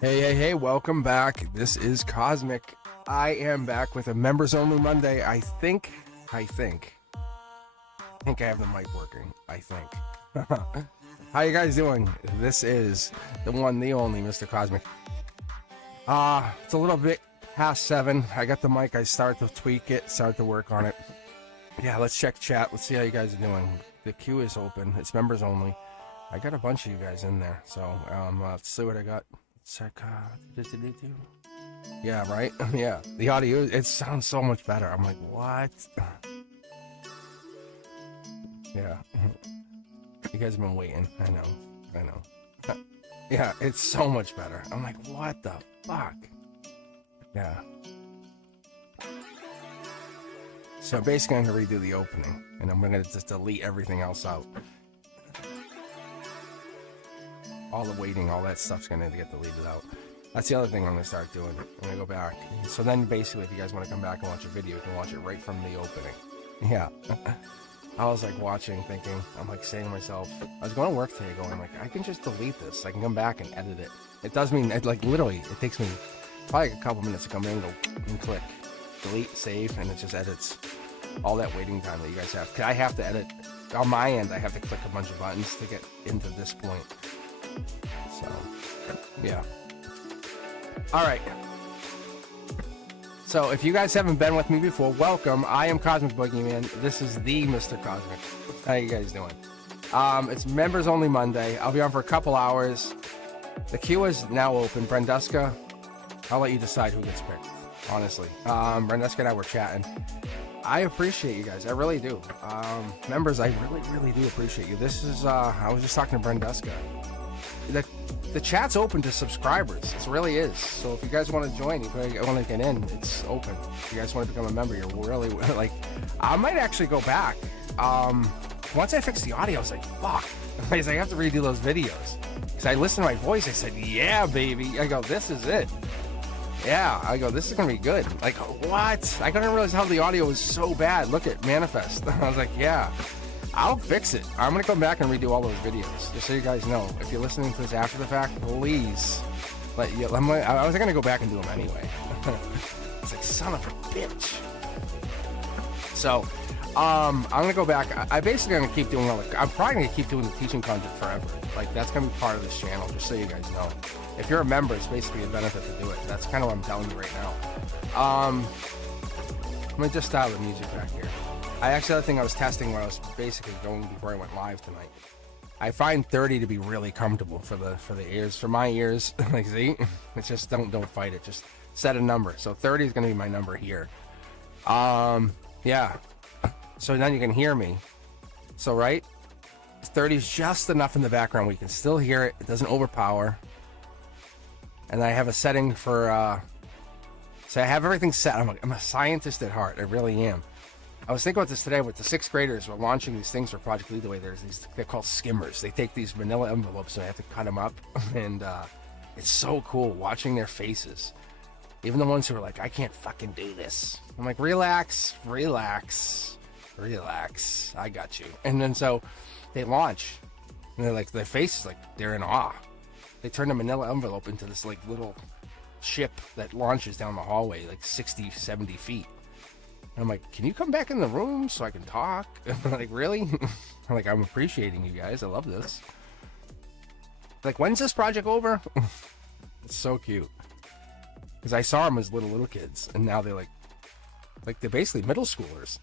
Hey, welcome back. This is Cosmic. I am back with a members only Monday. I think I have the mic working. I think. How you guys doing? This is the one, the only Mr. Cosmic. It's a little bit past 7. I got the mic. I start to tweak it, start to work on it. Yeah, let's check chat. Let's see how you guys are doing. The queue is open. It's members only. I got a bunch of you guys in there. So, let's see what I got. Yeah, right? Yeah, the audio, it sounds so much better. I'm like, what? Yeah. You guys have been waiting. I know. Yeah, it's so much better. I'm like, what the fuck? Yeah. So basically I'm going to redo the opening, and I'm going to just delete everything else out. All the waiting, all that stuff's going to get deleted out. That's the other thing I'm going to start doing. I'm going to go back. So then basically if you guys want to come back and watch a video, you can watch it right from the opening. Yeah. I was like watching, thinking, I'm like saying to myself, I was going to work today going like, I can just delete this. I can come back and edit it. It does mean, like literally, it takes me probably a couple minutes to come in and go and click, delete, save, and it just edits all that waiting time that you guys have. 'Cause I have to edit, on my end, I have to click a bunch of buttons to get into this point. So, yeah. All right. So, if you guys haven't been with me before, welcome. I am Cosmic Boogeyman. This is the Mr. Cosmic. How you guys doing? It's members only Monday. I'll be on for a couple hours. The queue is now open. Brenduska, I'll let you decide who gets picked, honestly. Brenduska and I were chatting. I appreciate you guys. I really do. Members, I really do appreciate you. This is, I was just talking to Brenduska. The chat's open to subscribers. It really is. So if you guys want to join, if you want to get in, it's open. If you guys want to become a member, you're really, like, I might actually go back. Once I fix the audio, I was like, fuck. I was like, I have to redo those videos. Because I listened to my voice, I said, yeah, baby. I go, this is it. Yeah, I go, this is going to be good. Like, what? I couldn't realize how the audio was so bad. Look at Manifest. I was like, yeah. I'll fix it. I'm going to come back and redo all those videos, just so you guys know. If you're listening to this after the fact, please. I was going to go back and do them anyway. It's like, son of a bitch. So, I'm going to go back. I basically going to keep doing I'm probably going to keep doing the teaching content forever. Like, that's going to be part of this channel, just so you guys know. If you're a member, it's basically a benefit to do it. That's kind of what I'm telling you right now. Let me just style the music back here. The other thing I was testing when I was basically going before I went live tonight. I find 30 to be really comfortable for the ears, for my ears. Like, see, it's just don't fight it. Just set a number. So 30 is going to be my number here. Yeah. So then you can hear me. So right, 30 is just enough in the background where you can still hear it. It doesn't overpower. And I have a setting for. So I have everything set. I'm a scientist at heart. I really am. I was thinking about this today with the 6th graders. We're launching these things for Project Lead the Way. There's these, they're called skimmers. They take these manila envelopes and I have to cut them up. And it's so cool watching their faces. Even the ones who are like, I can't fucking do this. I'm like, relax. I got you. And then so they launch. And they're like, their faces, like, they're in awe. They turn the manila envelope into this like little ship that launches down the hallway like 60, 70 feet. I'm like, can you come back in the room so I can talk? Like, really? I'm like, I'm appreciating you guys. I love this. Like, when's this project over? It's so cute. Because I saw them as little kids, and now they're like they're basically middle schoolers.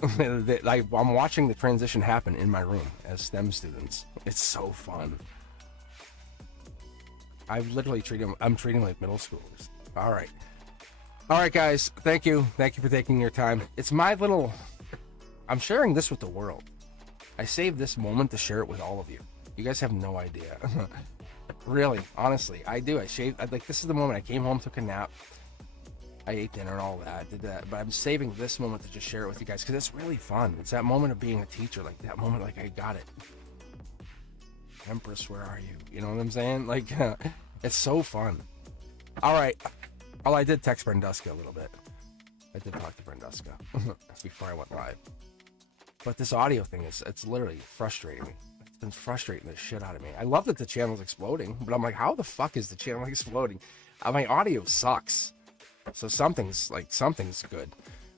I'm watching the transition happen in my room as STEM students. It's so fun. I'm treating them like middle schoolers. All right, guys. Thank you for taking your time. It's my little. I'm sharing this with the world. I saved this moment to share it with all of you. You guys have no idea. Really, honestly, I do. This is the moment I came home, took a nap. I ate dinner and all that, did that. But I'm saving this moment to just share it with you guys because it's really fun. It's that moment of being a teacher, like that moment, like I got it. Empress, where are you? You know what I'm saying? Like, it's so fun. All right. Oh, I did text Brenduska a little bit. I did talk to Brenduska before I went live. But this audio thing it's literally frustrating me. It's frustrating the shit out of me. I love that the channel's exploding, but I'm like, how the fuck is the channel exploding? My audio sucks. So something's good.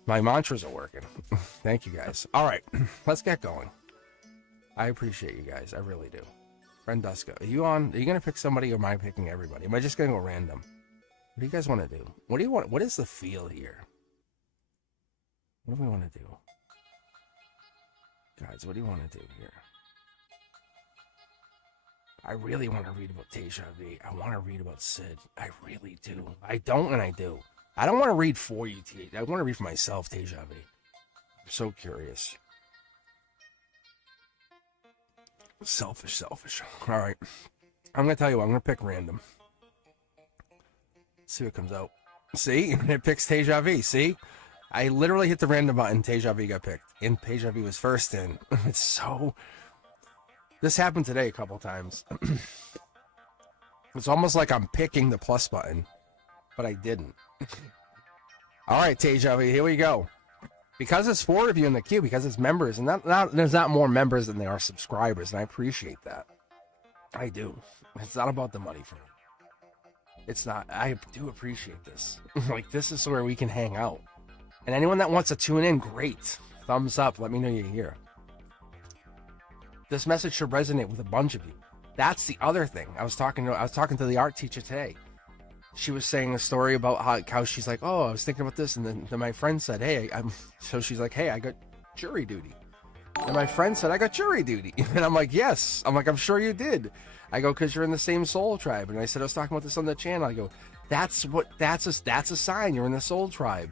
My mantras are working. Thank you guys. All right, let's get going. I appreciate you guys. I really do. Friend Duska, are you on? Are you gonna pick somebody or am I picking everybody? Am I just gonna go random? What do you guys want to do? What do you want? What is the feel here? What do we want to do? Guys, what do you want to do here? I really want to read about Teja V. I want to read about Sid. I really do. I don't and I do. I don't want to read for you, I want to read for myself, Teja V. I'm so curious. Selfish. All right. I'm going to tell you what. I'm going to pick random. Let's see what comes out. See? It picks Teja V. See? I literally hit the random button. Teja V got picked. And Teja V was first in. It's so... This happened today a couple times. It's almost like I'm picking the plus button, but I didn't. All right, Teja V, here we go. Because it's 4 of you in the queue, because it's members, and there's not more members than there are subscribers, and I appreciate that. I do. It's not about the money for me. It's not. I do appreciate this. Like, this is where we can hang out. And anyone that wants to tune in, great. Thumbs up. Let me know you're here. This message should resonate with a bunch of you. That's the other thing. I was talking to the art teacher today. She was saying a story about how she's like, oh, I was thinking about this, and then my friend said, hey, so she's like, hey, I got jury duty. And my friend said, I got jury duty. And I'm like, yes. I'm like, I'm sure you did. I go, because you're in the same soul tribe. And I said, I was talking about this on the channel. I go, that's a sign you're in the soul tribe.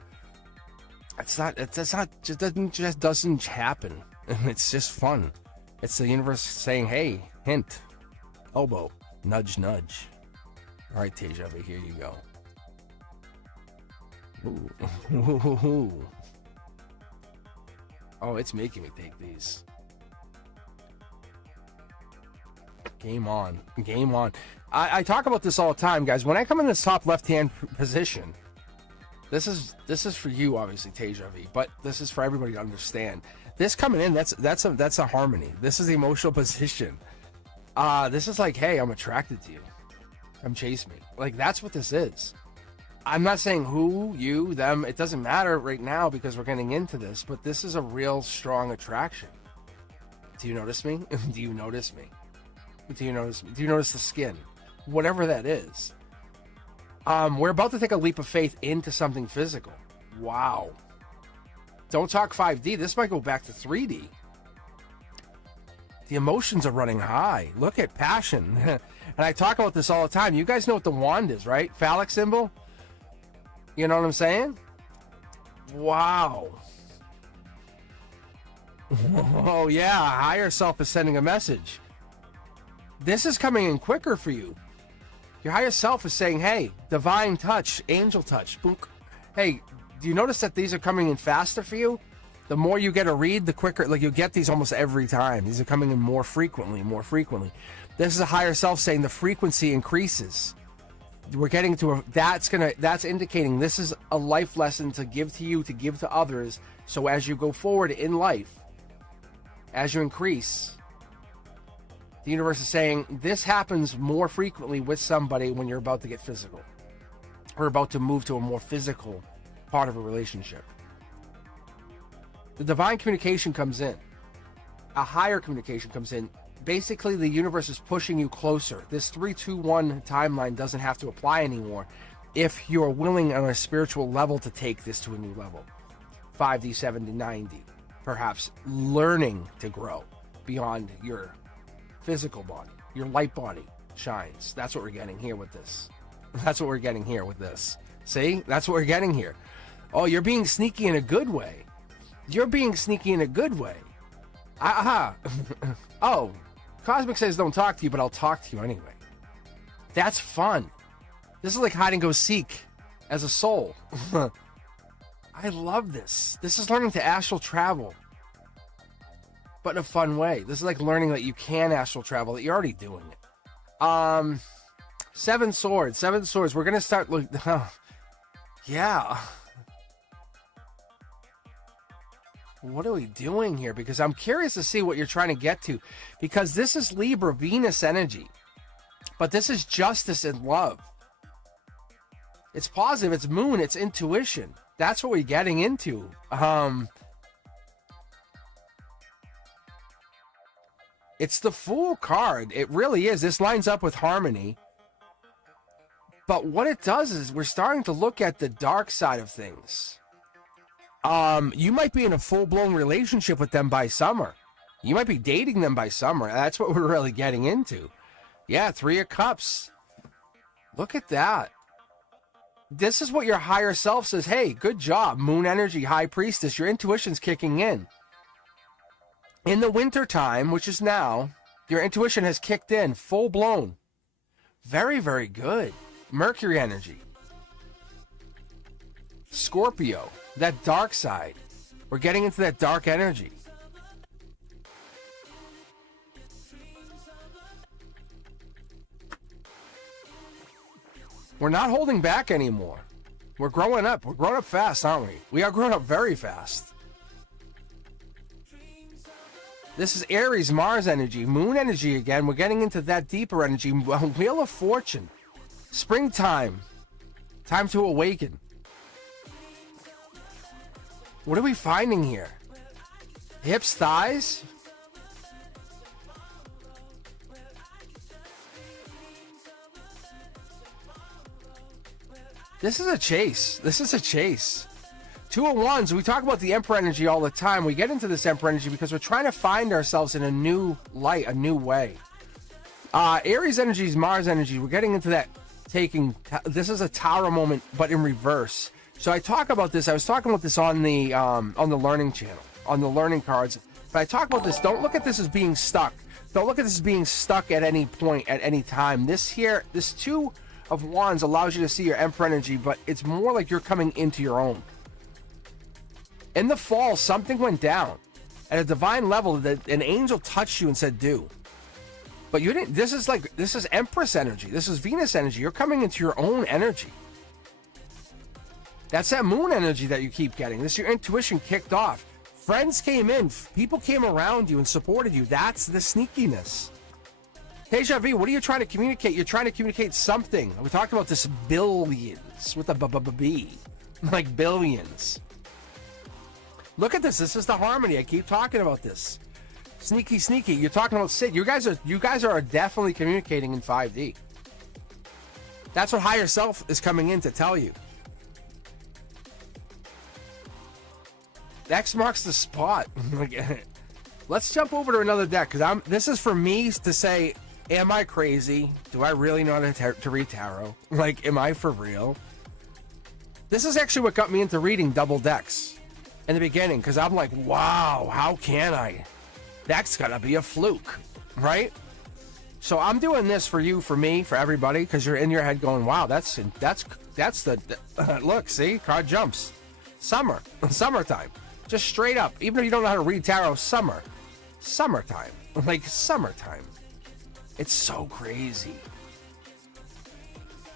It doesn't happen. It's just fun. It's the universe saying, hey, hint, elbow, nudge, nudge. All right, Teja V, here you go. Ooh. Oh, it's making me take these. Game on. I talk about this all the time, guys. When I come in this top left-hand position, this is for you, obviously, Teja V, but this is for everybody to understand. This coming in, that's a harmony. This is the emotional position. This is like, hey, I'm attracted to you. Come chase me. Like, that's what this is. I'm not saying who, you, them. It doesn't matter right now because we're getting into this, but this is a real strong attraction. Do you notice me? Do you notice me? Do you notice me? Do you notice the skin? Whatever that is. We're about to take a leap of faith into something physical. Wow. Don't talk 5D. This might go back to 3D. The emotions are running high. Look at passion. And I talk about this all the time. You guys know what the wand is, right? Phallic symbol. You know what I'm saying? Wow. Oh, yeah. Higher self is sending a message. This is coming in quicker for you. Your higher self is saying, hey, divine touch, angel touch. Boom. Hey, do you notice that these are coming in faster for you? The more you get a read, the quicker, like, you get these almost every time. These are coming in more frequently. This is a higher self saying the frequency increases. We're getting to that's indicating this is a life lesson to give to you, to give to others. So as you go forward in life, as you increase, the universe is saying this happens more frequently with somebody when you're about to get physical or about to move to a more physical part of a relationship. The divine communication comes in. A higher communication comes in. Basically, the universe is pushing you closer. This 3-2-1 timeline doesn't have to apply anymore if you're willing on a spiritual level to take this to a new level. 5D, 7D, 9D. Perhaps learning to grow beyond your physical body. Your light body shines. That's what we're getting here with this. See? That's what we're getting here. Oh, you're being sneaky in a good way. Aha. Oh, Cosmic says don't talk to you, but I'll talk to you anyway. That's fun. This is like hide and go seek as a soul. I love this. This is learning to astral travel, but in a fun way. This is like learning that you can astral travel, that you're already doing it. 7 swords. We're going to start looking. Yeah. What are we doing here? Because I'm curious to see what you're trying to get to. Because this is Libra, Venus energy. But this is justice and love. It's positive, it's moon, it's intuition. That's what we're getting into. It's the Fool card. It really is. This lines up with harmony. But what it does is we're starting to look at the dark side of things. You might be in a full-blown relationship with them by summer. You might be dating them by summer. That's what we're really getting into. Yeah, 3 of Cups. Look at that. This is what your higher self says. Hey, good job. Moon energy, High Priestess. Your intuition's kicking in. In the winter time, which is now, your intuition has kicked in, full blown. Very, very good. Mercury energy. Scorpio, that dark side. We're getting into that dark energy. We're not holding back anymore. We're growing up. We're growing up fast, aren't we? We are growing up very fast. This is Aries, Mars energy, Moon energy again. We're getting into that deeper energy. Wheel of Fortune. Springtime. Time to awaken. What are we finding here? Hips, thighs? This is a chase. This is a chase. 2 of Wands. We talk about the Emperor energy all the time. We get into this Emperor energy because we're trying to find ourselves in a new light, a new way. Aries energy is Mars energy. We're getting into that taking. This is a Tower moment, but in reverse. So I talk about this. I was talking about this on the learning channel, on the learning cards. But I talk about this. Don't look at this as being stuck. Don't look at this as being stuck at any point, at any time. This 2 of Wands allows you to see your Emperor energy, but it's more like you're coming into your own. In the fall, something went down. At a divine level, that an angel touched you and said, do. But you didn't. This is Empress energy. This is Venus energy. You're coming into your own energy. That's that Moon energy that you keep getting. This, your intuition kicked off. Friends came in. People came around you and supported you. That's the sneakiness. Deja vu, what are you trying to communicate? You're trying to communicate something. We talked about this billions with a b-b-b-b. Like billions. Look at this. This is the harmony. I keep talking about this. Sneaky, sneaky. You're talking about Sid. You guys are definitely communicating in 5D. That's what higher self is coming in to tell you. X marks the spot. Let's jump over to another deck because this is for me to say, am I crazy? Do I really know how to read tarot? Like, am I for real? This is actually what got me into reading double decks in the beginning, because I'm like, wow, how can I? That's gotta be a fluke, right? So I'm doing this for you, for me, for everybody, because you're in your head going, wow, that's the look, see, card jumps. Summertime, just straight up. Even if you don't know how to read tarot, summertime, like summertime. It's so crazy.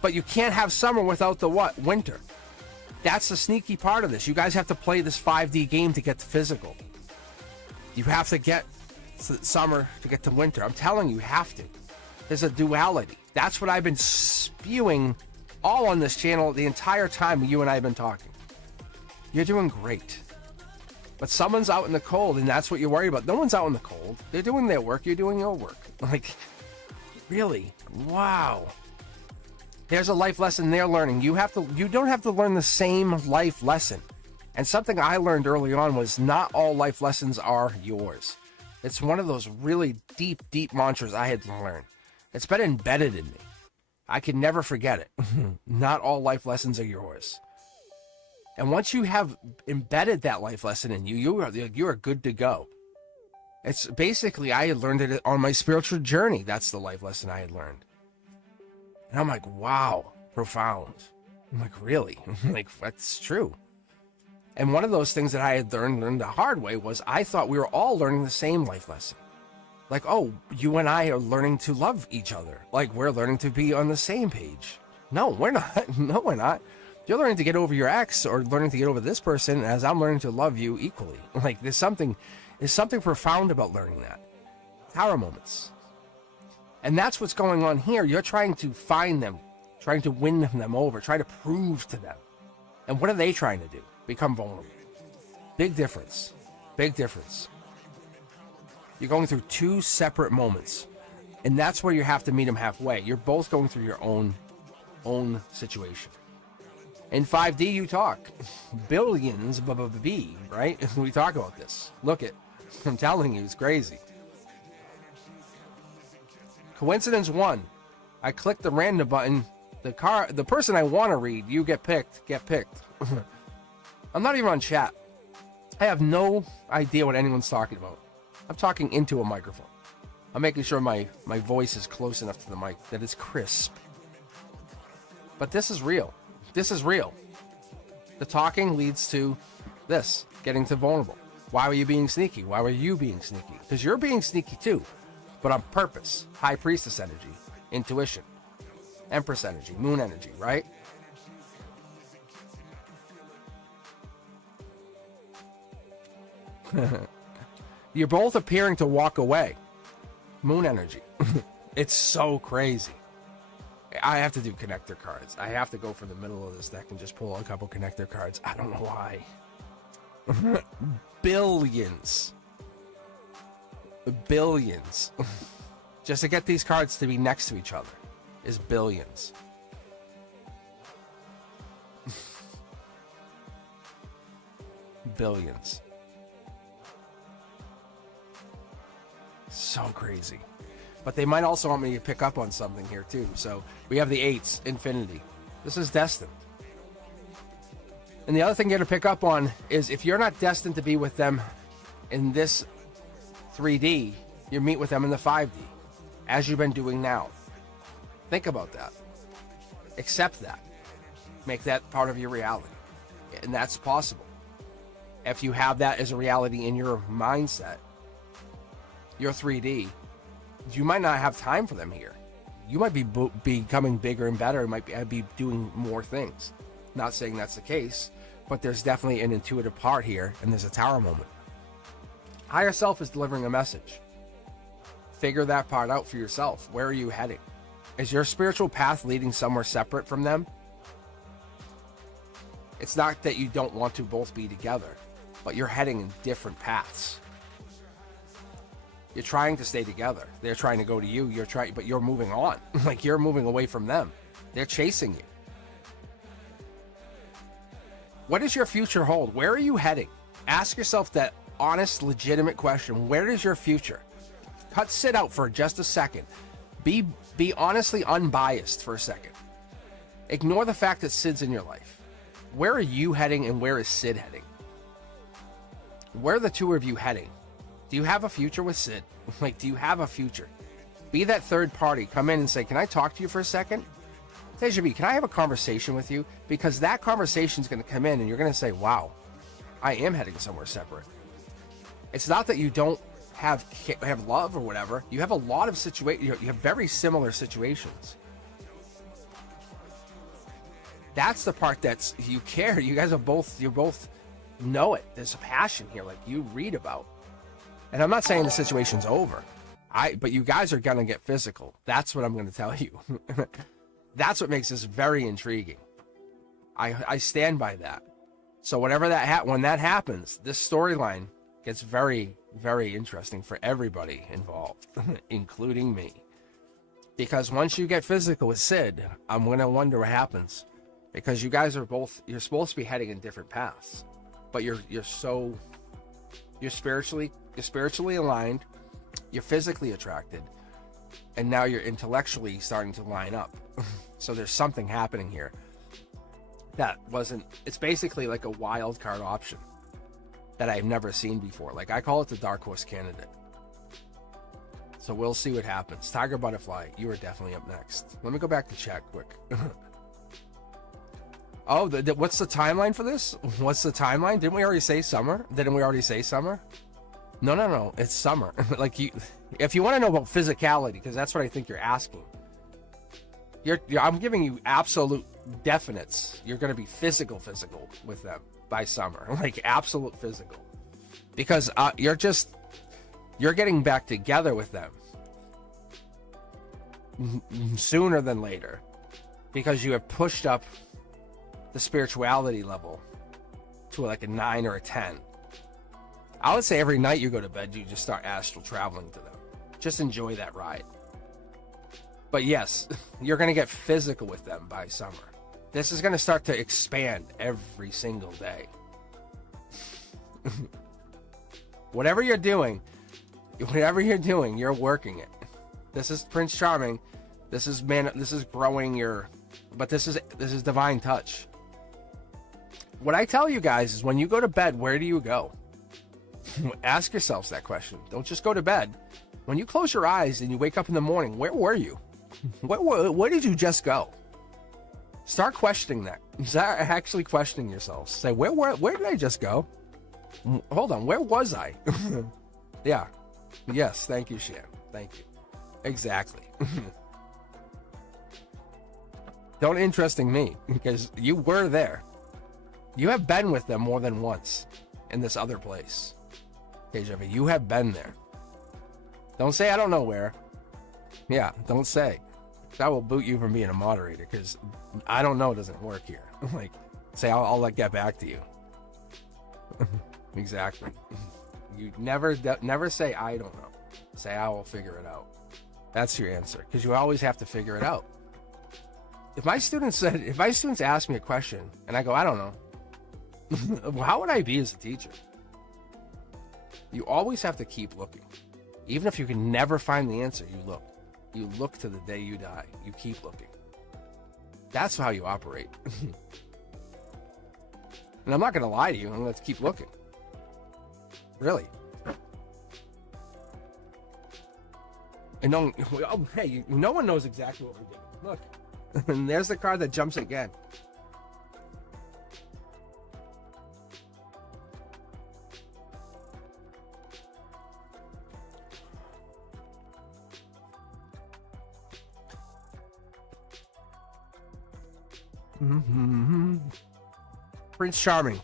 But you can't have summer without the what? Winter. That's the sneaky part of this. You guys have to play this 5D game to get to physical. You have to get to summer to get to winter. I'm telling you, you have to. There's a duality. That's what I've been spewing all on this channel the entire time you and I have been talking. You're doing great. But someone's out in the cold, and that's what you're worried about. No one's out in the cold. They're doing their work. You're doing your work. Like, really? Wow. There's a life lesson they're learning. You don't have to learn the same life lesson. And something I learned early on was not all life lessons are yours. It's one of those really deep, deep mantras I had to learn. It's been embedded in me. I can never forget it. Not all life lessons are yours. And once you have embedded that life lesson in you, you are good to go. It's basically, I had learned it on my spiritual journey. That's the life lesson I had learned. And I'm like, wow, profound. I'm like, really? Like, that's true. And one of those things that I had learned the hard way was I thought we were all learning the same life lesson. Like, oh, you and I are learning to love each other. Like, we're learning to be on the same page. No, we're not. No, we're not. You're learning to get over your ex or learning to get over this person as I'm learning to love you equally. Like there's something profound about learning that. Tower moments. And that's what's going on here. You're trying to find them, trying to win them over, trying to prove to them. And what are they trying to do? Become vulnerable. Big difference. Big difference. You're going through two separate moments. And that's where you have to meet them halfway. You're both going through your own situation. In 5D, you talk. Billions, right? We talk about this. Look it. I'm telling you, it's crazy. Coincidence 1. I clicked the random button. The person I want to read, you get picked. I'm not even on chat. I have no idea what anyone's talking about. I'm talking into a microphone. I'm making sure my voice is close enough to the mic that it's crisp. But this is real. This is real. The talking leads to this, getting to vulnerable. Why were you being sneaky? Why were you being sneaky? Because you're being sneaky too, but on purpose. High priestess energy, intuition, empress energy, moon energy, right? You're both appearing to walk away. Moon energy. It's so crazy. I have to do connector cards. I have to go for the middle of this deck and just pull a couple connector cards. I don't know why. Billions. Billions. Just to get these cards to be next to each other is billions. Billions. So crazy. But they might also want me to pick up on something here too. So we have the 8s, infinity. This is destined. And the other thing you're going to pick up on is if you're not destined to be with them in this 3D, you meet with them in the 5D, as you've been doing now. Think about that. Accept that. Make that part of your reality. And that's possible. If you have that as a reality in your mindset, your 3D, you might not have time for them here. You might be becoming bigger and better. You might be doing more things. Not saying that's the case, but there's definitely an intuitive part here, and there's a tower moment. Higher self is delivering a message. Figure that part out for yourself. Where are you heading? Is your spiritual path leading somewhere separate from them? It's not that you don't want to both be together, but you're heading in different paths. You're trying to stay together. They're trying to go to you. But you're moving on. Like you're moving away from them. They're chasing you. What does your future hold? Where are you heading? Ask yourself that honest, legitimate question. Where is your future? Sit out for just a second. Be honestly unbiased for a second. Ignore the fact that Sid's in your life. Where are you heading and where is Sid heading? Where are the two of you heading? Do you have a future with Sid? Like, do you have a future? Be that third party. Come in and say, can I talk to you for a second? Deja B, can I have a conversation with you? Because that conversation is going to come in and you're going to say, wow, I am heading somewhere separate. It's not that you don't have love or whatever. You have a lot of situations. You have very similar situations. That's the part that's you care. You guys are both know it. There's a passion here, like you read about. And I'm not saying the situation's over. But you guys are gonna get physical. That's what I'm gonna tell you. That's what makes this very intriguing. I stand by that. So whenever when that happens, this storyline gets very, very interesting for everybody involved, including me. Because once you get physical with Sid, I'm gonna wonder what happens. Because you guys are you're supposed to be heading in different paths, but you're spiritually aligned, you're physically attracted, and now you're intellectually starting to line up. So there's something happening here that it's basically like a wild card option that I've never seen before. Like I call it the dark horse candidate. So we'll see what happens. Tiger Butterfly, you are definitely up next. Let me go back to chat quick. Oh, what's the timeline for this? What's the timeline? Didn't we already say summer? No. It's summer. Like if you want to know about physicality, because that's what I think you're asking. I'm giving you absolute definites. You're going to be physical with them by summer, like absolute physical, because you're getting back together with them sooner than later, because you have pushed up the spirituality level to like a 9 or a 10. I would say every night you go to bed, you just start astral traveling to them. Just enjoy that ride. But yes, you're going to get physical with them by summer. This is going to start to expand every single day. Whatever you're doing, you're working it. This is Prince Charming. This is growing your, but this is divine touch. What I tell you guys is when you go to bed, where do you go? Ask yourselves that question. Don't just go to bed. When you close your eyes and you wake up in the morning, where were you? Where did you just go? Start questioning that. Start actually questioning yourselves. Say, where did I just go? Hold on, where was I? Yeah. Yes, thank you, Shan. Thank you. Exactly. Don't interesting me, because you were there. You have been with them more than once in this other place. KJV, you have been there. Don't say I don't know where. Yeah, don't say. That will boot you from being a moderator, because I don't know doesn't work here. Like, say I'll like get back to you. Exactly. You never say I don't know. Say I will figure it out. That's your answer, because you always have to figure it out. If my students ask me a question and I go, I don't know, how would I be as a teacher? You always have to keep looking. Even if you can never find the answer, you look. You look to the day you die. You keep looking. That's how you operate. And I'm not going to lie to you. I'm going to keep looking. Really. And no one knows exactly what we're doing. Look. And there's the card that jumps again. Mm-hmm. Prince Charming.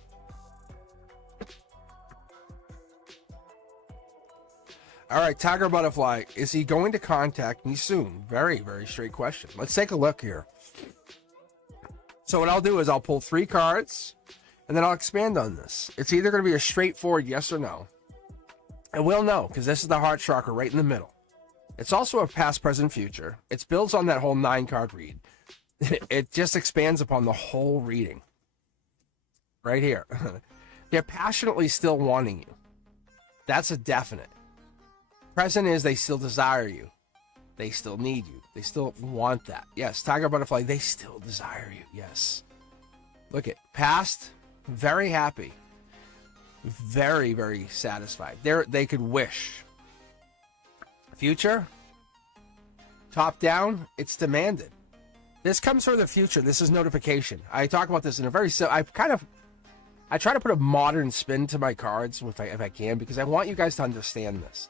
All right, Tiger Butterfly, is he going to contact me soon? Very, very straight question. Let's take a look here. So what I'll do is I'll pull 3 cards, and then I'll expand on this. It's either going to be a straightforward yes or no. And we'll know, because this is the heart chakra right in the middle. It's also a past, present, future. It builds on that whole 9-card read. It just expands upon the whole reading. Right here. They're passionately still wanting you. That's a definite. Present is they still desire you. They still need you. They still want that. Yes, Tiger Butterfly, they still desire you. Yes. Look at past, very happy. Very, very satisfied. They could wish. Future, top down, it's demanded. This comes from the future. This is notification. I talk about this in a very I try to put a modern spin to my cards if I can, because I want you guys to understand this.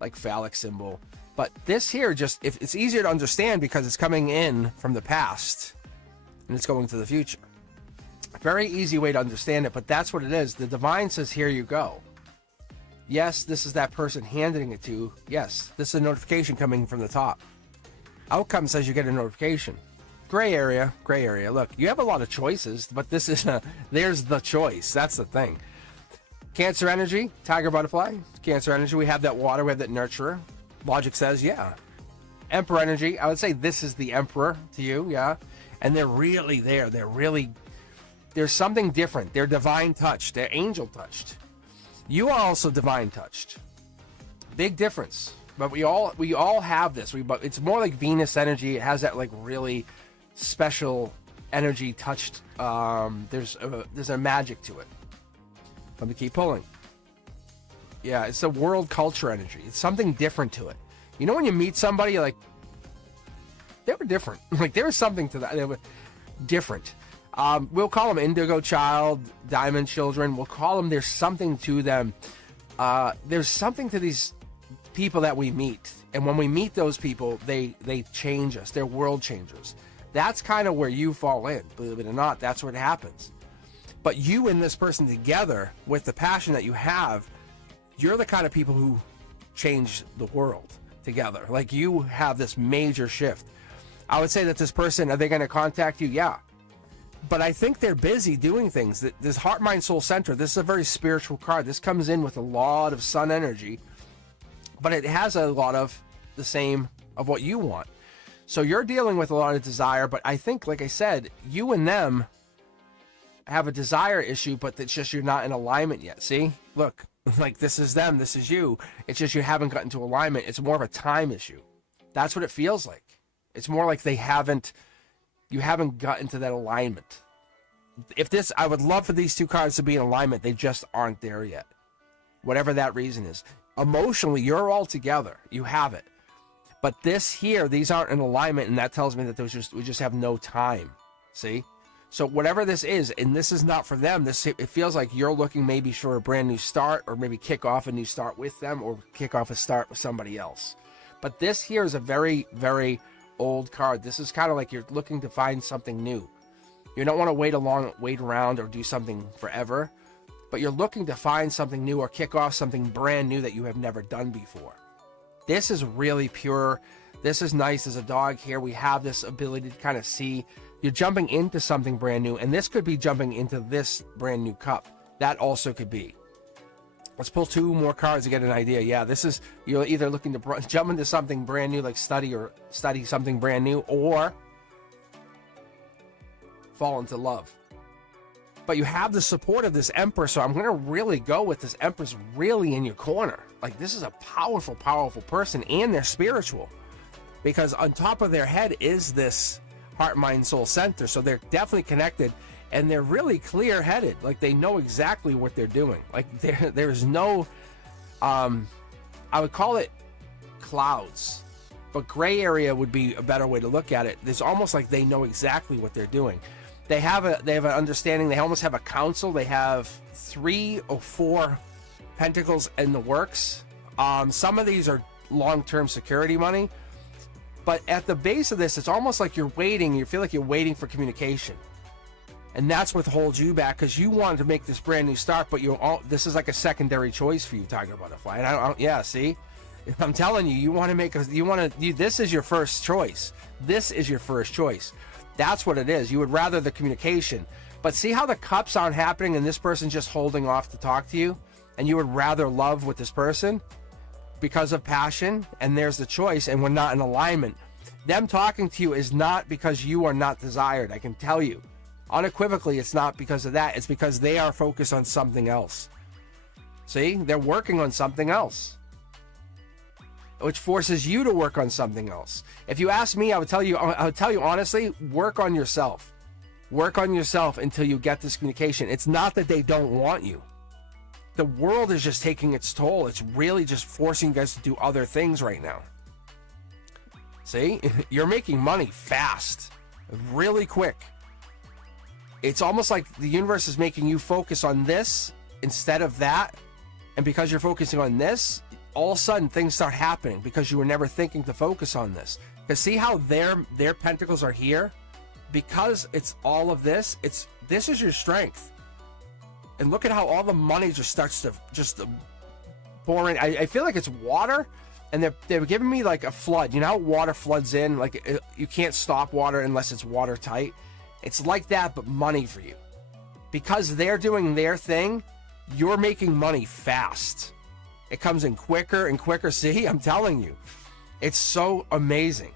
Like phallic symbol. But this here, if it's easier to understand because it's coming in from the past and it's going to the future. Very easy way to understand it, but that's what it is. The divine says, here you go. Yes, this is that person handing it to you. Yes, this is a notification coming from the top. Outcome says you get a notification. Gray area. Look, you have a lot of choices, but this is there's the choice. That's the thing. Cancer energy, Tiger Butterfly. Cancer energy, we have that water, we have that nurturer. Logic says, yeah. Emperor energy, I would say this is the Emperor to you, yeah. And they're really there. There's something different. They're divine touched. They're angel touched. You are also divine touched. Big difference. But we all have this. But it's more like Venus energy. It has that like really special energy touched. There's a magic to it. Let me keep pulling. Yeah, it's a world culture energy. It's something different to it. You know when you meet somebody, like, they were different. Like, there was something to that. They were different. We'll call them indigo child, diamond children. We'll call them, there's something to them. There's something to these people that we meet. And when we meet those people, they change us. They're world changers. That's kind of where you fall in, believe it or not. That's what happens. But you and this person together, with the passion that you have, you're the kind of people who change the world together. Like, you have this major shift. I would say that this person, are they going to contact you? Yeah. But I think they're busy doing things. This heart, mind, soul center, this is a very spiritual card. This comes in with a lot of sun energy, but it has a lot of the same of what you want. So you're dealing with a lot of desire, but I think, like I said, you and them have a desire issue, but it's just you're not in alignment yet. See? Look, like, this is them, this is you. It's just you haven't gotten to alignment. It's more of a time issue. That's what it feels like. It's more like you haven't gotten to that alignment. I would love for these two cards to be in alignment. They just aren't there yet. Whatever that reason is. Emotionally, you're all together. You have it. But this here, these aren't in alignment, and that tells me that we just have no time. See? So whatever this is, and this is not for them, it feels like you're looking maybe for a brand new start, or maybe kick off a new start with them, or kick off a start with somebody else. But this here is a very, very old card. This is kind of like you're looking to find something new. You don't want to wait around or do something forever, but you're looking to find something new or kick off something brand new that you have never done before. This is really pure. This is nice. As a dog here, we have this ability to kind of see. You're jumping into something brand new, and this could be jumping into this brand new cup. That also could be. Let's pull two more cards to get an idea. Yeah, you're either looking to jump into something brand new, like study something brand new, or fall into love. But you have the support of this Empress, so I'm going to really go with this Empress really in your corner. Like, this is a powerful, powerful person, and they're spiritual. Because on top of their head is this heart, mind, soul center, so they're definitely connected. And they're really clear-headed. Like, they know exactly what they're doing. Like, there's no, I would call it clouds. But gray area would be a better way to look at it. It's almost like they know exactly what they're doing. They have an understanding. They almost have a council. They have 3 or 4 pentacles in the works. Some of these are long-term security money. But at the base of this, it's almost like you're waiting. You feel like you're waiting for communication. And that's what holds you back, because you wanted to make this brand new start, but this is like a secondary choice for you, Tiger Butterfly. And yeah, see, I'm telling you, this is your first choice. This is your first choice. That's what it is. You would rather the communication, but see how the cups aren't happening and this person's just holding off to talk to you, and you would rather love with this person because of passion, and there's the choice, and we're not in alignment. Them talking to you is not because you are not desired. I can tell you. Unequivocally, it's not because of that. It's because they are focused on something else. See, they're working on something else, which forces you to work on something else. If you ask me, I would tell you honestly, work on yourself. Work on yourself until you get this communication. It's not that they don't want you. The world is just taking its toll. It's really just forcing you guys to do other things right now. See, you're making money fast, really quick. It's almost like the universe is making you focus on this instead of that. And because you're focusing on this, all of a sudden things start happening because you were never thinking to focus on this. Because see how their pentacles are here? Because it's all of this, this is your strength. And look at how all the money just starts to pour in. I feel like it's water, and they're giving me like a flood. You know how water floods in? Like, you can't stop water unless it's watertight. It's like that, but money for you. Because they're doing their thing, you're making money fast. It comes in quicker and quicker. See, I'm telling you, it's so amazing.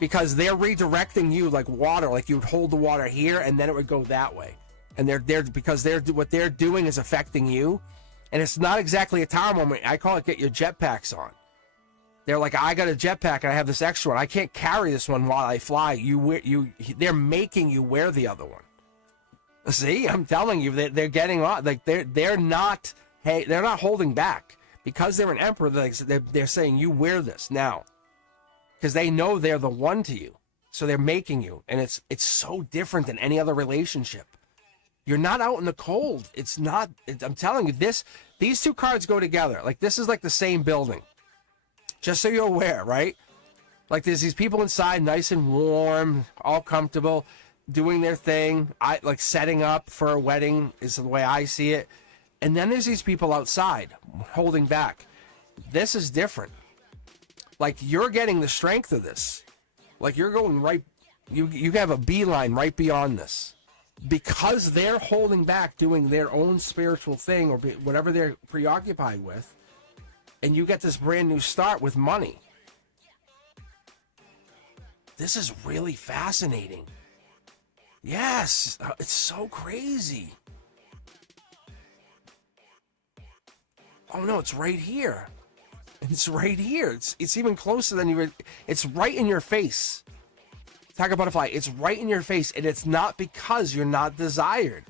Because they're redirecting you like water, like you would hold the water here and then it would go that way. And what they're doing is affecting you. And it's not exactly a tower moment. I call it get your jetpacks on. They're like, I got a jetpack and I have this extra one. I can't carry this one while I fly. They're making you wear the other one. See, I'm telling you, they're getting on. Like they're not holding back because they're an emperor. They're saying you wear this now because they know they're the one to you. So they're making you, and it's so different than any other relationship. You're not out in the cold. It's not. I'm telling you, these two cards go together. Like this is like the same building. Just so you're aware, right? Like there's these people inside, nice and warm, all comfortable, doing their thing. I like setting up for a wedding is the way I see it. And then there's these people outside holding back. This is different. Like you're getting the strength of this. Like you're going right, you have a beeline right beyond this. Because they're holding back, doing their own spiritual thing or whatever they're preoccupied with. And you get this brand new start with money. This is really fascinating. Yes, it's so crazy. Oh no, it's right here. It's right here. It's even closer than you would. It's right in your face. Tiger butterfly, it's right in your face, and it's not because you're not desired.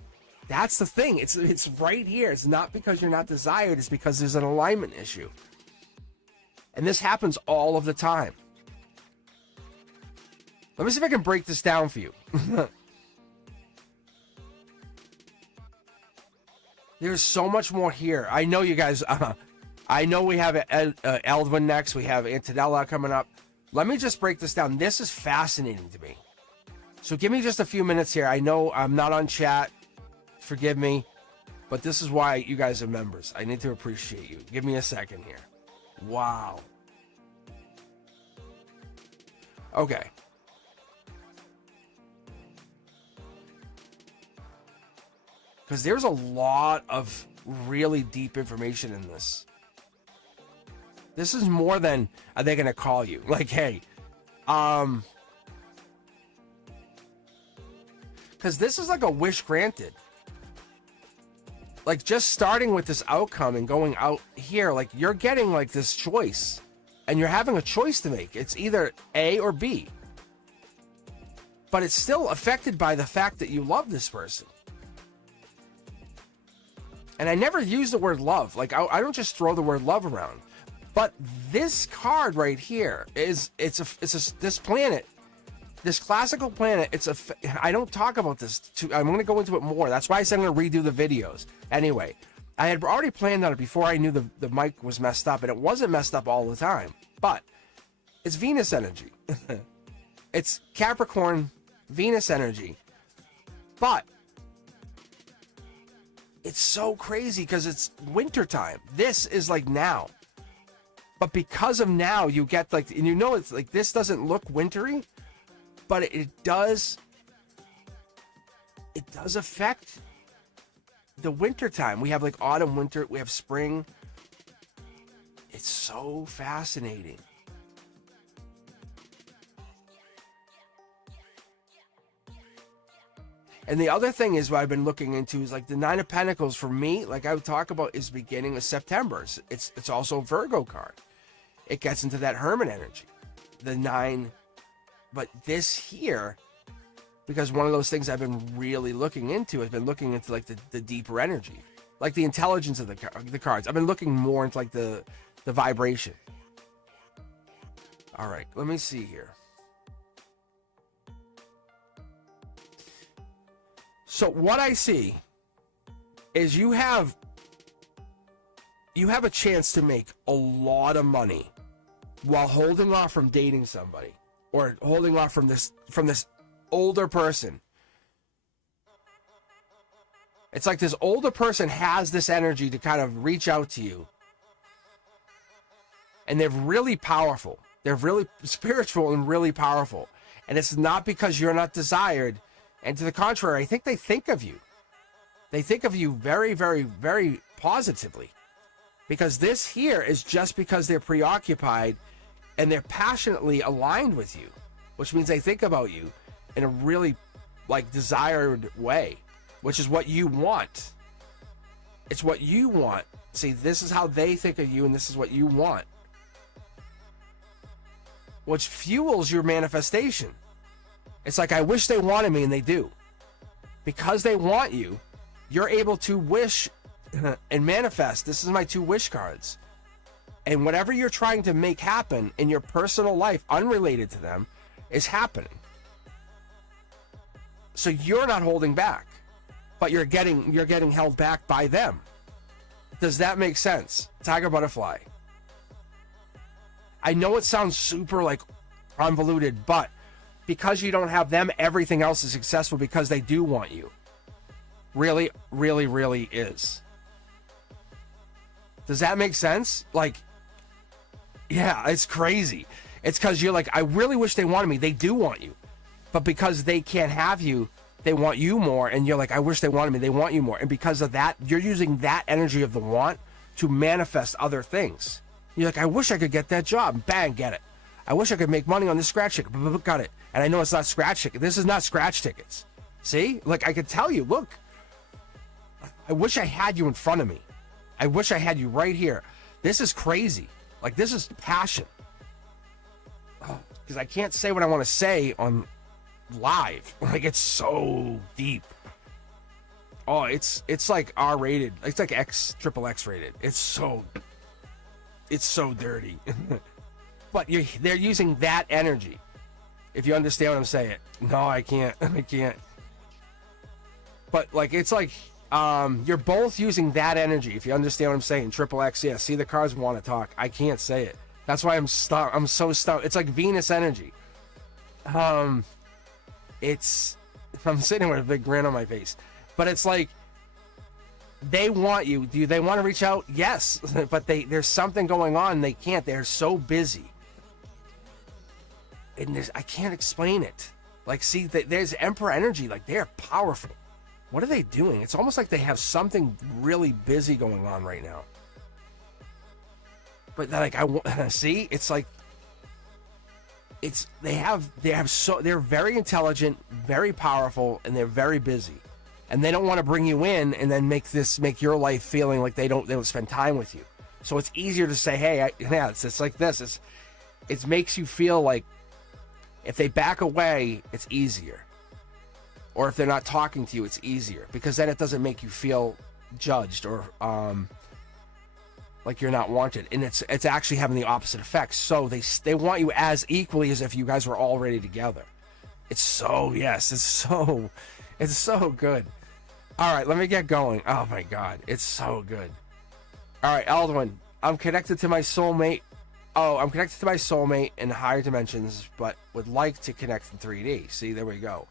That's the thing. It's right here. It's not because you're not desired. It's because there's an alignment issue. And this happens all of the time. Let me see if I can break this down for you. There's so much more here. I know you guys, I know we have Eldwin next. We have Antonella coming up. Let me just break this down. This is fascinating to me. So give me just a few minutes here. I know I'm not on chat. Forgive me. But this is why you guys are members. I need to appreciate you. Give me a second here. Wow. Okay. Because there's a lot of really deep information in this. This is more than, are they going to call you? Like, hey, because this is like a wish granted. Like just starting with this outcome and going out here, like you're getting like this choice and you're having a choice to make. It's either A or B. But it's still affected by the fact that you love this person. And I never use the word love. Like I don't just throw the word love around. But this card right here is this planet, this classical planet. I don't talk about this I'm going to go into it more. That's why I said I'm going to redo the videos. Anyway, I had already planned on it before I knew the mic was messed up, and it wasn't messed up all the time. But it's Venus energy. It's Capricorn Venus energy. But it's so crazy because it's wintertime. This is like now. But because of now, you get like, and you know, it's like, this doesn't look wintry, but it does affect the winter time. We have like autumn, winter, we have spring. It's so fascinating. And the other thing is what I've been looking into is like the Nine of Pentacles for me, like I would talk about, is beginning of September. It's also a Virgo card. It gets into that Hermit energy. The 9, but this here, because one of those things I've been really looking into, I've been looking into like the deeper energy, like the intelligence of the cards. I've been looking more into like the vibration. All right, let me see here. So what I see is you have a chance to make a lot of money while holding off from dating somebody or holding off from this older person. It's like this older person has this energy to kind of reach out to you. And they're really powerful. They're really spiritual and really powerful. And it's not because you're not desired. And to the contrary, I think they think of you. They think of you very, very, very positively. Because this here is just because they're preoccupied and they're passionately aligned with you. Which means they think about you in a really, like, desired way. Which is what you want. It's what you want. See, this is how they think of you and this is what you want. Which fuels your manifestation. It's like, I wish they wanted me, and they do. Because they want you, you're able to wish and manifest. This is my 2 wish cards. And whatever you're trying to make happen in your personal life, unrelated to them, is happening. So you're not holding back, but you're getting held back by them. Does that make sense? Tiger butterfly. I know it sounds super like convoluted, but because you don't have them, everything else is successful because they do want you. Really, really, really is. Does that make sense? Like, yeah, it's crazy. It's because you're like, I really wish they wanted me. They do want you. But because they can't have you, they want you more. And you're like, I wish they wanted me. They want you more. And because of that, you're using that energy of the want to manifest other things. You're like, I wish I could get that job. Bang, get it. I wish I could make money on this scratch ticket. Got it. And I know it's not scratch ticket. This is not scratch tickets. See? Like, I could tell you, look. I wish I had you in front of me. I wish I had you right here. This is crazy. Like, this is passion. Because I can't say what I want to say on live. Like, it's so deep. Oh, it's like R-rated. It's like XXX rated. It's so dirty. But they're using that energy. If you understand what I'm saying. No, I can't. I can't. But, like, it's like, you're both using that energy. If you understand what I'm saying. XXX, yeah. See, the cards want to talk. I can't say it. That's why I'm stuck. I'm so stuck. It's like Venus energy. It's, I'm sitting with a big grin on my face, but it's like, they want you. Do they want to reach out? Yes. But there's something going on. They can't. They're so busy. And I can't explain it. Like, see, there's Emperor energy. Like, they're powerful. What are they doing? It's almost like they have something really busy going on right now. But like, see, it's like, they're very intelligent, very powerful, and they're very busy. And they don't want to bring you in and then make your life feeling like they don't spend time with you. So it's easier to say, hey, it's like this. It makes you feel like if they back away, it's easier. Or if they're not talking to you, it's easier. Because then it doesn't make you feel judged or like you're not wanted. And it's actually having the opposite effect. So they want you as equally as if you guys were already together. It's so good. All right, let me get going. Oh my God, it's so good. All right, Eldwin, I'm connected to my soulmate. Oh, I'm connected to my soulmate in higher dimensions, but would like to connect in 3D. See, there we go.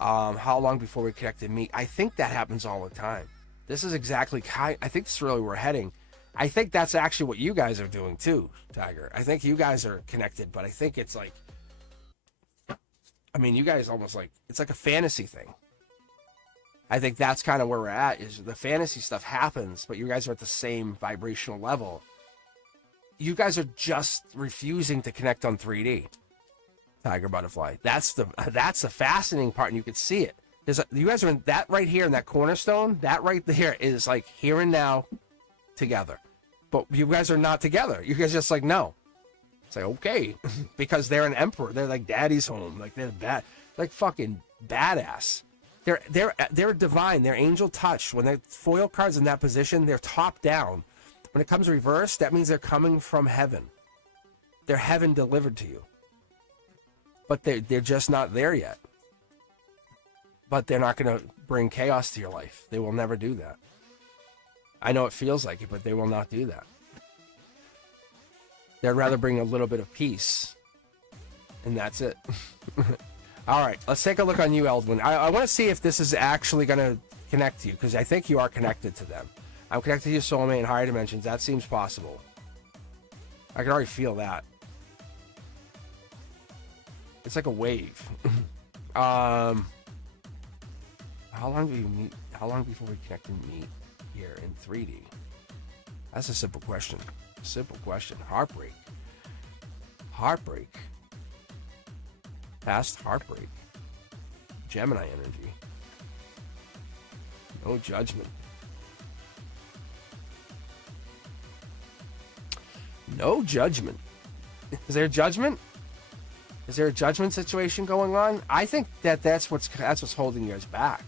How long before we connect and meet? I think that happens all the time. This is exactly I think this is really where we're heading. I think that's actually what you guys are doing too, Tiger. I think you guys are connected, but I think it's like, I mean, you guys almost like, it's like a fantasy thing. I think that's kind of where we're at, is the fantasy stuff happens, but you guys are at the same vibrational level. You guys are just refusing to connect on 3D. Tiger Butterfly. That's the fascinating part, and you can see it. You guys are in that right here in that cornerstone. That right there is like here and now together. But you guys are not together. You guys are just like, no. It's like, okay. Because they're an emperor. They're like daddy's home. Like they're bad. Like fucking badass. They're divine. They're angel touched. When the foil cards in that position, they're top down. When it comes reversed, that means they're coming from heaven. They're heaven delivered to you. But they're just not there yet. But they're not going to bring chaos to your life. They will never do that. I know it feels like it, but they will not do that. They'd rather bring a little bit of peace. And that's it. All right, let's take a look on you, Eldwin. I want to see if this is actually going to connect to you, because I think you are connected to them. I'm connected to your soulmate in higher dimensions. That seems possible. I can already feel that. It's like a wave. How long do you meet? How long before we connect and meet here in 3D? That's a simple question. Simple question. Heartbreak. Heartbreak. Past heartbreak. Gemini energy. No judgment. No judgment. Is there judgment? Is there a judgment situation going on? I think that's what's holding you guys back.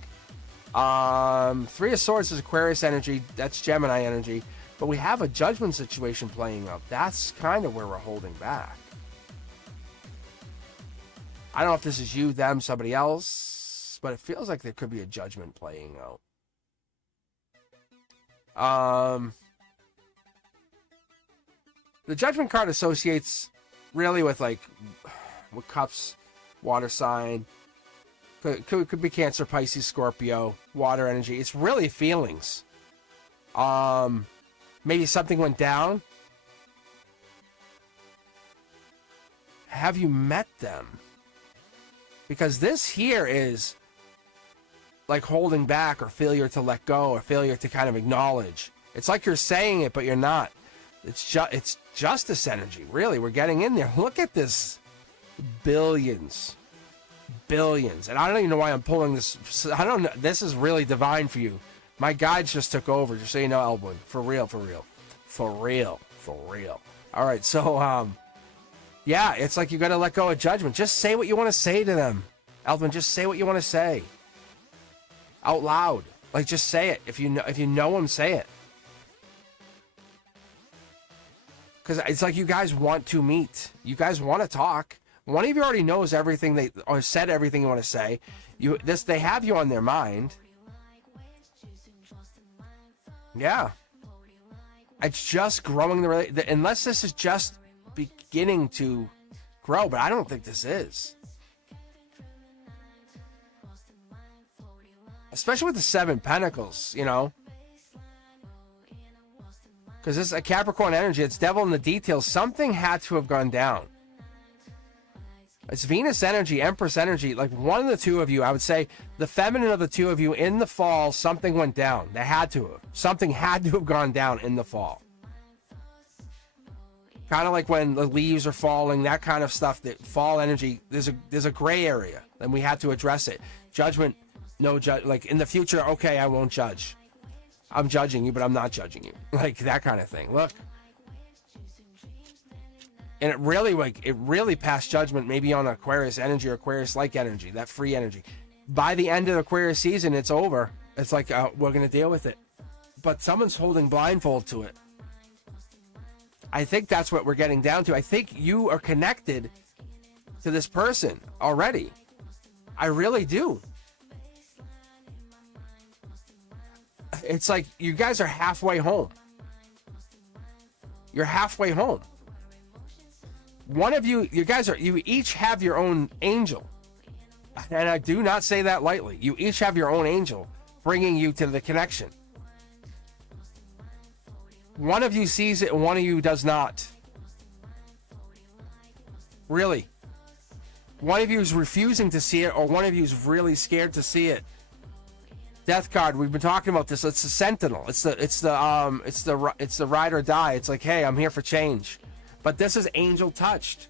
3 of Swords is Aquarius energy. That's Gemini energy. But we have a judgment situation playing out. That's kind of where we're holding back. I don't know if this is you, them, somebody else, but it feels like there could be a judgment playing out. The judgment card associates really with like with cups, water sign. Could be Cancer, Pisces, Scorpio, water energy. It's really feelings. Maybe something went down. Have you met them? Because this here is like holding back or failure to let go or failure to kind of acknowledge. It's like you're saying it, but you're not. It's justice energy. Really, we're getting in there. Look at this. Billions. And I don't even know why I'm pulling this. I don't know. This is really divine for you. My guides just took over, just so you know, Elwood. For real. All right, so, yeah, it's like you got to let go of judgment. Just say what you want to say to them. Elvin, just say what you want to say. Out loud. Like, just say it. If you know them, say it. Because it's like you guys want to meet. You guys want to talk. One of you already knows everything or said everything you want to say. They have you on their mind. Yeah. It's just growing unless this is just beginning to grow, but I don't think this is. Especially with the 7 Pentacles, you know. Because this is a Capricorn energy. It's devil in the details. Something had to have gone down. It's Venus energy, Empress energy. Like one of the two of you, I would say the feminine of the two of you in the fall, something went down. They had to have. Something had to have gone down in the fall. Kind of like when the leaves are falling, that kind of stuff. That fall energy, there's a gray area, and we had to address it. Judgment, no judge. Like in the future, okay, I won't judge. I'm judging you, but I'm not judging you. Like that kind of thing. Look. And it really passed judgment maybe on Aquarius energy or Aquarius-like energy, that free energy. By the end of the Aquarius season, it's over. It's like, we're going to deal with it. But someone's holding blindfold to it. I think that's what we're getting down to. I think you are connected to this person already. I really do. It's like you guys are halfway home. You're halfway home. One of you each have your own angel. And I do not say that lightly. You each have your own angel bringing you to the connection. One of you sees it and one of you does not. Really. One of you is refusing to see it or one of you is really scared to see it. Death card, we've been talking about this. It's the sentinel. It's the ride or die. It's like, hey, I'm here for change. But this is angel touched.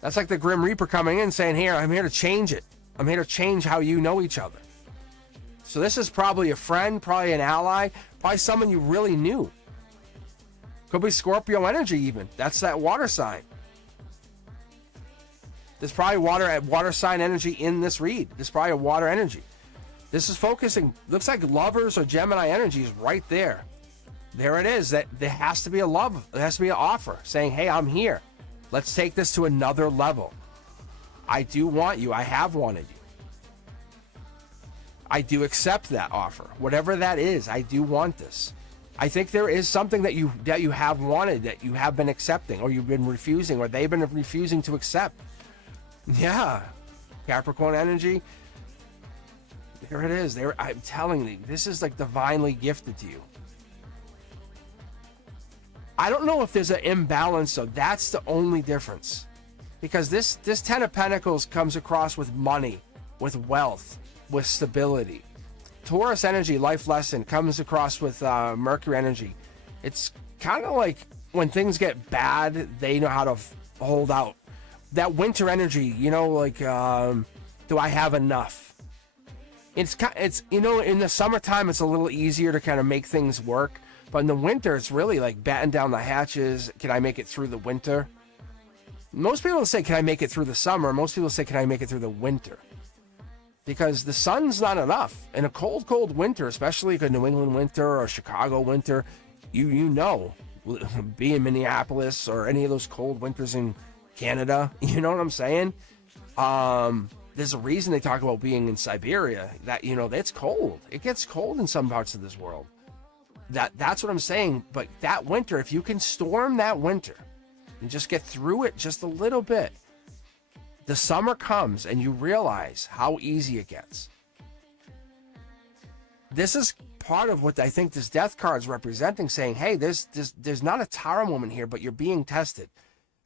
That's like the Grim Reaper coming in saying, here, I'm here to change it. I'm here to change how you know each other. So this is probably a friend, probably an ally, probably someone you really knew. Could be Scorpio energy even. That's that water sign. There's probably water sign energy in this read. There's probably a water energy. This is focusing, looks like lovers or Gemini energy is right there. There it is. That there has to be a love. There has to be an offer saying, hey, I'm here. Let's take this to another level. I do want you. I have wanted you. I do accept that offer. Whatever that is, I do want this. I think there is something that you have wanted, that you have been accepting, or you've been refusing, or they've been refusing to accept. Yeah. Capricorn energy. There it is. I'm telling you, this is like divinely gifted to you. I don't know if there's an imbalance, so that's the only difference. Because this 10 of Pentacles comes across with money, with wealth, with stability. Taurus energy, life lesson, comes across with Mercury energy. It's kind of like when things get bad, they know how to hold out. That winter energy, you know, like, do I have enough? It's you know, in the summertime, it's a little easier to kind of make things work. But in the winter, it's really like batten down the hatches. Can I make it through the winter? Most people say, can I make it through the summer? Most people say, can I make it through the winter? Because the sun's not enough. In a cold, cold winter, especially like a New England winter or Chicago winter, you know, be in Minneapolis or any of those cold winters in Canada, you know what I'm saying? There's a reason they talk about being in Siberia, that, you know, it's cold. It gets cold in some parts of this world. That's what I'm saying. But that winter, if you can storm that winter, and just get through it just a little bit. The summer comes and you realize how easy it gets. This is part of what I think this death card is representing, saying, hey, there's not a Tara moment here, but you're being tested.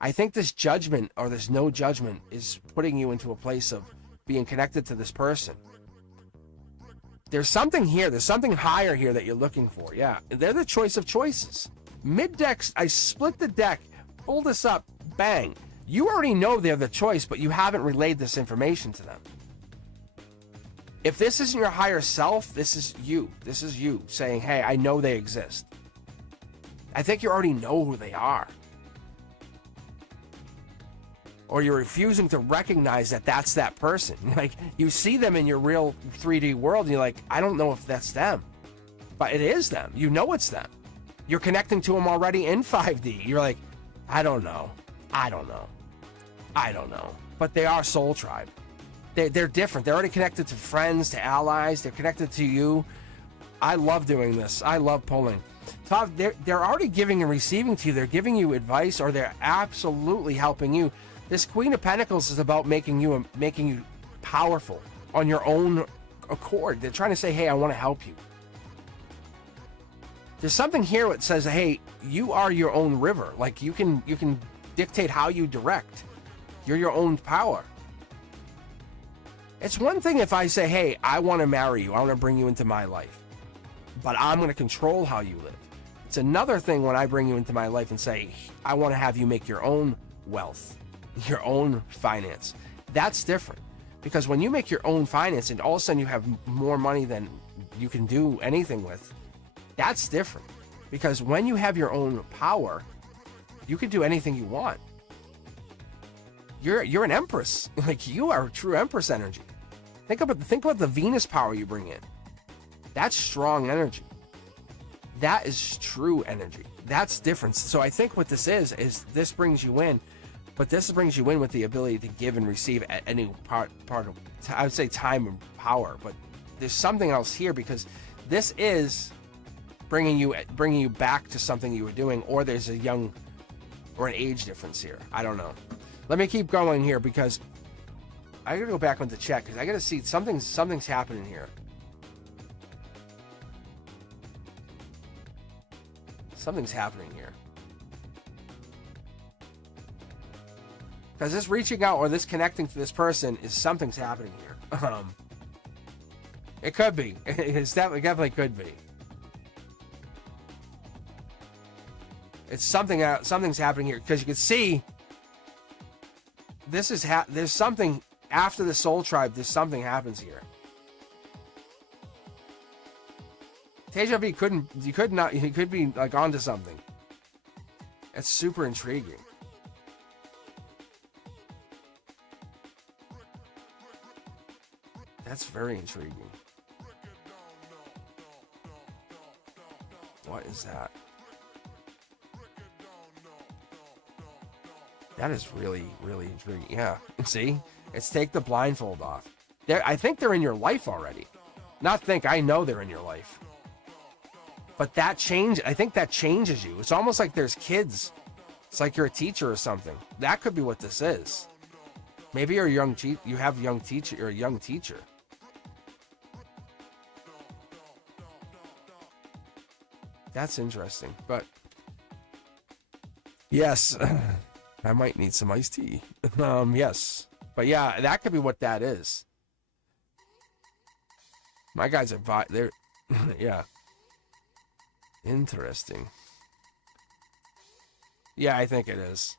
I think this judgment or this no judgment is putting you into a place of being connected to this person. There's something here. There's something higher here that you're looking for. Yeah, they're the choice of choices. Mid-deck, I split the deck, pull this up, bang. You already know they're the choice, but you haven't relayed this information to them. If this isn't your higher self, this is you. This is you saying, hey, I know they exist. I think you already know who they are. Or you're refusing to recognize that that's that person. Like, you see them in your real 3D world, and you're like, I don't know if that's them. But it is them. You know it's them. You're connecting to them already in 5D. You're like, I don't know. I don't know. I don't know. But they are Soul Tribe. They're different. They're already connected to friends, to allies. They're connected to you. I love doing this. I love pulling. Todd, they're already giving and receiving to you. They're giving you advice, or they're absolutely helping you. This Queen of Pentacles is about making you powerful on your own accord. They're trying to say, hey, I want to help you. There's something here that says, hey, you are your own river. Like, you can dictate how you direct. You're your own power. It's one thing if I say, hey, I want to marry you. I want to bring you into my life. But I'm going to control how you live. It's another thing when I bring you into my life and say, I want to have you make your own wealth, your own finance. That's different. Because when you make your own finance and all of a sudden you have more money than you can do anything with, that's different. Because when you have your own power, you can do anything you want. You're an empress. Like, you are true empress energy. Think about the Venus power you bring in. That's strong energy. That is true energy. That's different. So I think what this is this brings you in, but this brings you in with the ability to give and receive at any part of, I would say, time and power. But there's something else here, because this is bringing you back to something you were doing, or there's a young or an age difference here. I don't know. Let me keep going here, because I gotta go back into chat, because I gotta see something's happening here. Something's happening here. Because this reaching out or this connecting to this person is something's happening here. It could be. It definitely could be. It's something's happening here, because you can see this is there's something after the Soul Tribe. There's something happens here. Teja V he could be like onto something. It's super intriguing. That's very intriguing. What is that? That is really, really intriguing. Yeah, see? It's take the blindfold off. I think they're in your life already. I know they're in your life. But I think that changes you. It's almost like there's kids. It's like you're a teacher or something. That could be what this is. Maybe you're a young teacher. You're a young teacher. That's interesting. But yes, I might need some iced tea. Yes. But yeah, that could be what that is. My guys are they're yeah. Interesting. Yeah, I think it is.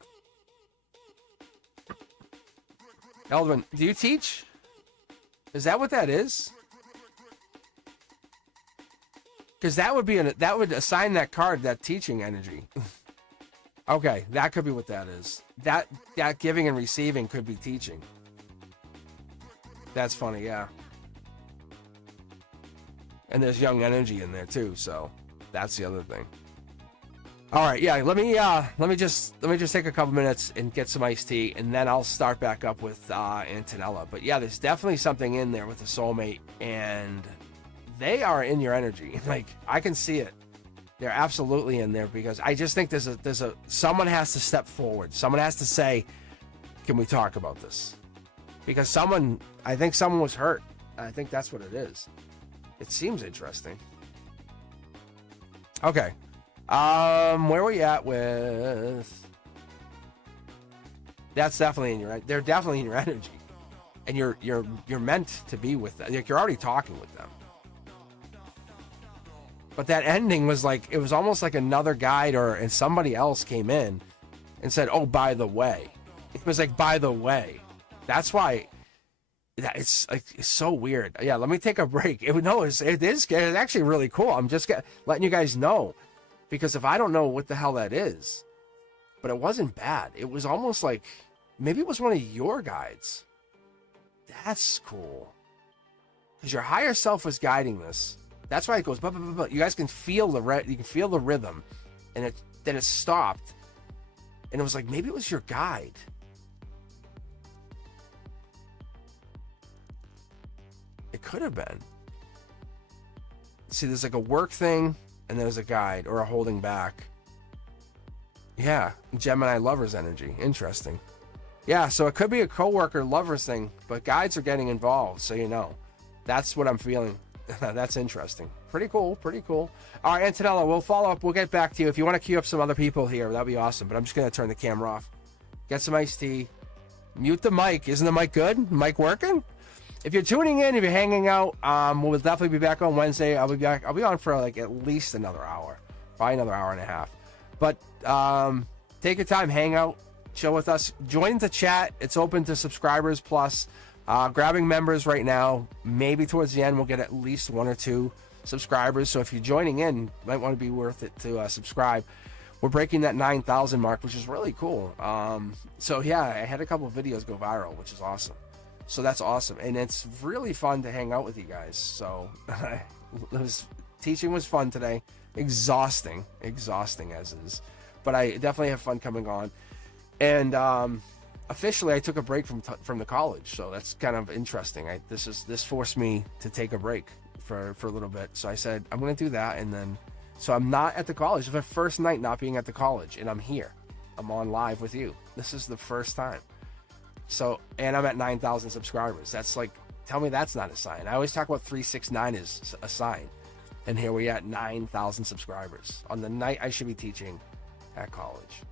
Eldwin, do you teach? Is that what that is? Because that would assign that card that teaching energy. Okay, that could be what that is. That giving and receiving could be teaching. That's funny, yeah. And there's young energy in there too, so that's the other thing. All right, yeah. Let me just take a couple minutes and get some iced tea, and then I'll start back up with Antonella. But yeah, there's definitely something in there with the soulmate, and they are in your energy. Like, I can see it. They're absolutely in there because I just think someone has to step forward. Someone has to say, "Can we talk about this?" Because I think someone was hurt. I think that's what it is. It seems interesting. Okay. Where were we at with? That's definitely in your. They're definitely in your energy, and you're meant to be with them. Like, you're already talking with them. But that ending was like, it was almost like another guide and somebody else came in and said, "Oh, by the way," it was like, "By the way." That's why. It's like, it's so weird. Yeah, let me take a break. It is actually really cool. I'm just letting you guys know, because if I don't know what the hell that is, but it wasn't bad. It was almost like maybe it was one of your guides. That's cool, because your higher self was guiding this. That's why it goes. But you guys can feel the rhythm, and then it stopped, and it was like maybe it was your guide. It could have been. See, there's like a work thing, and there's a guide or a holding back. Yeah, Gemini lover's energy. Interesting. Yeah, so it could be a coworker lover's thing, but guides are getting involved, so you know. That's what I'm feeling. That's interesting. Pretty cool. All right, Antonella, we'll follow up. We'll get back to you. If you want to queue up some other people here, that'd be awesome. But I'm just going to turn the camera off. Get some iced tea. Mute the mic. Isn't the mic good? Mic working? If you're tuning in, if you're hanging out, we'll definitely be back on Wednesday. I'll be on for like at least another hour. Probably another hour and a half. But take your time, hang out, chill with us. Join the chat. It's open to subscribers plus. Grabbing members right now. Maybe towards the end we'll get at least 1 or 2 subscribers. So if you're joining in, might want to be worth it to subscribe. We're breaking that 9,000 mark, which is really cool. So yeah, I had a couple of videos go viral, which is awesome. So that's awesome, and it's really fun to hang out with you guys. So teaching was fun today. Exhausting as is, but I definitely have fun coming on. And officially, I took a break from the college, so that's kind of interesting. This forced me to take a break for a little bit. So I said I'm going to do that, and then so I'm not at the college. It's the first night not being at the college, and I'm here. I'm on live with you. This is the first time. So, and I'm at 9,000 subscribers. That's like, tell me that's not a sign. I always talk about 369 as a sign. And here we at 9,000 subscribers on the night I should be teaching at college.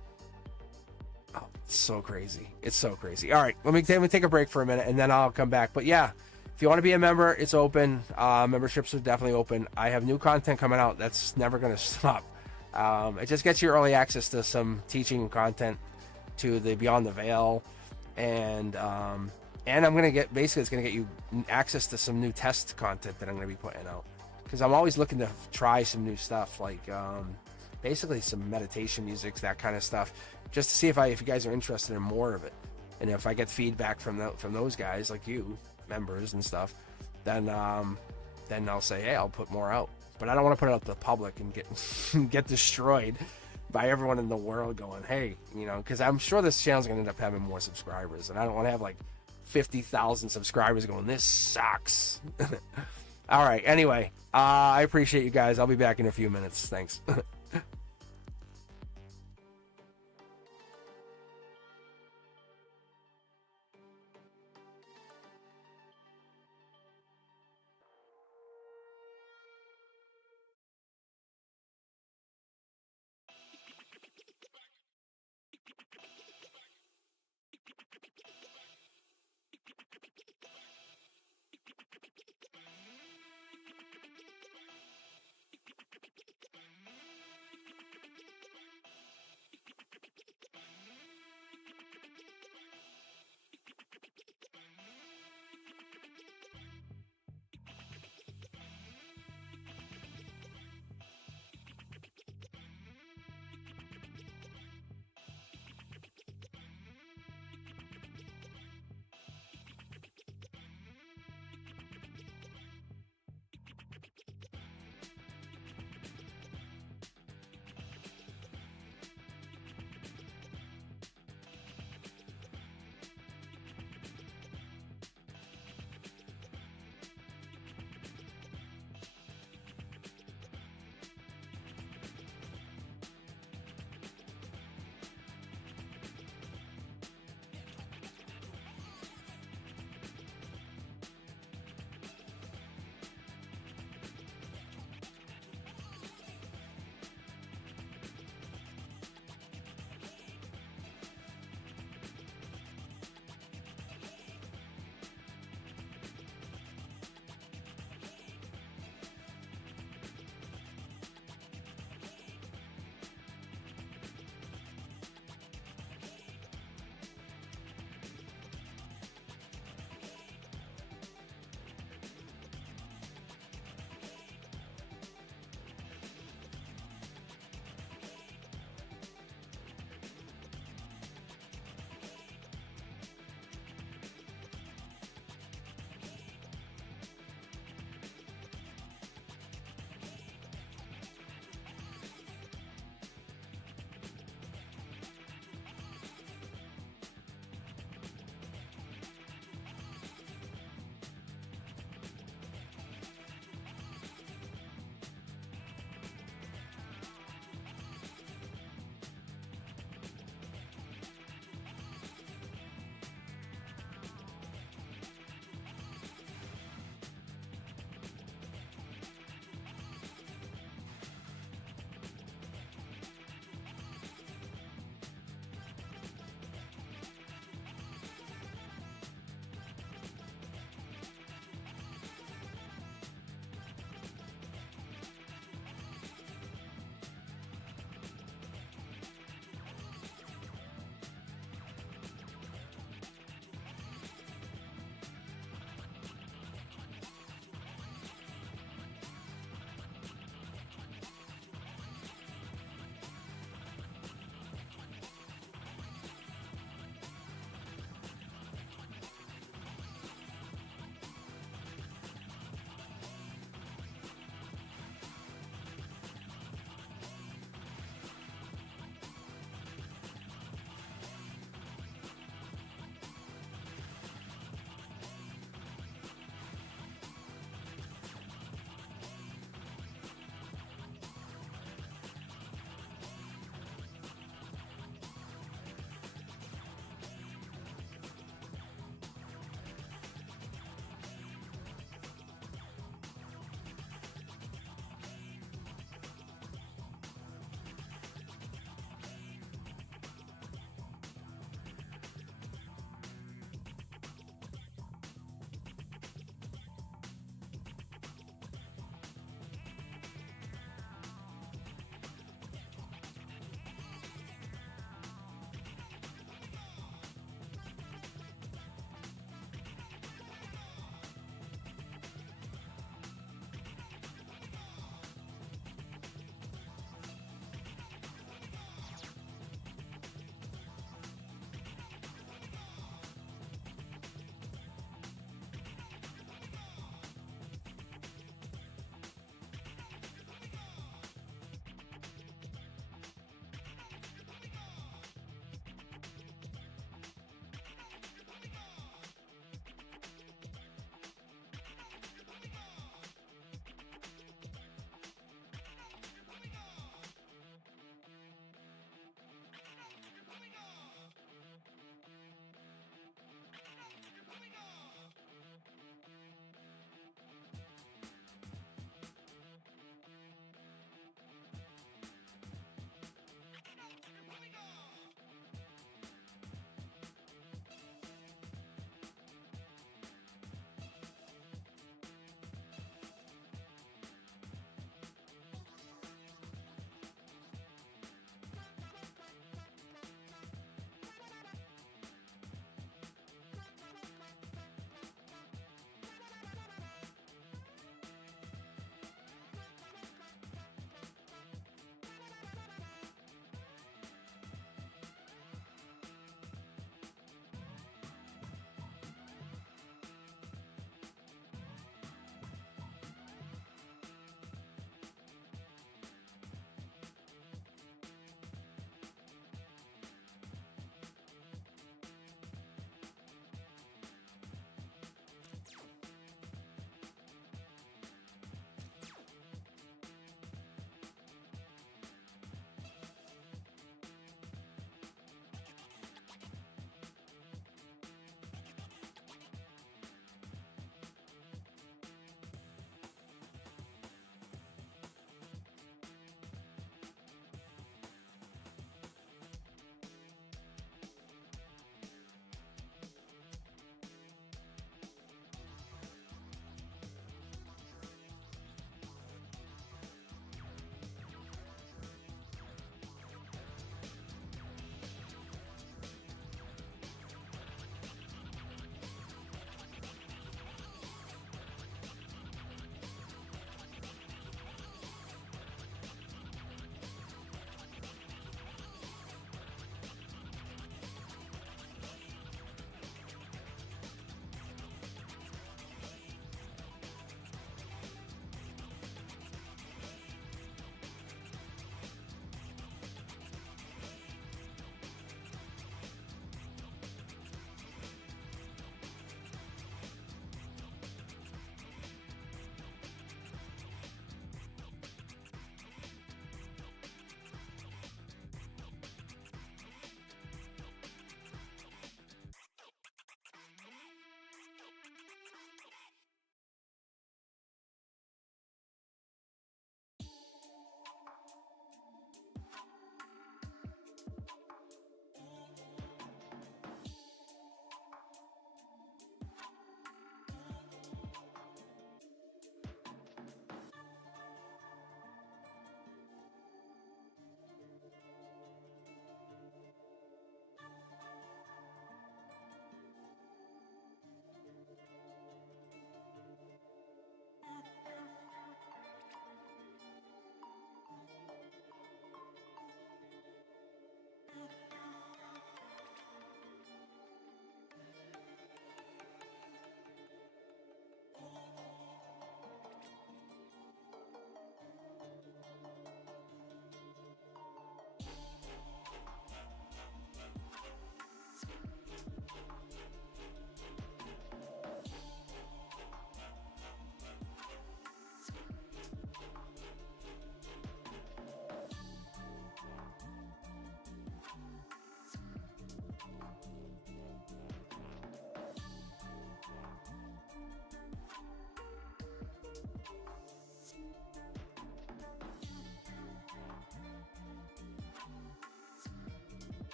Oh, it's so crazy. It's so crazy. All right, let me take a break for a minute, and then I'll come back. But yeah, if you want to be a member, it's open. Memberships are definitely open. I have new content coming out. That's never going to stop. It just gets you early access to some teaching content, to the Beyond the Veil. And I'm gonna it's gonna get you access to some new test content that I'm gonna be putting out, because I'm always looking to try some new stuff, like basically some meditation music, that kind of stuff, just to see if you guys are interested in more of it. And if I get feedback from those guys like you, members and stuff, then I'll say, hey, I'll put more out. But I don't want to put it out to the public and get destroyed by everyone in the world going, hey, because I'm sure this channel's going to end up having more subscribers, and I don't want to have like 50,000 subscribers going, this sucks. All right, anyway, I appreciate you guys. I'll be back in a few minutes. Thanks.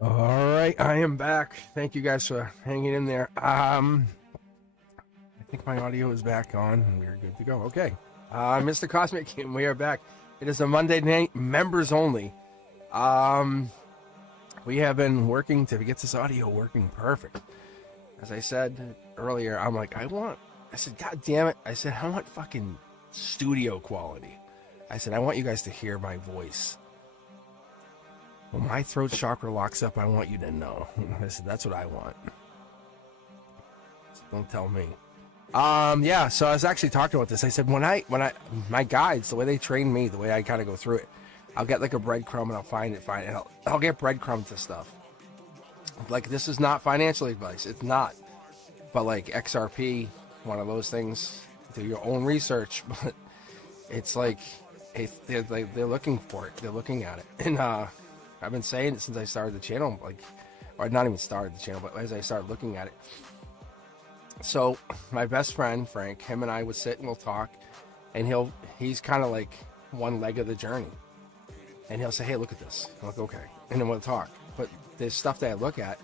All right, I am back. Thank you guys for hanging in there. I think my audio is back on and we're good to go. Okay. Mr. Cosmic, we are back. It is a Monday night, members only. We have been working to get this audio working perfect. As I said earlier, I'm like, I said, God damn it. I said, I want fucking studio quality. I said, I want you guys to hear my voice. When my throat chakra locks up, I want you to know. I said, that's what I want. So don't tell me. Yeah, so I was actually talking about this. I said, when I my guides, the way they train me, the way I kind of go through it, I'll get like a breadcrumb and I'll find it, and I'll get breadcrumb to stuff. Like, this is not financial advice. It's not. But like XRP, one of those things, do your own research. But it's like, they're looking for it. They're looking at it. And I've been saying it since I started the channel, like, or not even started the channel, but as I started looking at it. So my best friend, Frank, him and I would sit and we'll talk, and he's kind of like one leg of the journey. And he'll say, hey, look at this. I'm like, okay. And then we'll talk. But there's stuff that I look at,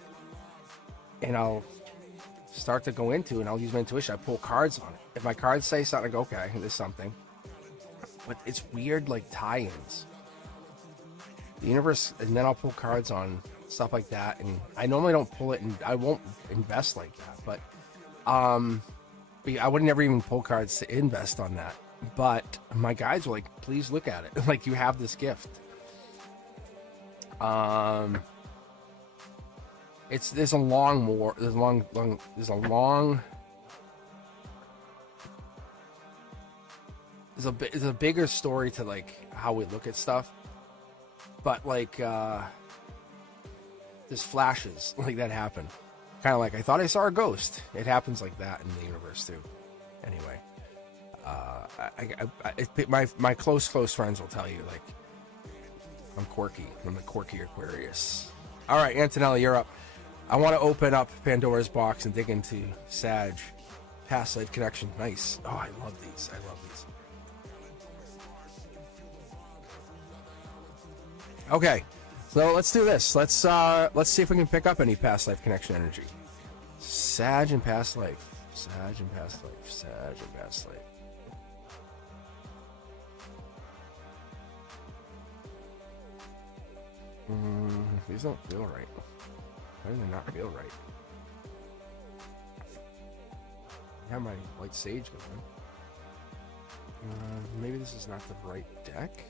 and I'll start to go into, and I'll use my intuition. I pull cards on it. If my cards say something, I go, okay, there's something. But it's weird, like tie-ins. The universe, and then I'll pull cards on stuff like that. And I normally don't pull it, and I won't invest like that. But I would never even pull cards to invest on that. But my guides were like, please look at it. Like, you have this gift. There's a bigger story to like how we look at stuff. But like, there's flashes like that happen. Kind of like, I thought I saw a ghost. It happens like that in the universe too. Anyway, my close friends will tell you, like, I'm quirky. I'm the quirky Aquarius. All right, Antonella, you're up. I want to open up Pandora's box and dig into Sag. Past life connection. Nice. Oh, I love these. Okay, so let's do this. Let's see if we can pick up any past life connection energy. Sag and past life. Sag and past life. Sag and past life. These don't feel right. Why do they not feel right? I have my white sage going. Maybe this is not the right deck.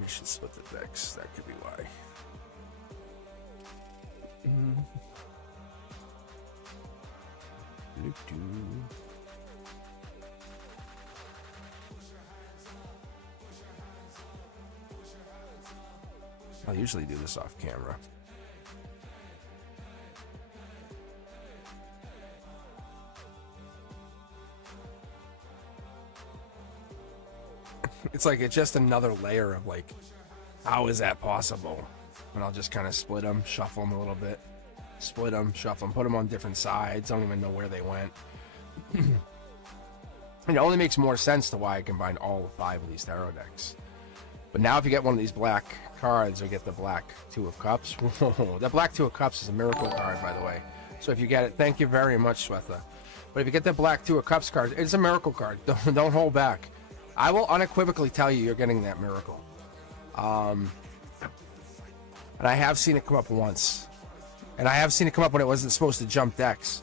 We should split the decks. That could be why. I'll usually do this off camera. It's like, it's just another layer of like, how is that possible? And I'll just kind of split them, shuffle them a little bit, split them, shuffle them, put them on different sides. I don't even know where they went. It only makes more sense to why I combined all 5 of these tarot decks. But now if you get one of these black cards, or get the black 2 of cups. That black 2 of cups is a miracle card, by the way. So if you get it, thank you very much, Swetha. But if you get the black 2 of cups card, it's a miracle card. Don't hold back. I will unequivocally tell you, you're getting that miracle. And I have seen it come up once. And I have seen it come up when it wasn't supposed to jump decks.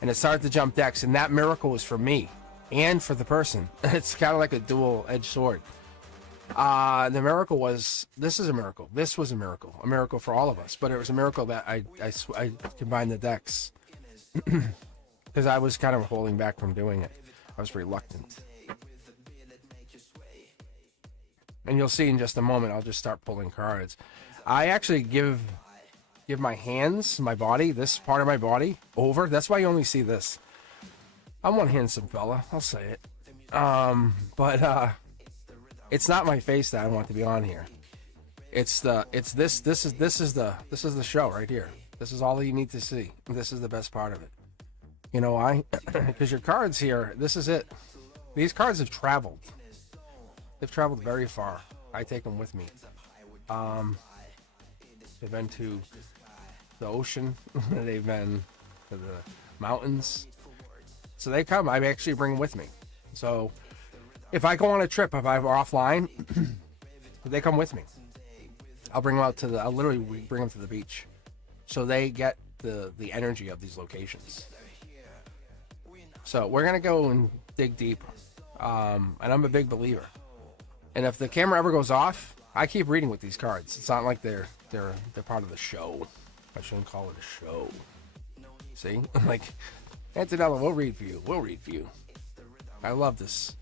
And it started to jump decks, and that miracle was for me and for the person. It's kind of like a dual-edged sword. The miracle was, this is a miracle. This was a miracle for all of us. But it was a miracle that I combined the decks. Because I was kind of holding back from doing it. I was reluctant. And you'll see in just a moment, I'll just start pulling cards. I actually give my hands, my body, this part of my body, over. That's why you only see this. I'm one handsome fella, I'll say it. But it's not my face that I want to be on here. This is the show right here. This is all you need to see. This is the best part of it. You know why? Because your cards here, this is it. These cards have traveled. They've traveled very far. I take them with me. They've been to the ocean. They've been to the mountains. So they come. I actually bring them with me. So if I go on a trip, if I'm offline, they come with me. I'll bring them out to the. I'll literally bring them to the beach, so they get the energy of these locations. So we're gonna go and dig deep, and I'm a big believer. And if the camera ever goes off, I keep reading with these cards. It's not like they're part of the show. I shouldn't call it a show. See, like Antonella, we'll read for you. We'll read for you. I love this.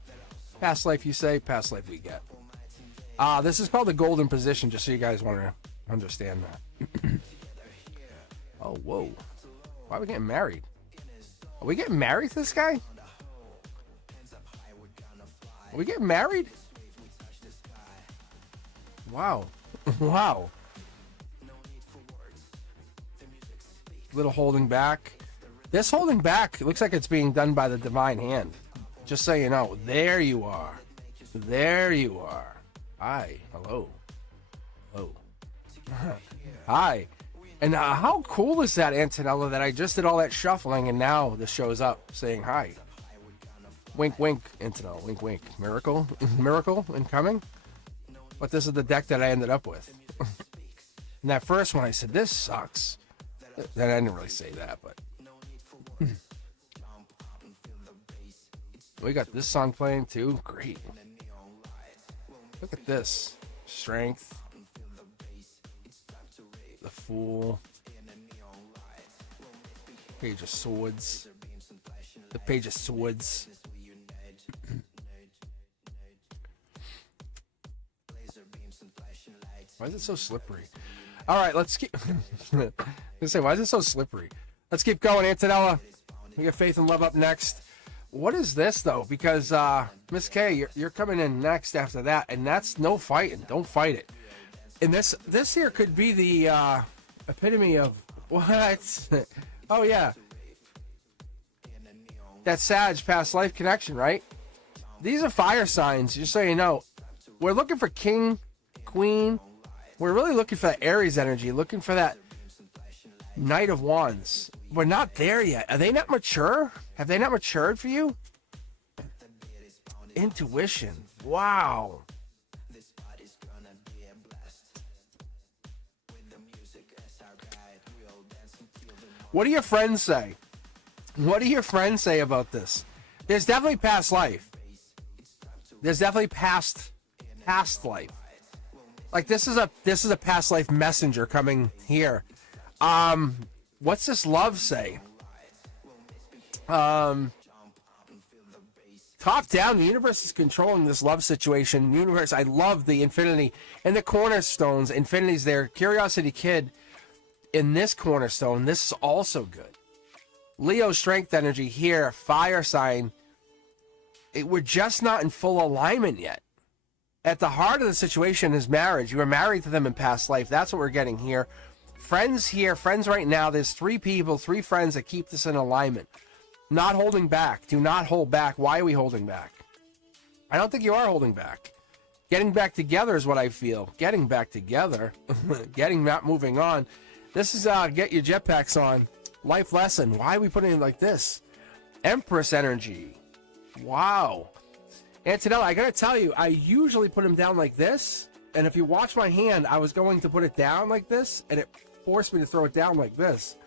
Past life, you say. Past life, we get. This is called the golden position, just so you guys want to understand that. Oh, whoa. Why are we getting married? Are we getting married to this guy? Are we getting married? Wow. Wow. Little holding back. This holding back looks like it's being done by the divine hand. Just so you know. There you are. There you are. Hi. Hello. Hello. Hi. And how cool is that, Antonella, that I just did all that shuffling and now this shows up saying hi. Wink, wink, Antonella. Wink, wink. Miracle? Miracle incoming? But this is the deck that I ended up with. And that first one, I said, this sucks. Then I didn't really say that, but... We got this song playing, too. Great. Look at this. Strength. The Fool. Page of Swords. The Page of Swords. Why is it so slippery? All right, let's keep... Let's say, why is it so slippery? Let's keep going, Antonella. We got Faith and Love up next. What is this, though? Because, Miss K, you're coming in next after that, and that's no fighting. Don't fight it. And this here could be the epitome of... What? Oh, yeah. That Sag past life connection, right? These are fire signs, just so you know. We're looking for King, Queen... We're really looking for that Aries energy, looking for that Knight of Wands. We're not there yet. Are they not mature? Have they not matured for you? Intuition. Wow. What do your friends say? What do your friends say about this? There's definitely past life. There's definitely past life. Like this is a past life messenger coming here. What's this love say? Top down, the universe is controlling this love situation. Universe, I love the infinity and the cornerstones. Infinity's there. Curiosity Kid in this cornerstone. This is also good. Leo strength energy here. Fire sign. We're just not in full alignment yet. At the heart of the situation is marriage. You were married to them in past life. That's what we're getting here. Friends here, friends right now. There's 3 people, 3 friends that keep this in alignment. Not holding back. Do not hold back. Why are we holding back? I don't think you are holding back. Getting back together is what I feel. Getting back together. Not moving on. This is get your jetpacks on. Life lesson. Why are we putting it like this? Empress energy. Wow. Antonella, I gotta tell you, I usually put them down like this, and if you watch my hand, I was going to put it down like this, and it forced me to throw it down like this.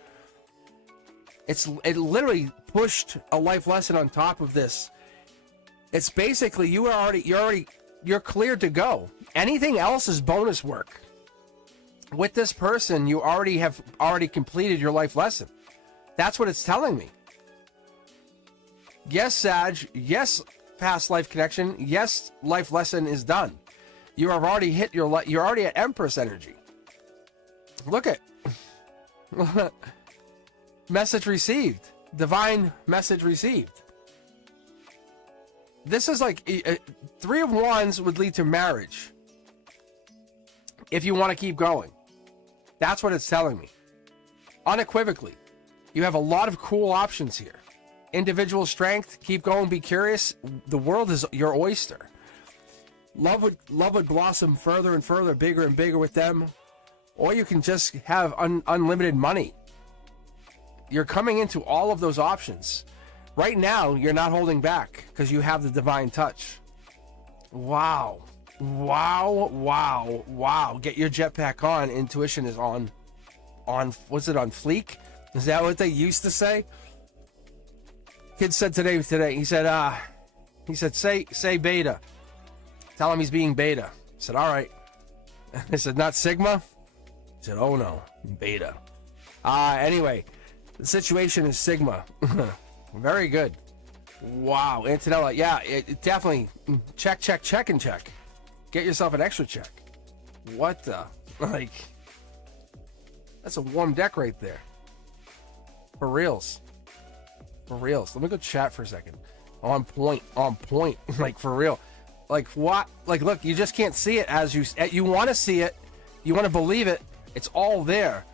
It literally pushed a life lesson on top of this. It's basically you're cleared to go. Anything else is bonus work. With this person, you have completed your life lesson. That's what it's telling me. Yes, Sag. Yes. Past life connection. Yes, life lesson is done. You have already hit you're already at Empress energy. Look at message received. Divine message received. This is like 3 of Wands would lead to marriage. If you want to keep going. That's what it's telling me. Unequivocally. You have a lot of cool options here. Individual strength, keep going, be curious. The world is your oyster. Love would blossom further and further, bigger and bigger with them. or you can just have unlimited money. You're coming into all of those options. Right now, you're not holding back because you have the divine touch. Wow. Wow, wow, wow. Get your jetpack on. Intuition is on, what's it, on fleek? Is that what they used to say? Kid said today, he said, say beta. Tell him he's being beta. I said, all right. I said, not Sigma? He said, oh no, beta. Anyway, the situation is Sigma. Very good. Wow, Antonella, yeah, it definitely check. Get yourself an extra check. What the, like, that's a warm deck right there. For reals. Let me go chat for a second. On point. Like, for real. Like, what? Like, look, you just can't see it as you want to see it. You want to believe it. It's all there.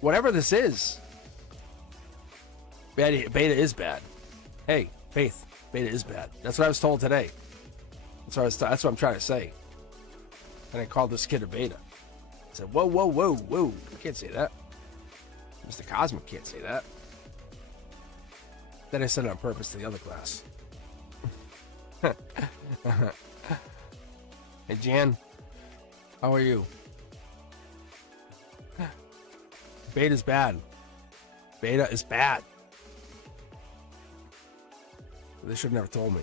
Whatever this is. Beta is bad. Hey, Faith, beta is bad. That's what I was told today. That's what I'm trying to say. And I called this kid a beta. I said, whoa. You can't say that. Mr. Cosmic can't say that. Then I said it on purpose to the other class. Hey, Jan. How are you? Beta's bad. Beta is bad. They should have never told me.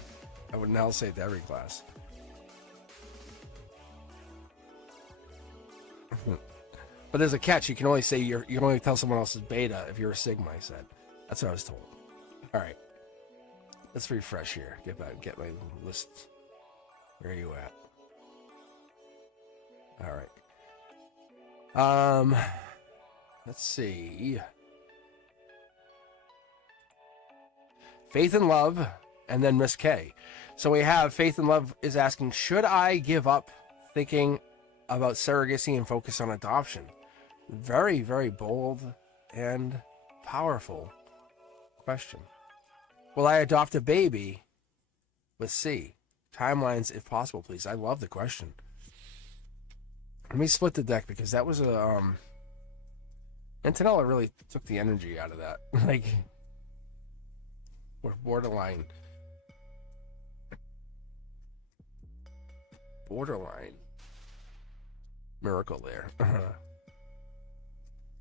I would now say it to every class. But there's a catch. You can only say you can only tell someone else is beta if you're a Sigma, I said. That's what I was told. All right. Let's refresh here. Get my list. Where are you at? All right. Let's see. Faith and Love, and then Miss K. So we have Faith and Love is asking, should I give up thinking about surrogacy and focus on adoption? Very, very bold and powerful question. Will I adopt a baby with C? Timelines, if possible, please. I love the question. Let me split the deck because that was a Antonella really took the energy out of that. Like, we're borderline miracle there.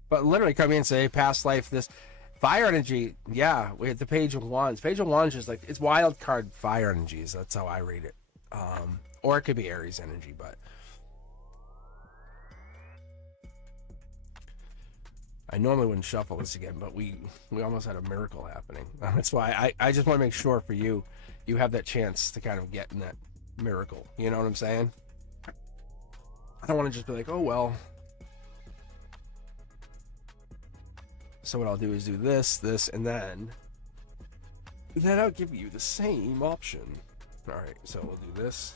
But literally come in and say, past life, this fire energy. Yeah, we had the Page of Wands. Page of Wands is like, it's wild card fire energies. That's how I read it. Or it could be Aries energy, but I normally wouldn't shuffle this again, but we almost had a miracle happening. That's why I just want to make sure for you have that chance to kind of get in that miracle. You know what I'm saying? I don't want to just be like, oh, well. So what I'll do is do this, and then I'll give you the same option. All right, so we'll do this.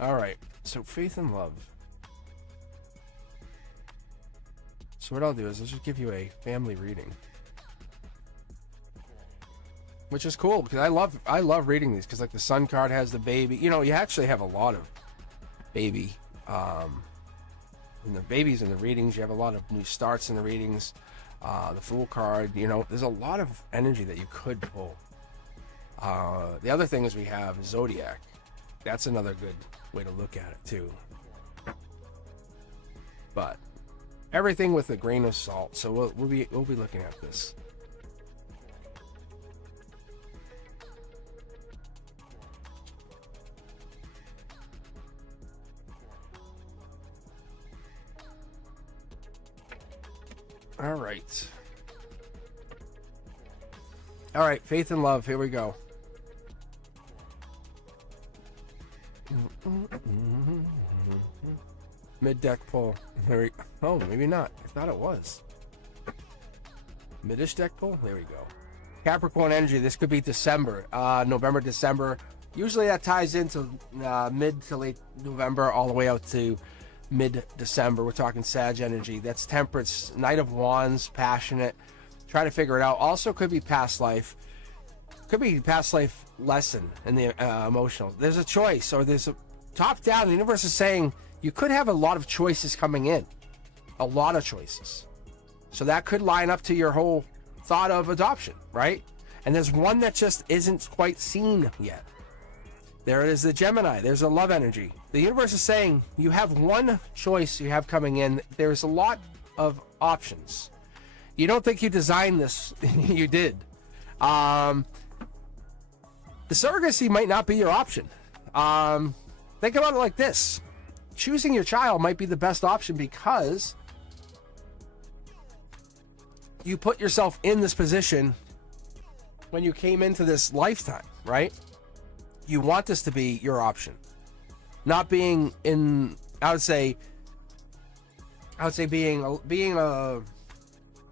All right, so Faith and Love. So what I'll do is I'll just give you a family reading, which is cool because I love reading these because like the Sun card has the baby. You know, you actually have a lot of baby, and the babies in the readings. You have a lot of new starts in the readings. The Fool card. You know, there's a lot of energy that you could pull. The other thing is we have Zodiac. That's another good way to look at it too. But everything with a grain of salt. So we'll be looking at this. All right, Faith and Love, here we go. Mid-deck pull. Oh, maybe not. I thought it was. Mid-ish deck pull? There we go. Capricorn energy, this could be December. November, December. Usually that ties into mid to late November all the way out to mid-December. We're talking Sag energy. That's Temperance, Knight of Wands, passionate. Try to figure it out. Also could be past life. Could be past life lesson in the emotional. There's a choice, or there's a top down. The universe is saying you could have a lot of choices coming in, a lot of choices. So that could line up to your whole thought of adoption, right? And there's one that just isn't quite seen yet. There it is, the Gemini. There's a love energy. The universe is saying you have one choice you have coming in. There's a lot of options. You don't think you designed this. You did. The surrogacy might not be your option. Think about it like this. Choosing your child might be the best option because you put yourself in this position when you came into this lifetime, right? You want this to be your option. Not being in, I would say being a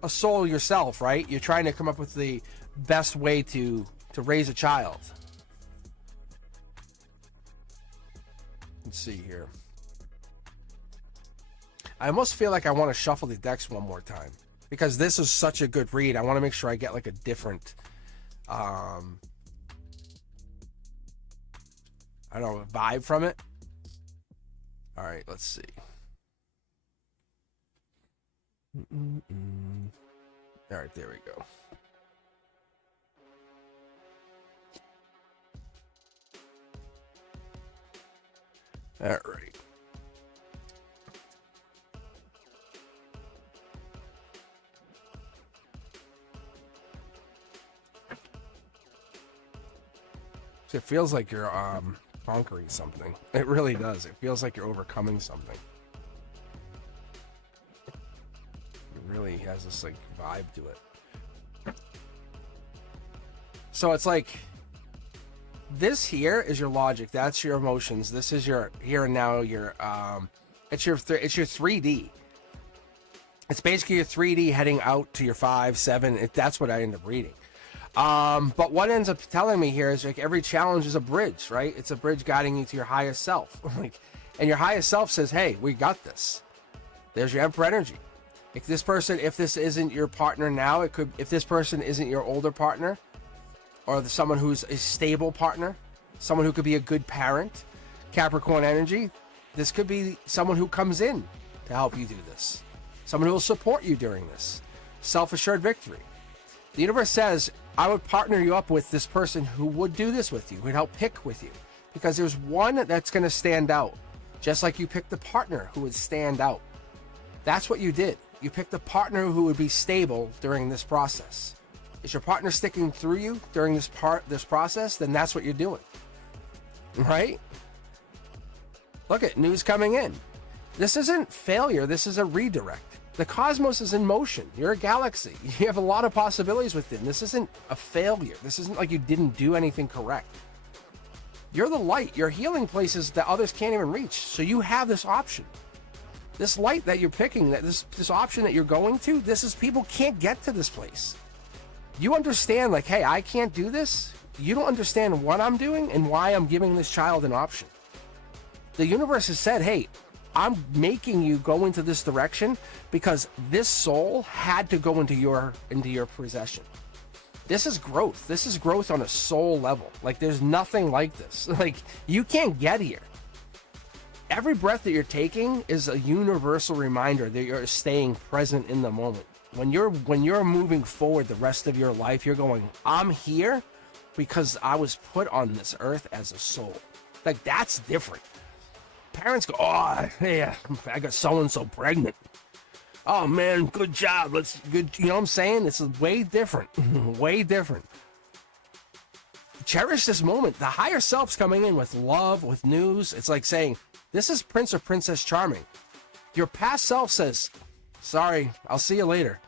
soul yourself, right? You're trying to come up with the best way to raise a child. Let's see here. I almost feel like I want to shuffle the decks one more time because this is such a good read. I want to make sure I get like a different, I don't know, a vibe from it. All right, let's see. All right, there we go. All right. It feels like you're conquering something. It really does. It feels like you're overcoming something. It really has this like vibe to it. So it's like this here is your logic. That's your emotions. This is your here and now. Your it's your 3D. It's basically your 3D heading out to your 5, 7. That's what I end up reading. But what ends up telling me here is like every challenge is a bridge, right? It's a bridge guiding you to your highest self. Like, and your highest self says, hey, we got this. There's your Emperor energy. If this isn't your partner now, if this person isn't your older partner, or someone who's a stable partner, someone who could be a good parent, Capricorn energy, this could be someone who comes in to help you do this. Someone who will support you during this. Self-assured victory. The universe says, I would partner you up with this person who would do this with you, who would help pick with you. Because there's one that's going to stand out. Just like you picked the partner who would stand out. That's what you did. You picked a partner who would be stable during this process. Is your partner sticking through you during this process? Then that's what you're doing. Right? Look at news coming in. This isn't failure. This is a redirect. The cosmos is in motion. You're a galaxy. You have a lot of possibilities within. This isn't a failure. This isn't like you didn't do anything correct. You're the light. You're healing places that others can't even reach. So you have this option. This light that you're picking, this option that you're going to, this is people can't get to this place. You understand like, hey, I can't do this. You don't understand what I'm doing and why I'm giving this child an option. The universe has said, hey, I'm making you go into this direction because this soul had to go into your possession. This is growth. This is growth on a soul level. Like there's nothing like this. Like you can't get here. Every breath that you're taking is a universal reminder that you're staying present in the moment. When you're moving forward the rest of your life, you're going, I'm here because I was put on this earth as a soul. Like that's different. Parents go, oh, yeah, I got so-and-so pregnant. Oh, man, good job. You know what I'm saying? It's way different. Way different. Cherish this moment. The higher self's coming in with love, with news. It's like saying, this is Prince or Princess Charming. Your past self says, sorry, I'll see you later.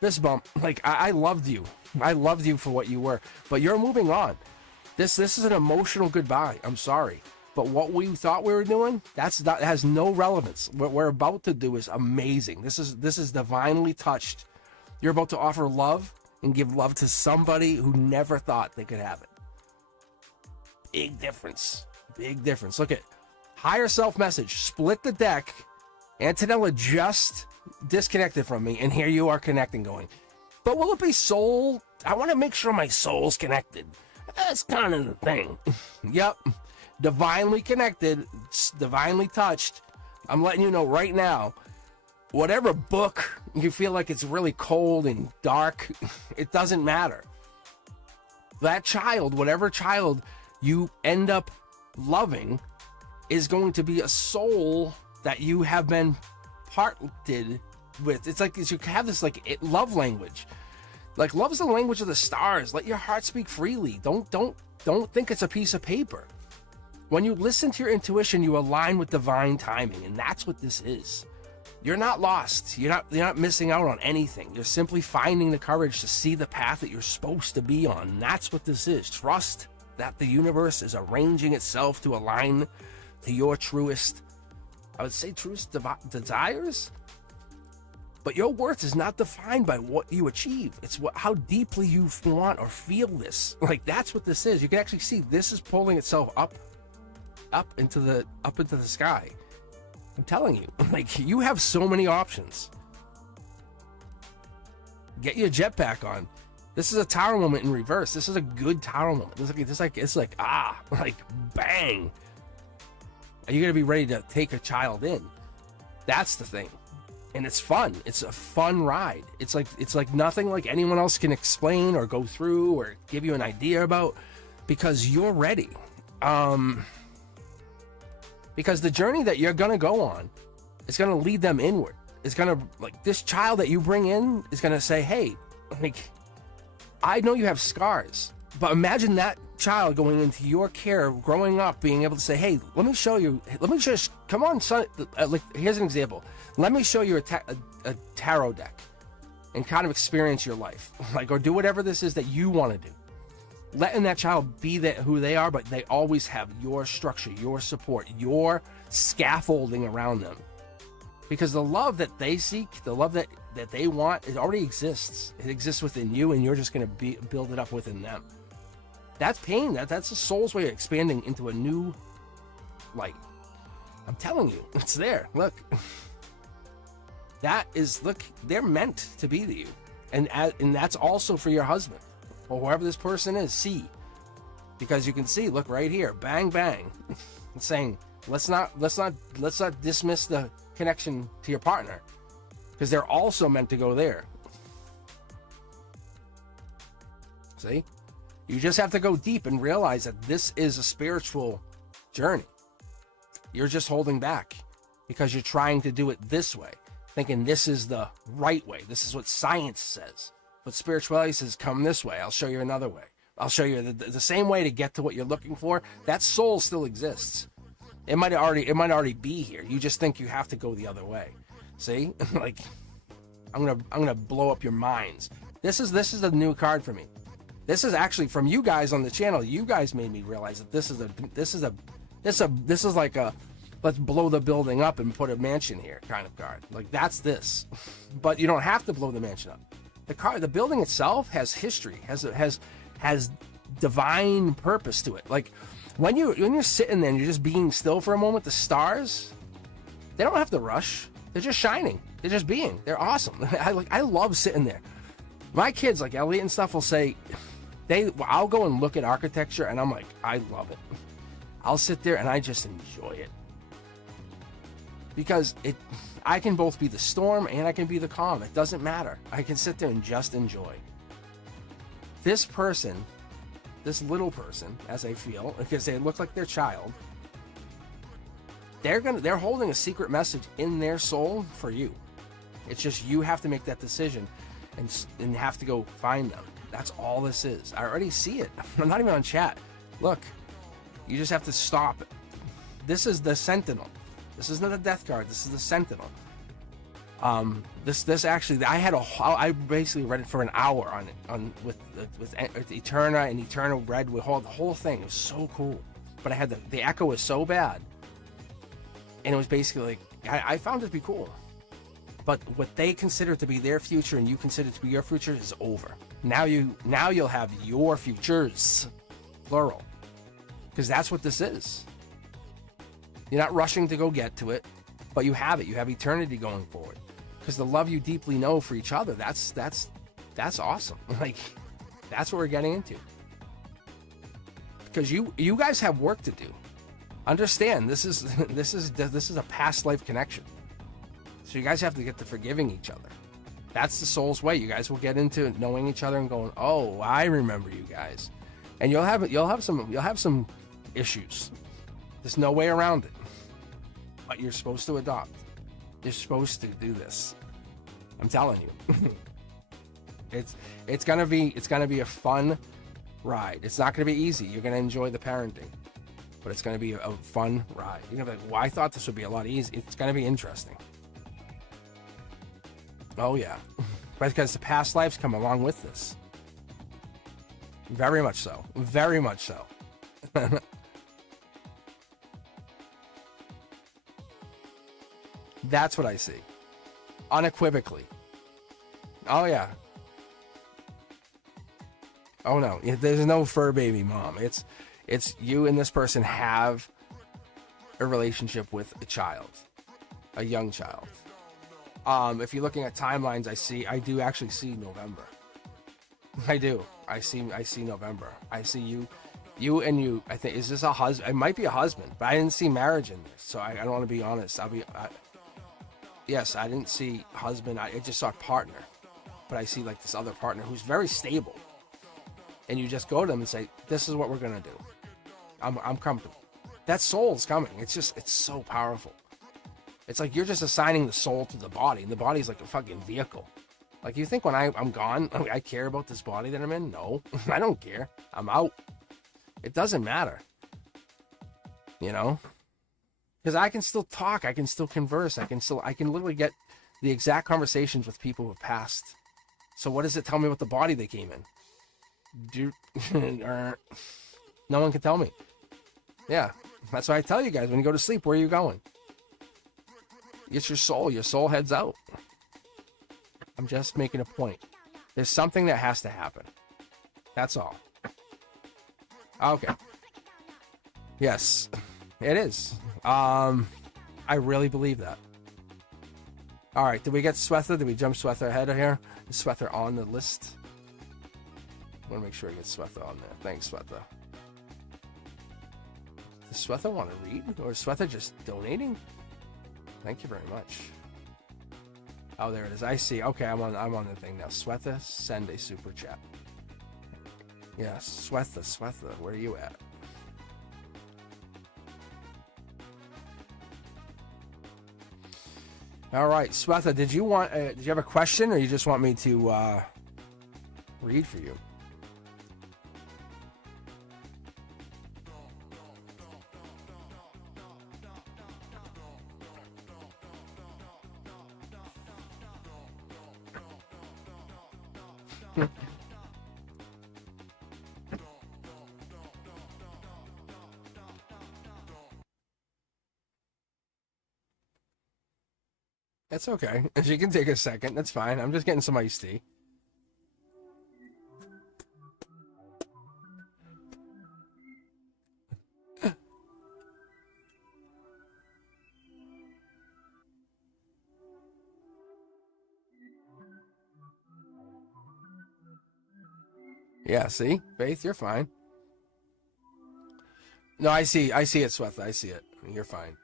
Fist bump. Like, I loved you. I loved you for what you were. But you're moving on. This is an emotional goodbye. I'm sorry. But what we thought we were doing, that has no relevance. What we're about to do is amazing. This is divinely touched. You're about to offer love and give love to somebody who never thought they could have it. Big difference. Big difference. Look at higher self message. Split the deck. Antonella just disconnected from me, and here you are connecting going. But will it be soul? I want to make sure my soul's connected. That's kind of the thing. Yep. Divinely connected, divinely touched. I'm letting you know right now, whatever book you feel like it's really cold and dark, it doesn't matter. That child, whatever child you end up loving, is going to be a soul that you have been parted with. It's like you have this like love language. Like, love is the language of the stars. Let your heart speak freely. Don't think it's a piece of paper. When you listen to your intuition, you align with divine timing, and that's what this is. You're not lost. You're not missing out on anything. You're simply finding the courage to see the path that you're supposed to be on. And that's what this is. Trust that the universe is arranging itself to align to your truest, I would say, truest desires. But your worth is not defined by what you achieve. It's how deeply you want or feel this. Like, that's what this is. You can actually see this is pulling itself up into the sky. I'm telling you, like, you have so many options. Get your jetpack on. This is a tower moment in reverse. This is a good tower moment. It's like bang. Are you gonna be ready to take a child in? That's the thing. And it's fun. It's a fun ride. It's like nothing like anyone else can explain or go through or give you an idea about, because you're ready. Because the journey that you're gonna go on is gonna lead them inward. It's gonna, like, this child that you bring in is gonna say, hey, like, I know you have scars, but imagine that child going into your care, growing up, being able to say, hey, let me show you, come on, son. Like, here's an example. Let me show you a tarot deck and kind of experience your life, like, or do whatever this is that you want to do. Letting that child be who they are, but they always have your structure, your support, your scaffolding around them. Because the love that they seek, the love that they want, it already exists. It exists within you, and you're just going to build it up within them. That's pain. That's the soul's way of expanding into a new light. I'm telling you, it's there. Look. They're meant to be to you. And that's also for your husband, or whoever this person is. See, because you can see, look right here, bang bang. It's saying, let's not dismiss the connection to your partner, because they're also meant to go there. See, you just have to go deep and realize that this is a spiritual journey. You're just holding back because you're trying to do it this way, thinking this is the right way. This is what science says. But spirituality says, come this way. I'll show you another way. I'll show you the same way to get to what you're looking for. That soul still exists. It might already be here. You just think you have to go the other way. See? Like, I'm gonna blow up your minds. This is a new card for me. This is actually from you guys on the channel. You guys made me realize that this is like a let's blow the building up and put a mansion here kind of card. Like, that's this. But you don't have to blow the mansion up. The building itself has history, has divine purpose to it. Like, when you're sitting there and you're just being still for a moment, the stars, they don't have to rush. They're just shining. They're just being. They're awesome. I love sitting there. My kids, like Elliot and stuff, will say, I'll go and look at architecture and I'm like, I love it. I'll sit there and I just enjoy it. Because I can both be the storm and I can be the calm. It doesn't matter. I can sit there and just enjoy. This person, this little person, as I feel, because they look like their child, they're holding a secret message in their soul for you. It's just you have to make that decision and have to go find them. That's all this is. I already see it. I'm not even on chat. Look, you just have to stop it. This is the Sentinel. This is not a death card. This is the Sentinel. This actually, I basically read it for an hour with Eterna and Eternal Red with the whole thing. It was so cool, but I had the echo was so bad, and it was basically like I found it to be cool, but what they consider to be their future and you consider to be your future is over. Now you'll have your futures, plural, because that's what this is. You're not rushing to go get to it, but you have it. You have eternity going forward. Because the love you deeply know for each other, that's awesome. Like, that's what we're getting into. because you guys have work to do. Understand, this is a past life connection. So you guys have to get to forgiving each other. That's the soul's way. You guys will get into knowing each other and going, oh, I remember you guys, and you'll have some issues. There's no way around it. But you're supposed to adopt. You're supposed to do this. I'm telling you. It's gonna be a fun ride. It's not gonna be easy. You're gonna enjoy the parenting, but it's gonna be a fun ride. You're gonna be like, well, I thought this would be a lot easier. It's gonna be interesting. Oh yeah, because the past lives come along with this. Very much so. Very much so. That's what I see. Unequivocally. Oh yeah. Oh no, there's no fur baby mom. It's you and this person have a relationship with a child, a young child. If you're looking at timelines, I do actually see November. I do. I see November. I see you and you. I think, is this a husband? It might be a husband, but I didn't see marriage in this, so I don't want to be honest. Yes, I didn't see husband. I just saw partner, but I see like this other partner who's very stable. And you just go to them and say, this is what we're going to do. I'm comfortable. That soul's coming. It's so powerful. It's like you're just assigning the soul to the body, and the body's like a fucking vehicle. Like, you think when I'm gone, I care about this body that I'm in? No, I don't care. I'm out. It doesn't matter. You know? Because I can still talk. I can still converse. I can literally get the exact conversations with people who have passed. So what does it tell me about the body they came in? No one can tell me. Yeah, that's why I tell you guys, when you go to sleep, where are you going? It's your soul. Your soul heads out. I'm just making a point. There's something that has to happen. That's all. Okay. Yes, it is. I really believe that. All right, did we get Swetha? Did we jump Swetha ahead of here? Is Swetha on the list? I want to make sure I get Swetha on there. Thanks, Swetha. Does Swetha want to read? Or is Swetha just donating? Thank you very much. Oh, there it is. I see. Okay, I'm on the thing now. Swetha, send a super chat. Yes, Swetha, where are you at? All right, Swetha, did you have a question, or you just want me to read for you? That's okay. She can take a second. That's fine. I'm just getting some iced tea. Yeah, see? Faith, you're fine. No, I see it, Swetha. I see it. You're fine.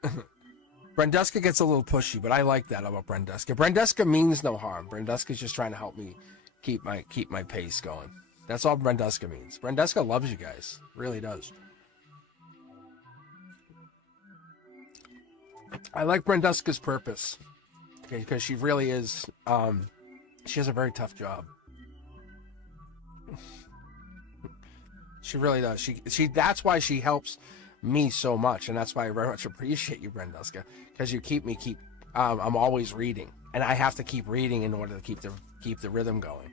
Brenduska gets a little pushy, but I like that about Brenduska. Brenduska means no harm. Brenduska's just trying to help me keep my pace going. That's all Brenduska means. Brenduska loves you guys. Really does. I like Brenduska's purpose. Okay, because she really is she has a very tough job. She really does. She that's why she helps me so much, and that's why I very much appreciate you, Brenduska, because you keep I'm always reading, and I have to keep reading in order to keep the rhythm going.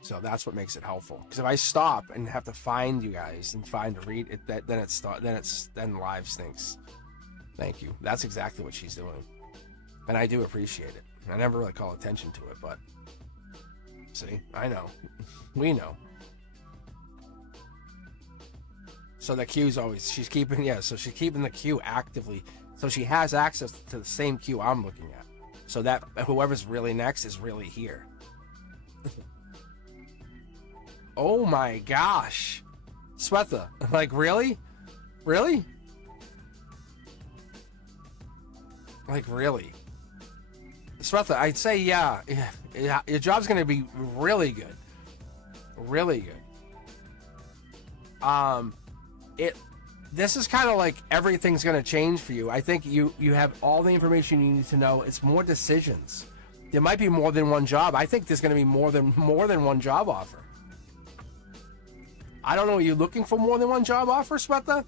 So that's what makes it helpful. Because if I stop and have to find you guys and find to read it, then live stinks. Thank you. That's exactly what she's doing, and I do appreciate it. I never really call attention to it, but see, I know, we know. So the queue's always, she's keeping the queue actively. So she has access to the same queue I'm looking at. So that whoever's really next is really here. Oh my gosh. Swetha, like, really? Really? Like, really? Swetha, I'd say, yeah, your job's going to be really good. Really good. This is kind of like everything's going to change for you. I think you have all the information you need to know. It's more decisions. There might be more than one job. I think there's going to be more than one job offer. I don't know. Are you looking for more than one job offer, Swetha?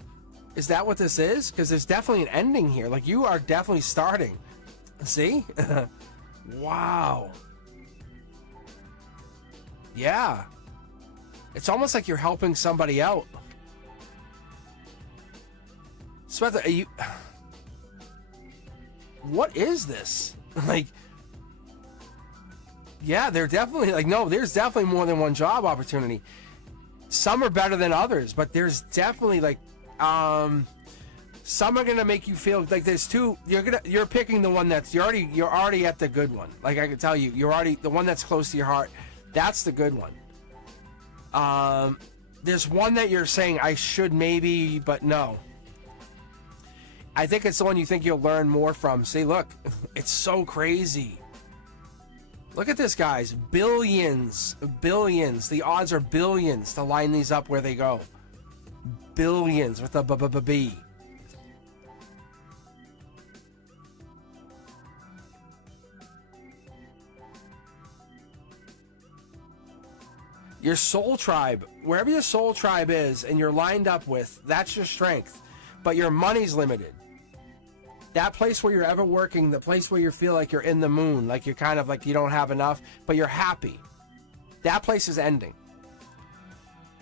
Is that what this is? Because there's definitely an ending here. Like, you are definitely starting. See? Wow. Yeah. It's almost like you're helping somebody out. Swetha, are you... What is this? Like... Yeah, they're definitely... Like, no, there's definitely more than one job opportunity. Some are better than others, but there's definitely, like... Some are gonna make you feel like there's two. You're picking the one that's you're already at the good one. Like, I can tell you, you're already the one that's close to your heart. That's the good one. There's one that you're saying I should maybe, but no. I think it's the one you think you'll learn more from. See, look, it's so crazy. Look at this, guys. Billions. The odds are billions to line these up where they go. Billions with a B. Your soul tribe, wherever your soul tribe is and you're lined up with, that's your strength. But your money's limited. That place where you're ever working, the place where you feel like you're in the moon, like you're kind of like you don't have enough, but you're happy. That place is ending.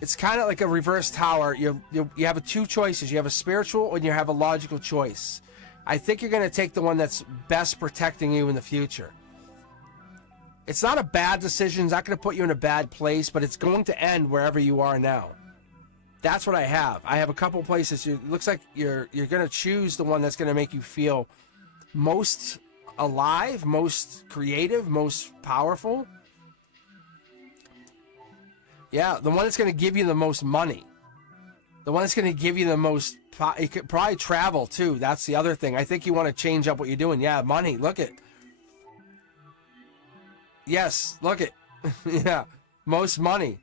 It's kind of like a reverse tower. You have two choices. You have a spiritual and you have a logical choice. I think you're going to take the one that's best protecting you in the future. It's not a bad decision. It's not going to put you in a bad place, but it's going to end wherever you are now. That's what I have. I have a couple places. It looks like you're going to choose the one that's going to make you feel most alive, most creative, most powerful. Yeah, the one that's going to give you the most money. The one that's going to give you the most... You could probably travel, too. That's the other thing. I think you want to change up what you're doing. Yeah, money. Look it. Yes, look it. Yeah, most money.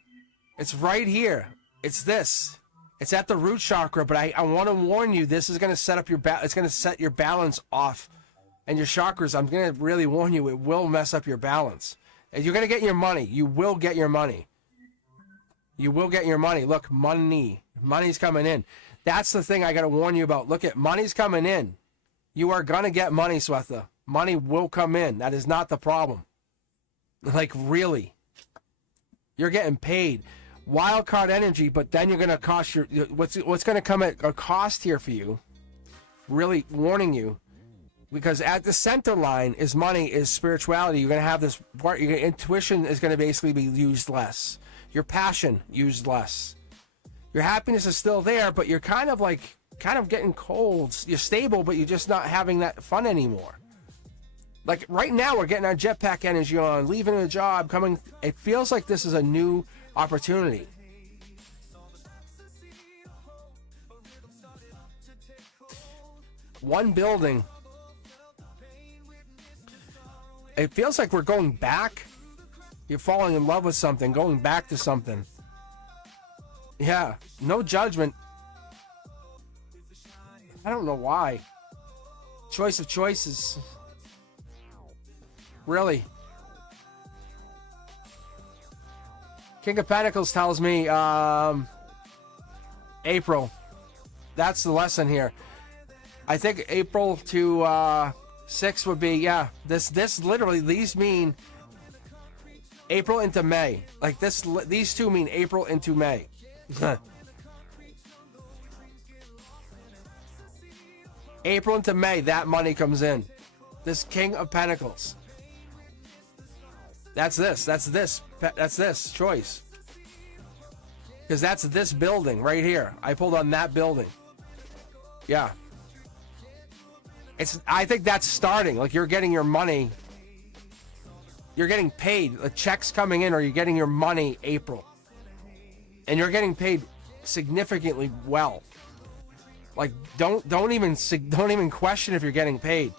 It's right here. It's this. It's at the root chakra, but I want to warn you, this is going to set up your... It's going to set your balance off. And your chakras, I'm going to really warn you, it will mess up your balance. And you're going to get your money. You will get your money. You will get your money. Look, money. Money's coming in. That's the thing I got to warn you about. Look at money's coming in. You are going to get money, Swetha. Money will come in. That is not the problem. Like, really. You're getting paid. Wild card energy, but then you're going to cost your... What's going to come at a cost here for you? Really warning you. Because at the center line is money, is spirituality. You're going to have this part... Your intuition is going to basically be used less. Your passion used less. Your happiness is still there, but you're kind of getting cold. You're stable, but you're just not having that fun anymore. Like right now, we're getting our jetpack energy on, leaving a job, coming. It feels like this is a new opportunity. One building. It feels like we're going back. You're falling in love with something, going back to something. Yeah, no judgment. I don't know why. Choice of choices. Really. King of Pentacles tells me April. That's the lesson here. I think April to 6 would be, yeah. This literally, these mean April into May. Like this, these two mean April into May. April into May, that money comes in. This King of Pentacles. That's this choice. Because that's this building right here. I pulled on that building. Yeah. I think that's starting. Like you're getting your money. You're getting paid. The check's coming in or you're getting your money April. And you're getting paid significantly well. Like, don't even question if you're getting paid.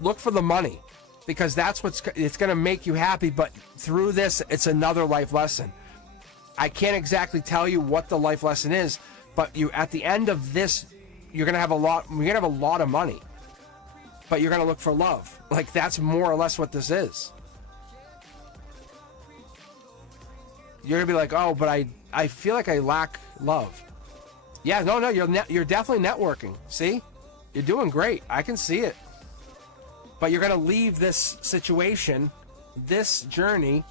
Look for the money, because that's it's going to make you happy. But through this, it's another life lesson. I can't exactly tell you what the life lesson is, but at the end of this, you're going to have a lot of money, but you're going to look for love. Like, that's more or less what this is. You're going to be like, oh, but I feel like I lack love. Yeah, no, you're definitely networking. See? You're doing great. I can see it. But you're going to leave this situation, this journey,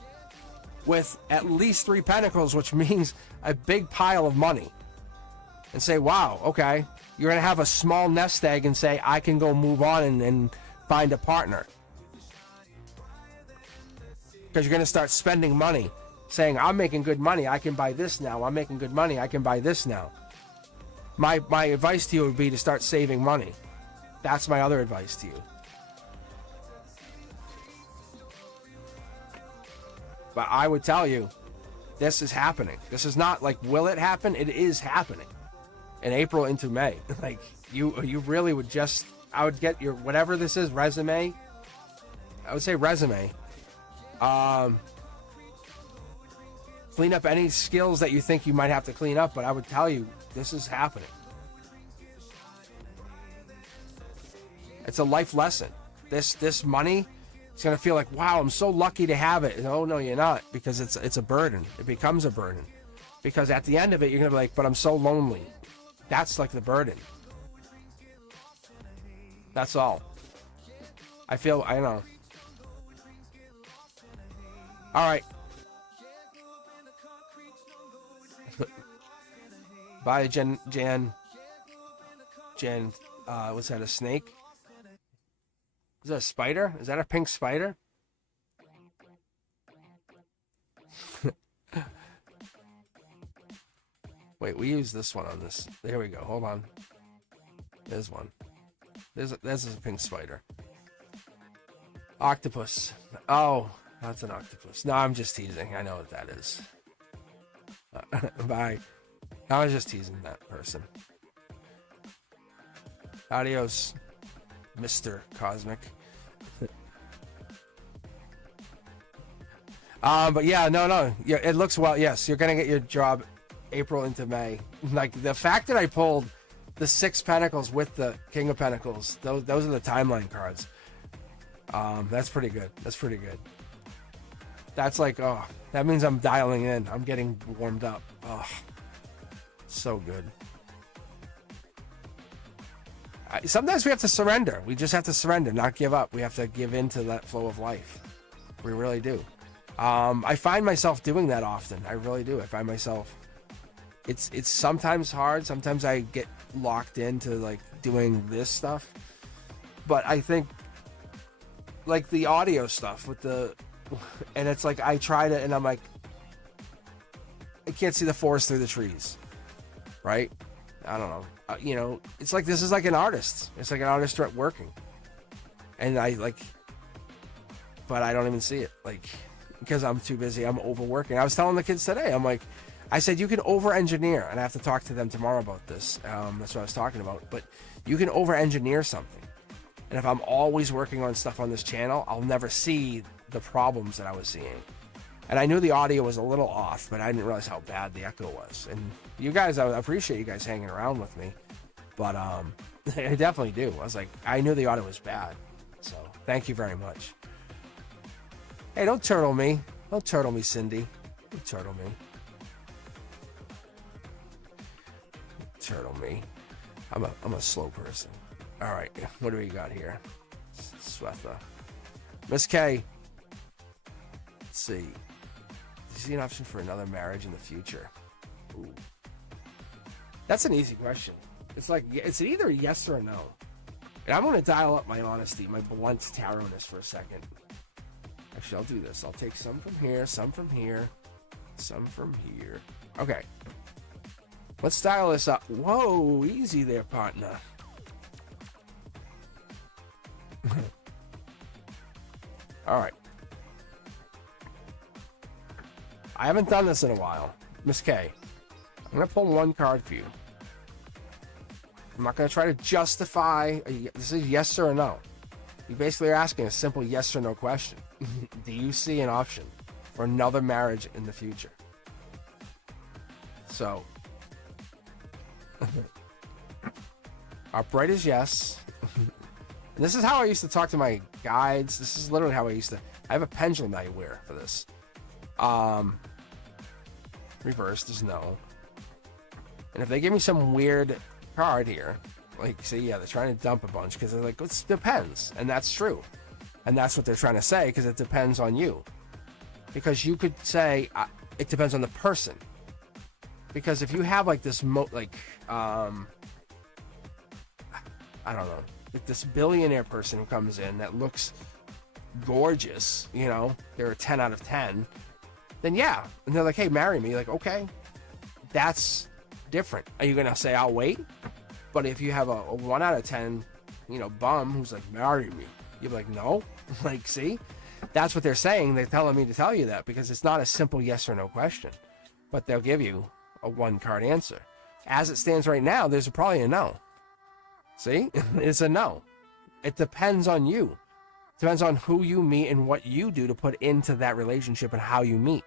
with at least 3 pentacles, which means a big pile of money. And say, wow, okay. You're going to have a small nest egg and say, I can go move on and find a partner. Because you're going to start spending money. Saying, I'm making good money, I can buy this now. I'm making good money, I can buy this now. My advice to you would be to start saving money. That's my other advice to you. But I would tell you, this is happening. This is not like, will it happen? It is happening. In April into May. Like, you really would just, I would get your, whatever this is, resume. I would say resume. Clean up any skills that you think you might have to clean up, but I would tell you, this is happening. It's a life lesson. This money, it's going to feel like, wow, I'm so lucky to have it. No, you're not, because it's a burden. It becomes a burden. Because at the end of it, you're going to be like, but I'm so lonely. That's like the burden. That's all. I know. All right. Bye, Jan. Was that a snake? Is that a spider? Is that a pink spider? Wait, we use this one on this. There we go. Hold on. There's one. This is a pink spider. Octopus. Oh, that's an octopus. No, I'm just teasing. I know what that is. Bye. I was just teasing that person. Adios, Mr. Cosmic. But yeah, no. Yeah, it looks well. Yes, you're gonna get your job April into May. Like, the fact that I pulled the 6 pentacles with the King of Pentacles, those are the timeline cards. That's pretty good. That's pretty good. That's like, oh, that means I'm dialing in. I'm getting warmed up. Oh. So good. Sometimes we have to surrender. We just have to surrender, not give up. We have to give in to that flow of life. We really do. I find myself doing that often. I really do. I find myself, it's sometimes hard. Sometimes I get locked into like doing this stuff. But I think like the audio stuff with and it's like I tried it and I'm like, I can't see the forest through the trees. Right? I don't know. It's like, this is like an artist. It's like an artist working. And but I don't even see it. Like, because I'm too busy. I'm overworking. I was telling the kids today, I said, you can over-engineer, and I have to talk to them tomorrow about this. That's what I was talking about. But you can over-engineer something. And if I'm always working on stuff on this channel, I'll never see the problems that I was seeing. And I knew the audio was a little off, but I didn't realize how bad the echo was. And you guys, I appreciate you guys hanging around with me. But I definitely do. I was like, I knew the audio was bad. So thank you very much. Hey, don't turtle me. Don't turtle me, Cindy. Don't turtle me. Turtle me. I'm a slow person. All right, what do we got here? Swetha. Miss K. Let's see. Do you see an option for another marriage in the future? Ooh. That's an easy question. It's like, it's either yes or no. And I'm going to dial up my honesty, my blunt tarotness for a second. Actually, I'll do this. I'll take some from here, some from here, some from here. Okay. Let's dial this up. Whoa, easy there, partner. All right. I haven't done this in a while. Miss K. I'm going to pull one card for you. I'm not going to try to justify. This is yes or no. You basically are asking a simple yes or no question. Do you see an option for another marriage in the future? So, upright is yes. And this is how I used to talk to my guides. This is literally how I used to. I have a pendulum I wear for this. Reversed is no. And if they give me some weird card here, like, say, yeah, they're trying to dump a bunch because they're like, it depends. And that's true. And that's what they're trying to say, because it depends on you. Because you could say, it depends on the person. Because if you have like this, I don't know, like this billionaire person who comes in that looks gorgeous, you know, they're a 10 out of 10, then yeah. And they're like, hey, marry me. Like, okay, that's different. Are you going to say, I'll wait? But if you have a 1 out of 10, you know, bum who's like, marry me, you're like, no. Like, see, that's what they're saying. They're telling me to tell you that because it's not a simple yes or no question, but they'll give you a 1-card answer. As it stands right now, there's probably a no. See, it's a no. It depends on you. It depends on who you meet and what you do to put into that relationship and how you meet.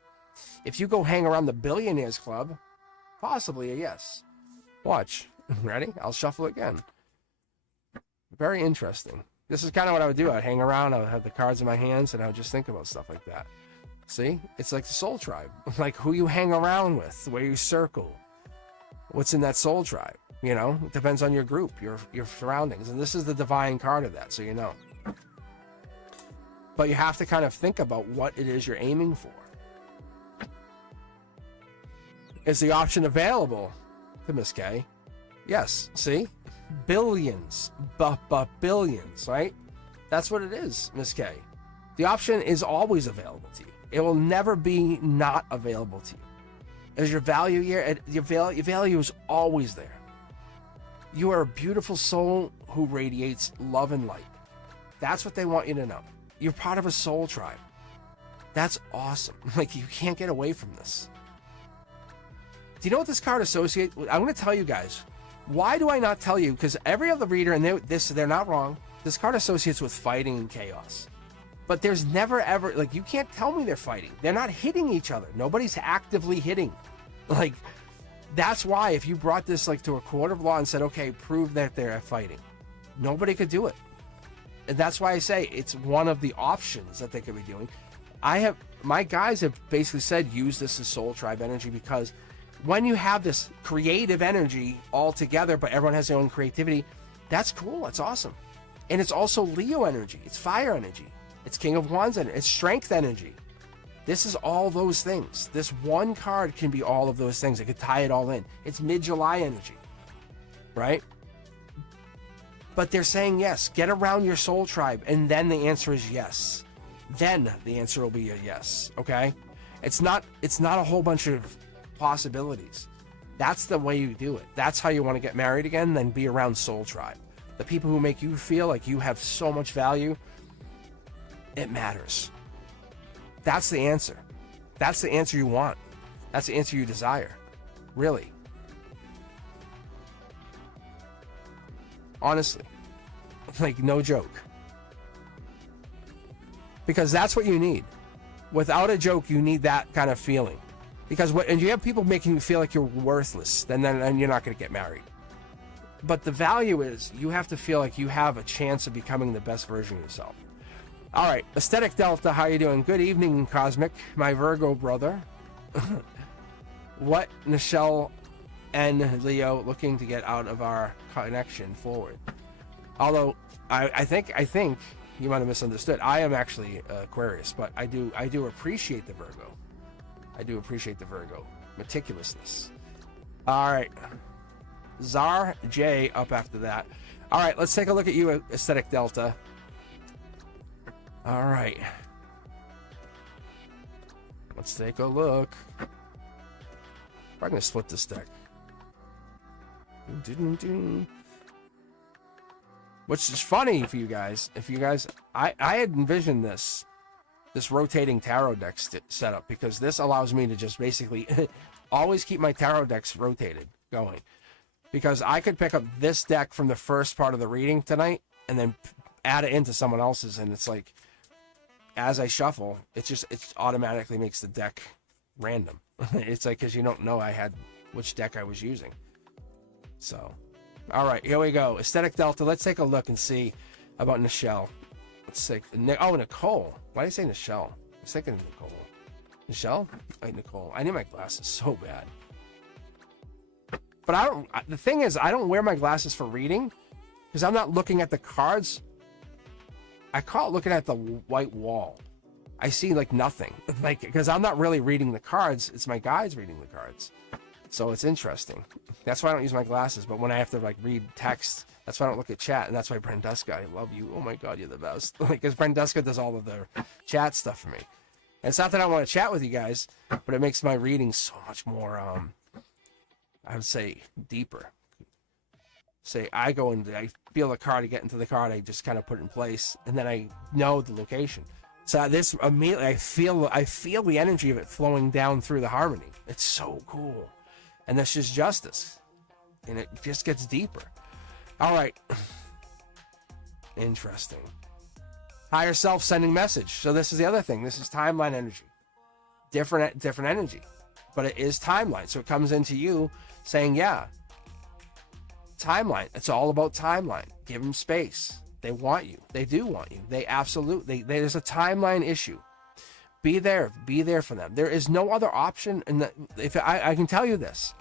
If you go hang around the billionaires club, possibly a yes. Watch. Ready? I'll shuffle again. Very interesting. This is kind of what I would do. I'd hang around, I would have the cards in my hands, and I would just think about stuff like that. See? It's like the soul tribe. Like who you hang around with, where you circle, what's in that soul tribe. You know? It depends on your group, your surroundings. And this is the divine card of that, so you know. But you have to kind of think about what it is you're aiming for. Is the option available to Miss K? Yes. See? Billions. Billions, right? That's what it is, Miss K. The option is always available to you. It will never be not available to you. Is your value here? Your value is always there. You are a beautiful soul who radiates love and light. That's what they want you to know. You're part of a soul tribe. That's awesome. Like, you can't get away from this. Do you know what this card associates with? I'm going to tell you guys. Why do I not tell you? Because every other reader, and they're not wrong, this card associates with fighting and chaos. But there's never ever, like, you can't tell me they're fighting. They're not hitting each other. Nobody's actively hitting. Like, that's why if you brought this, like, to a court of law and said, okay, prove that they're fighting, nobody could do it. And that's why I say it's one of the options that they could be doing. My guys have basically said use this as soul tribe energy, because when you have this creative energy all together, but everyone has their own creativity, that's cool. That's awesome. And it's also Leo energy. It's fire energy. It's King of Wands energy. It's strength energy. This is all those things. This one card can be all of those things. It could tie it all in. It's mid-July energy, right? But they're saying yes. Get around your soul tribe, and then the answer is yes. Then the answer will be a yes, okay? It's not a whole bunch of possibilities. That's the way you do it. That's how you want to get married again, then be around soul tribe. The people who make you feel like you have so much value, it matters. That's the answer. That's the answer you want. That's the answer you desire. Really. Honestly. Like, no joke. Because that's what you need. Without a joke, you need that kind of feeling. Because and you have people making you feel like you're worthless, then you're not going to get married. But the value is you have to feel like you have a chance of becoming the best version of yourself. All right, Aesthetic Delta, how you doing? Good evening, Cosmic, my Virgo brother. What Nichelle and Leo looking to get out of our connection forward? Although I think you might have misunderstood. I am actually Aquarius, but I do appreciate the Virgo. I do appreciate the Virgo meticulousness. All right, Czar J up after that. All right, let's take a look at you, Aesthetic Delta. All right, let's take a look. I'm gonna split this deck. Which is funny for you guys. If you guys, I had envisioned this rotating tarot deck setup, because this allows me to just basically always keep my tarot decks rotated going, because I could pick up this deck from the first part of the reading tonight and then add it into someone else's, and it's like, as I shuffle, it automatically makes the deck random. It's like, because you don't know which deck I was using. So, all right, here we go. Aesthetic Delta. Let's take a look and see about Nichelle. Let's see. Oh, Nicole. Why did I say Nichelle? I was thinking Nicole. Nichelle? Wait, Nicole. I need my glasses so bad. But the thing is, I don't wear my glasses for reading because I'm not looking at the cards. I call it looking at the white wall. I see like nothing, like, because I'm not really reading the cards. It's my guides reading the cards. So it's interesting. That's why I don't use my glasses. But when I have to like read text, that's why I don't look at chat. And that's why Brenduska, I love you. Oh my God, you're the best. Like, because Brenduska does all of the chat stuff for me. And it's not that I want to chat with you guys, but it makes my reading so much more, I would say, deeper. Say, I go and I feel the card, I get into the card, I just kind of put it in place, and then I know the location. So this immediately, I feel the energy of it flowing down through the harmony. It's so cool. And that's just justice. And it just gets deeper. All right. Interesting. Higher self sending message. So this is the other thing. This is timeline energy. Different energy. But it is timeline. So it comes into you saying, yeah, timeline. It's all about timeline. Give them space. They want you. They do want you. They absolutely. There's a timeline issue. Be there. Be there for them. There is no other option. And if I can tell you this,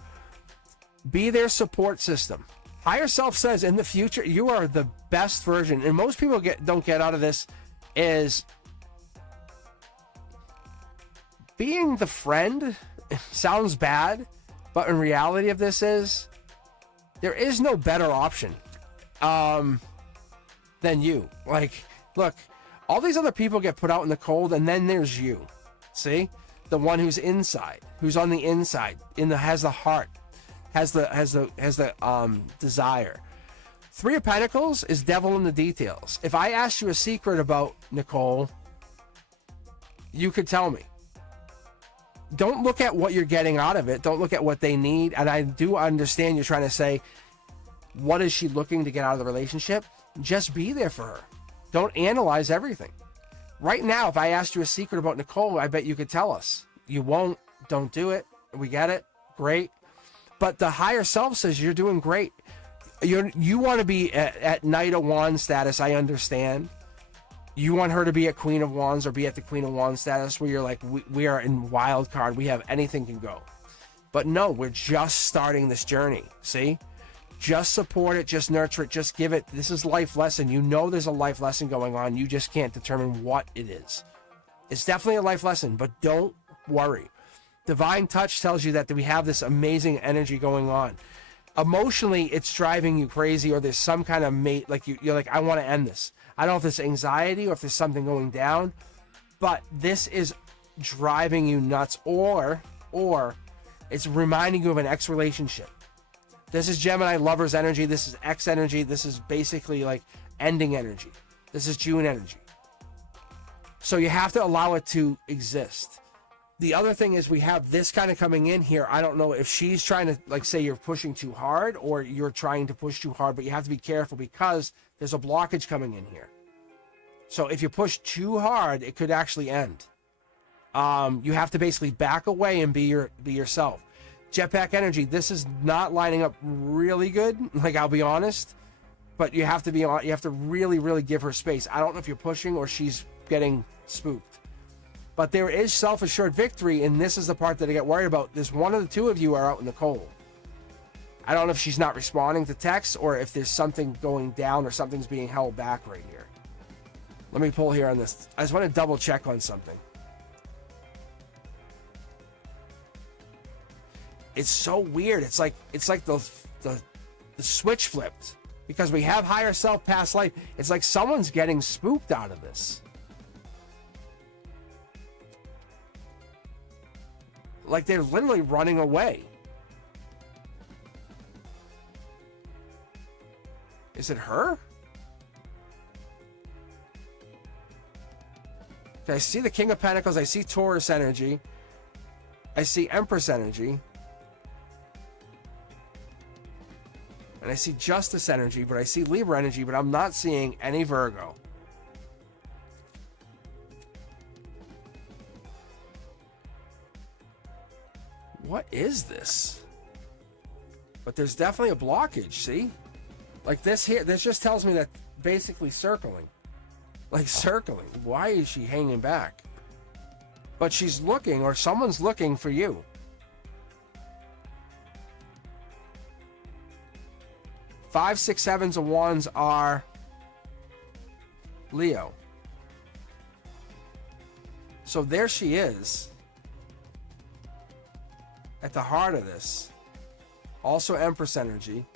be their support system. Higher self says in the future you are the best version. And most people don't get out of this is being the friend. Sounds bad, but in reality of this is there is no better option than you. Like, look, all these other people get put out in the cold, and then there's you. See, the one who's inside, who's on the inside, has the heart, has the desire. Three of Pentacles is devil in the details. If I asked you a secret about Nicole, you could tell me. Don't look at what you're getting out of it. Don't look at what they need. And I do understand you're trying to say, what is she looking to get out of the relationship? Just be there for her. Don't analyze everything. Right now, if I asked you a secret about Nicole, I bet you could tell us. You won't. Don't do it. We get it. Great. But the higher self says you're doing great. You want to be at Knight of Wands status, I understand. You want her to be at Queen of Wands or be at the Queen of Wands status where you're like, we are in wild card. We have anything can go. But no, we're just starting this journey. See? Just support it. Just nurture it. Just give it. This is life lesson. You know there's a life lesson going on. You just can't determine what it is. It's definitely a life lesson, but don't worry. Divine Touch tells you that we have this amazing energy going on. Emotionally, it's driving you crazy, or there's some kind of like you're like, I want to end this. I don't know if there's anxiety or if there's something going down, but this is driving you nuts, or it's reminding you of an ex relationship. This is Gemini lovers energy. This is ex energy. This is basically like ending energy. This is June energy. So you have to allow it to exist. The other thing is we have this kind of coming in here. I don't know if she's trying to like say you're pushing too hard or you're trying to push too hard, but you have to be careful because there's a blockage coming in here. So if you push too hard, it could actually end. You have to basically back away and be yourself. Jetpack energy. This is not lining up really good. Like, I'll be honest, but you have to really, really give her space. I don't know if you're pushing or she's getting spooked. But there is self-assured victory, and this is the part that I get worried about. There's one of the two of you are out in the cold. I don't know if she's not responding to texts or if there's something going down or something's being held back right here. Let me pull here on this. I just want to double check on something. It's so weird. It's like the switch flipped because we have higher self, past life. It's like someone's getting spooked out of this. Like they're literally running away. Is it her? Okay, I see the King of Pentacles. I see Taurus energy. I see Empress energy. And I see Justice energy, but I see Libra energy, but I'm not seeing any Virgo. What is this? But there's definitely a blockage, see? Like this here, this just tells me that basically circling. Like circling. Why is she hanging back? But she's looking, or someone's looking for you. Five, six, sevens of wands are Leo. So there she is. At the heart of this. Also Empress energy.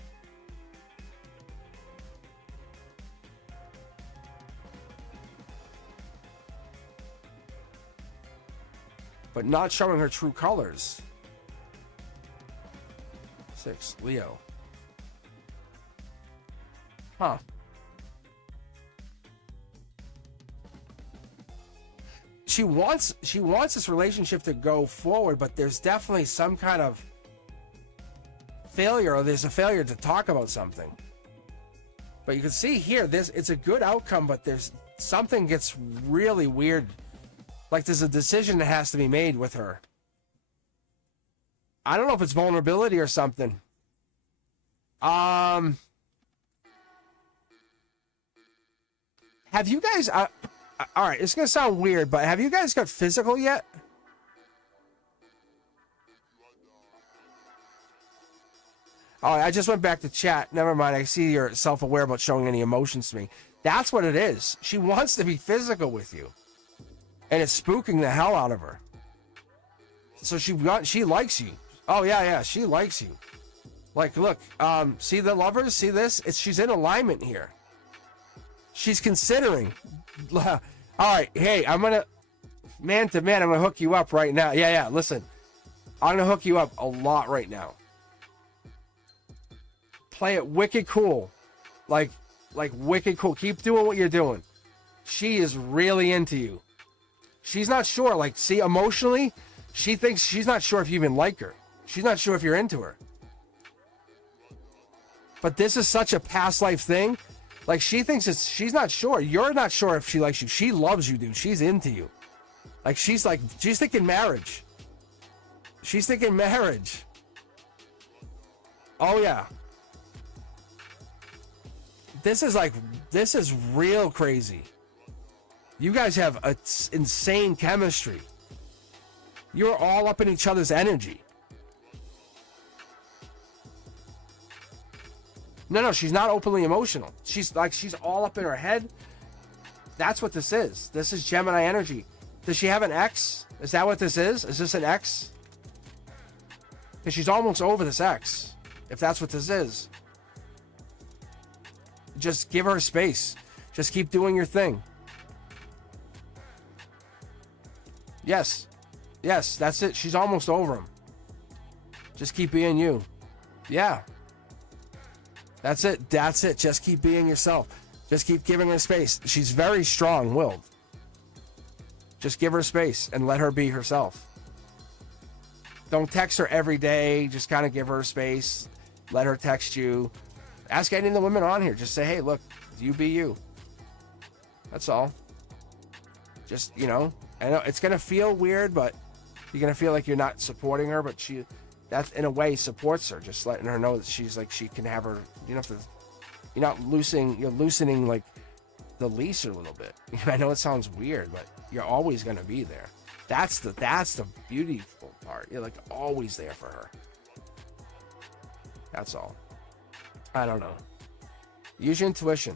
But not showing her true colors. 6, Leo. Huh. She wants this relationship to go forward, but there's definitely some kind of failure, or there's a failure to talk about something. But you can see here, it's a good outcome, but there's something gets really weird. Like there's a decision that has to be made with her. I don't know if it's vulnerability or something. Have you guys... all right, it's going to sound weird, but have you guys got physical yet? Oh, I just went back to chat. Never mind. I see you're self-aware about showing any emotions to me. That's what it is. She wants to be physical with you. And it's spooking the hell out of her. So she likes you. Oh, yeah, she likes you. Like, look, see the lovers? See this? She's in alignment here. She's considering. All right, hey, I'm going to, man to man, I'm going to hook you up right now. Yeah, listen. I'm going to hook you up a lot right now. Play it wicked cool. Like wicked cool. Keep doing what you're doing. She is really into you. She's not sure. Like, see, emotionally, she thinks she's not sure if you even like her. She's not sure if you're into her. But this is such a past life thing. Like, she thinks she's not sure. You're not sure if she likes you. She loves you, dude. She's into you. Like, she's thinking marriage. She's thinking marriage. Oh, yeah. This is real crazy. You guys have insane chemistry. You're all up in each other's energy. No, she's not openly emotional. She's all up in her head. That's what this is. This is Gemini energy. Does she have an ex? Is that what this is? Is this an ex? Because she's almost over this ex, if that's what this is. Just give her space. Just keep doing your thing. Yes, that's it. She's almost over him. Just keep being you. Yeah. That's it. Just keep being yourself. Just keep giving her space. She's very strong-willed. Just give her space and let her be herself. Don't text her every day. Just kind of give her space. Let her text you. Ask any of the women on here. Just say, hey, look, you be you. That's all. Just, I know it's going to feel weird, but you're going to feel like you're not supporting her, but that in a way supports her. Just letting her know that she's like, she can have her, you're loosening like the leash a little bit. I know it sounds weird, but you're always going to be there. That's the beautiful part. You're like always there for her. That's all. I don't know. Use your intuition.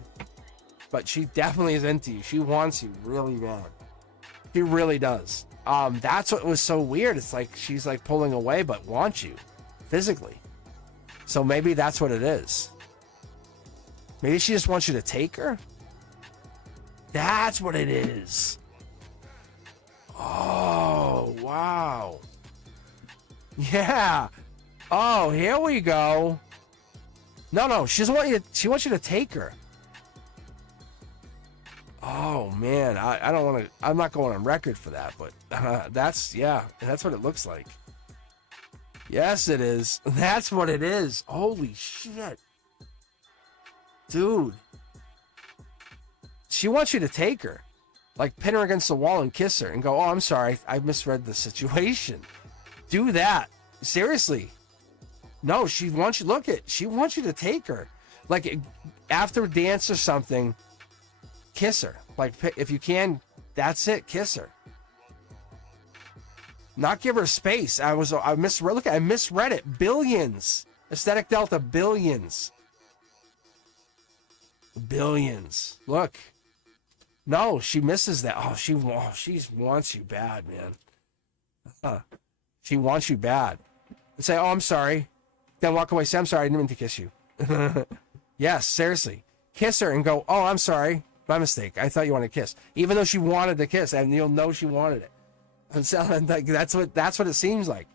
But she definitely is into you. She wants you really bad. She really does. That's what was so weird. It's like she's like pulling away but wants you physically. So maybe that's what it is. Maybe she just wants you to take her. That's what it is. Oh, wow. Yeah. Oh, here we go. No, she doesn't want you to, she wants you to take her. Oh man, I don't want to, I'm not going on record for that, but that's what it looks like. Yes, it is. That's what it is. Holy shit. Dude. She wants you to take her. Like, pin her against the wall and kiss her and go, oh, I'm sorry. I misread the situation. Do that. Seriously. No, she wants you, she wants you to take her. Like, after a dance or something, kiss her. Like, if you can, that's it, kiss her. Not give her space. I misread it. Billions. Aesthetic Delta, billions. Billions. Look. No, she misses that. Oh, she wants you bad, man. She wants you bad. Say, oh, I'm sorry. Then walk away. Say, I'm sorry. I didn't mean to kiss you. Yes, seriously. Kiss her and go, oh, I'm sorry. My mistake. I thought you wanted to kiss. Even though she wanted to kiss, and you'll know she wanted it. And so, that's what it seems like.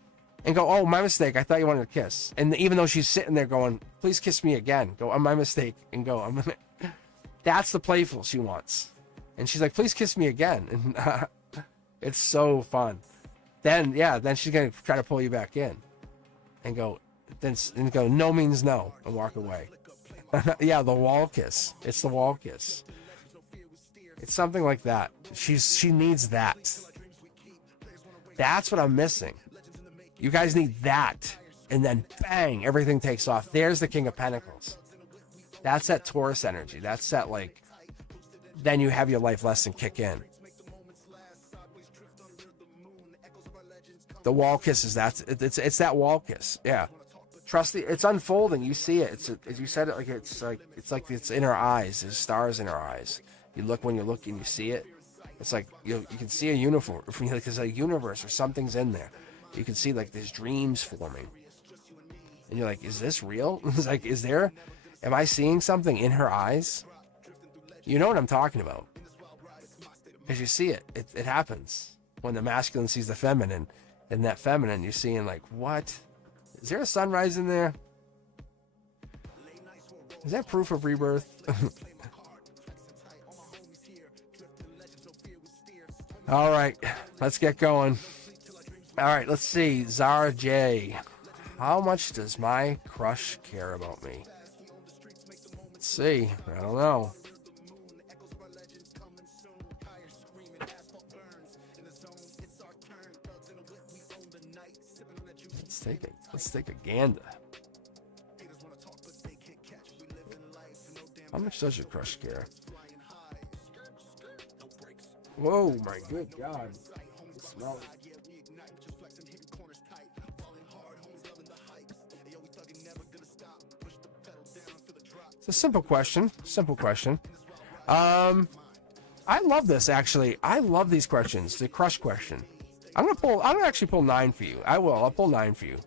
And go, oh, my mistake. I thought you wanted to kiss. And even though she's sitting there going, please kiss me again. Go, oh, my mistake. And go, that's the playful she wants. And she's like, please kiss me again. And it's so fun. Then she's going to try to pull you back in. And go, no means no. And walk away. Yeah, the wall kiss. It's the wall kiss. It's something like that. She needs that. That's what I'm missing. You guys need that. And then bang, everything takes off. There's the King of Pentacles. That's that Taurus energy. That's that, like, then you have your life lesson kick in. The wall kiss is it's that wall kiss. Yeah. Trust it's unfolding. You see it. As you said it, it's in her eyes. There's stars in her eyes. You look when you look and you see it. It's like you can see a uniform. Like there's a universe or something's in there. You can see like there's dreams forming. And you're like, is this real? It's like, am I seeing something in her eyes? You know what I'm talking about. Because you see it. It happens. When the masculine sees the feminine. And that feminine, you're seeing like, what? Is there a sunrise in there? Is that proof of rebirth? All right, let's get going. All right, let's see. Zara J. How much does my crush care about me? Let's see. I don't know. Let's take a gander. How much does your crush care? Whoa, my good God. Smell it. It's a simple question. I love this, actually. I love these questions. The crush question. I'm gonna actually pull 9 for you. I'll pull 9 for you.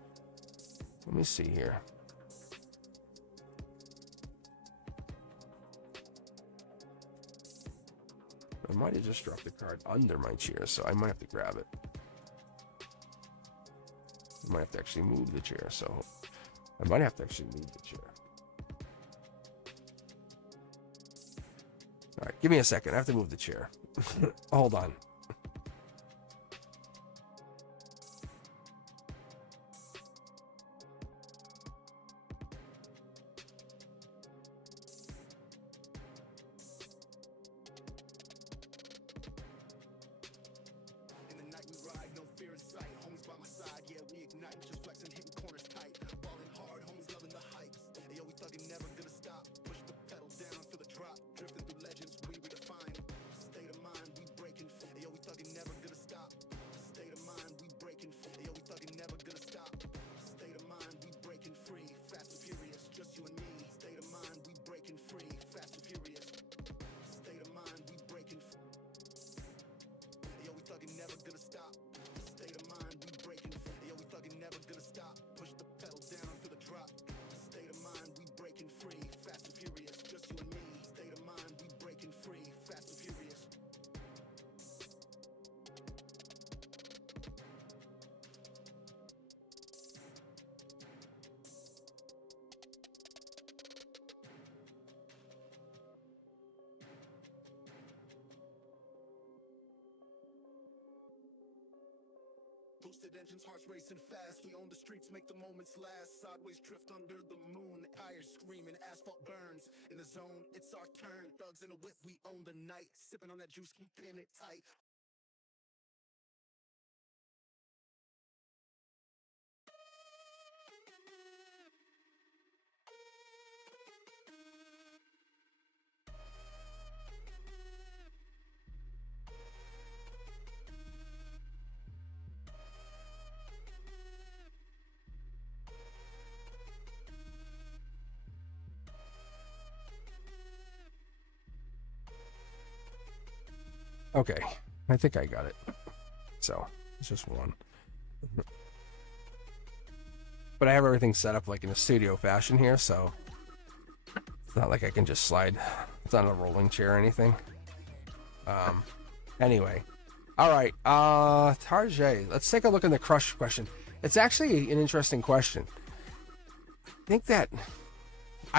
Let me see here. I might have just dropped the card under my chair, so I might have to grab it. I might have to actually move the chair, so I might have to actually move the chair. All right, give me a second. I have to move the chair. Hold on. Toasted engines, hearts racing fast. We own the streets, make the moments last. Sideways drift under the moon. Tires screaming, asphalt burns. In the zone, it's our turn. Thugs in a whip, we own the night. Sipping on that juice, keeping it tight. Okay, I think I got it. So it's just one. But I have everything set up like in a studio fashion here, so it's not like I can just slide. It's not a rolling chair or anything. Anyway. Alright, Tarjay, let's take a look at the crush question. It's actually an interesting question. I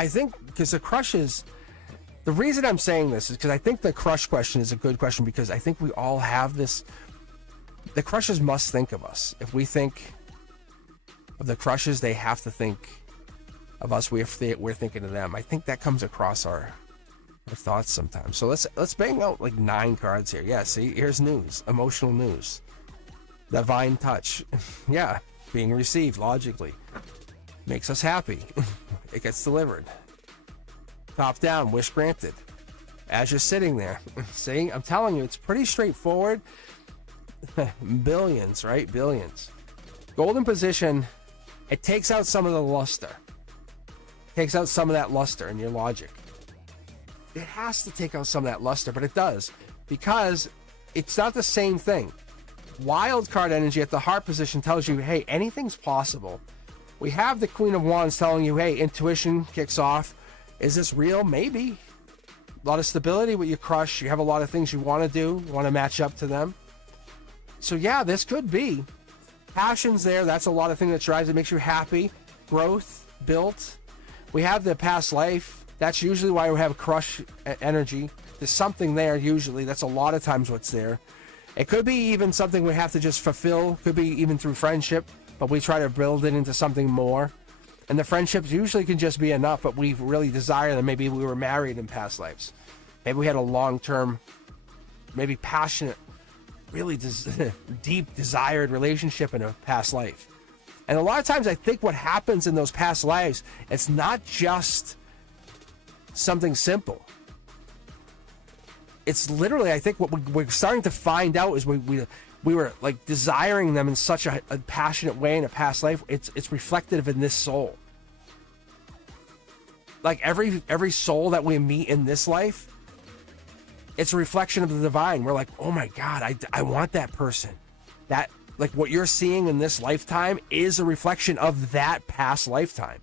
think because the crush is, the reason I'm saying this is because I think the crush question is a good question, because I think we all have this. The crushes must think of us. If we think of the crushes, they have to think of us. We're thinking of them. I think that comes across our thoughts sometimes. So let's bang out like 9 cards here. Yeah, see, here's news, emotional news, divine touch. Yeah, being received logically makes us happy. It gets delivered. Top down, wish granted. As you're sitting there, see, I'm telling you, it's pretty straightforward. Billions, right? Billions. Golden position, it takes out some of the luster. Takes out some of that luster in your logic. It has to take out some of that luster, but it does, because it's not the same thing. Wild card energy at the heart position tells you, hey, anything's possible. We have the Queen of Wands telling you, hey, intuition kicks off. Is this real? Maybe. A lot of stability with your crush. You have a lot of things you want to do. You want to match up to them. So yeah, this could be. Passion's there. That's a lot of things that drives it. Makes you happy. Growth. Built. We have the past life. That's usually why we have crush energy. There's something there usually. That's a lot of times what's there. It could be even something we have to just fulfill. Could be even through friendship. But we try to build it into something more. And the friendships usually can just be enough, but we really desire them. Maybe we were married in past lives. Maybe we had a long-term, maybe passionate, really deep, desired relationship in a past life. And a lot of times I think what happens in those past lives, it's not just something simple. It's literally, I think what we're starting to find out is we were like desiring them in such a passionate way in a past life. It's reflective in this soul. Like every soul that we meet in this life, it's a reflection of the divine. We're like, oh my God, I want that person. That, like, what you're seeing in this lifetime is a reflection of that past lifetime.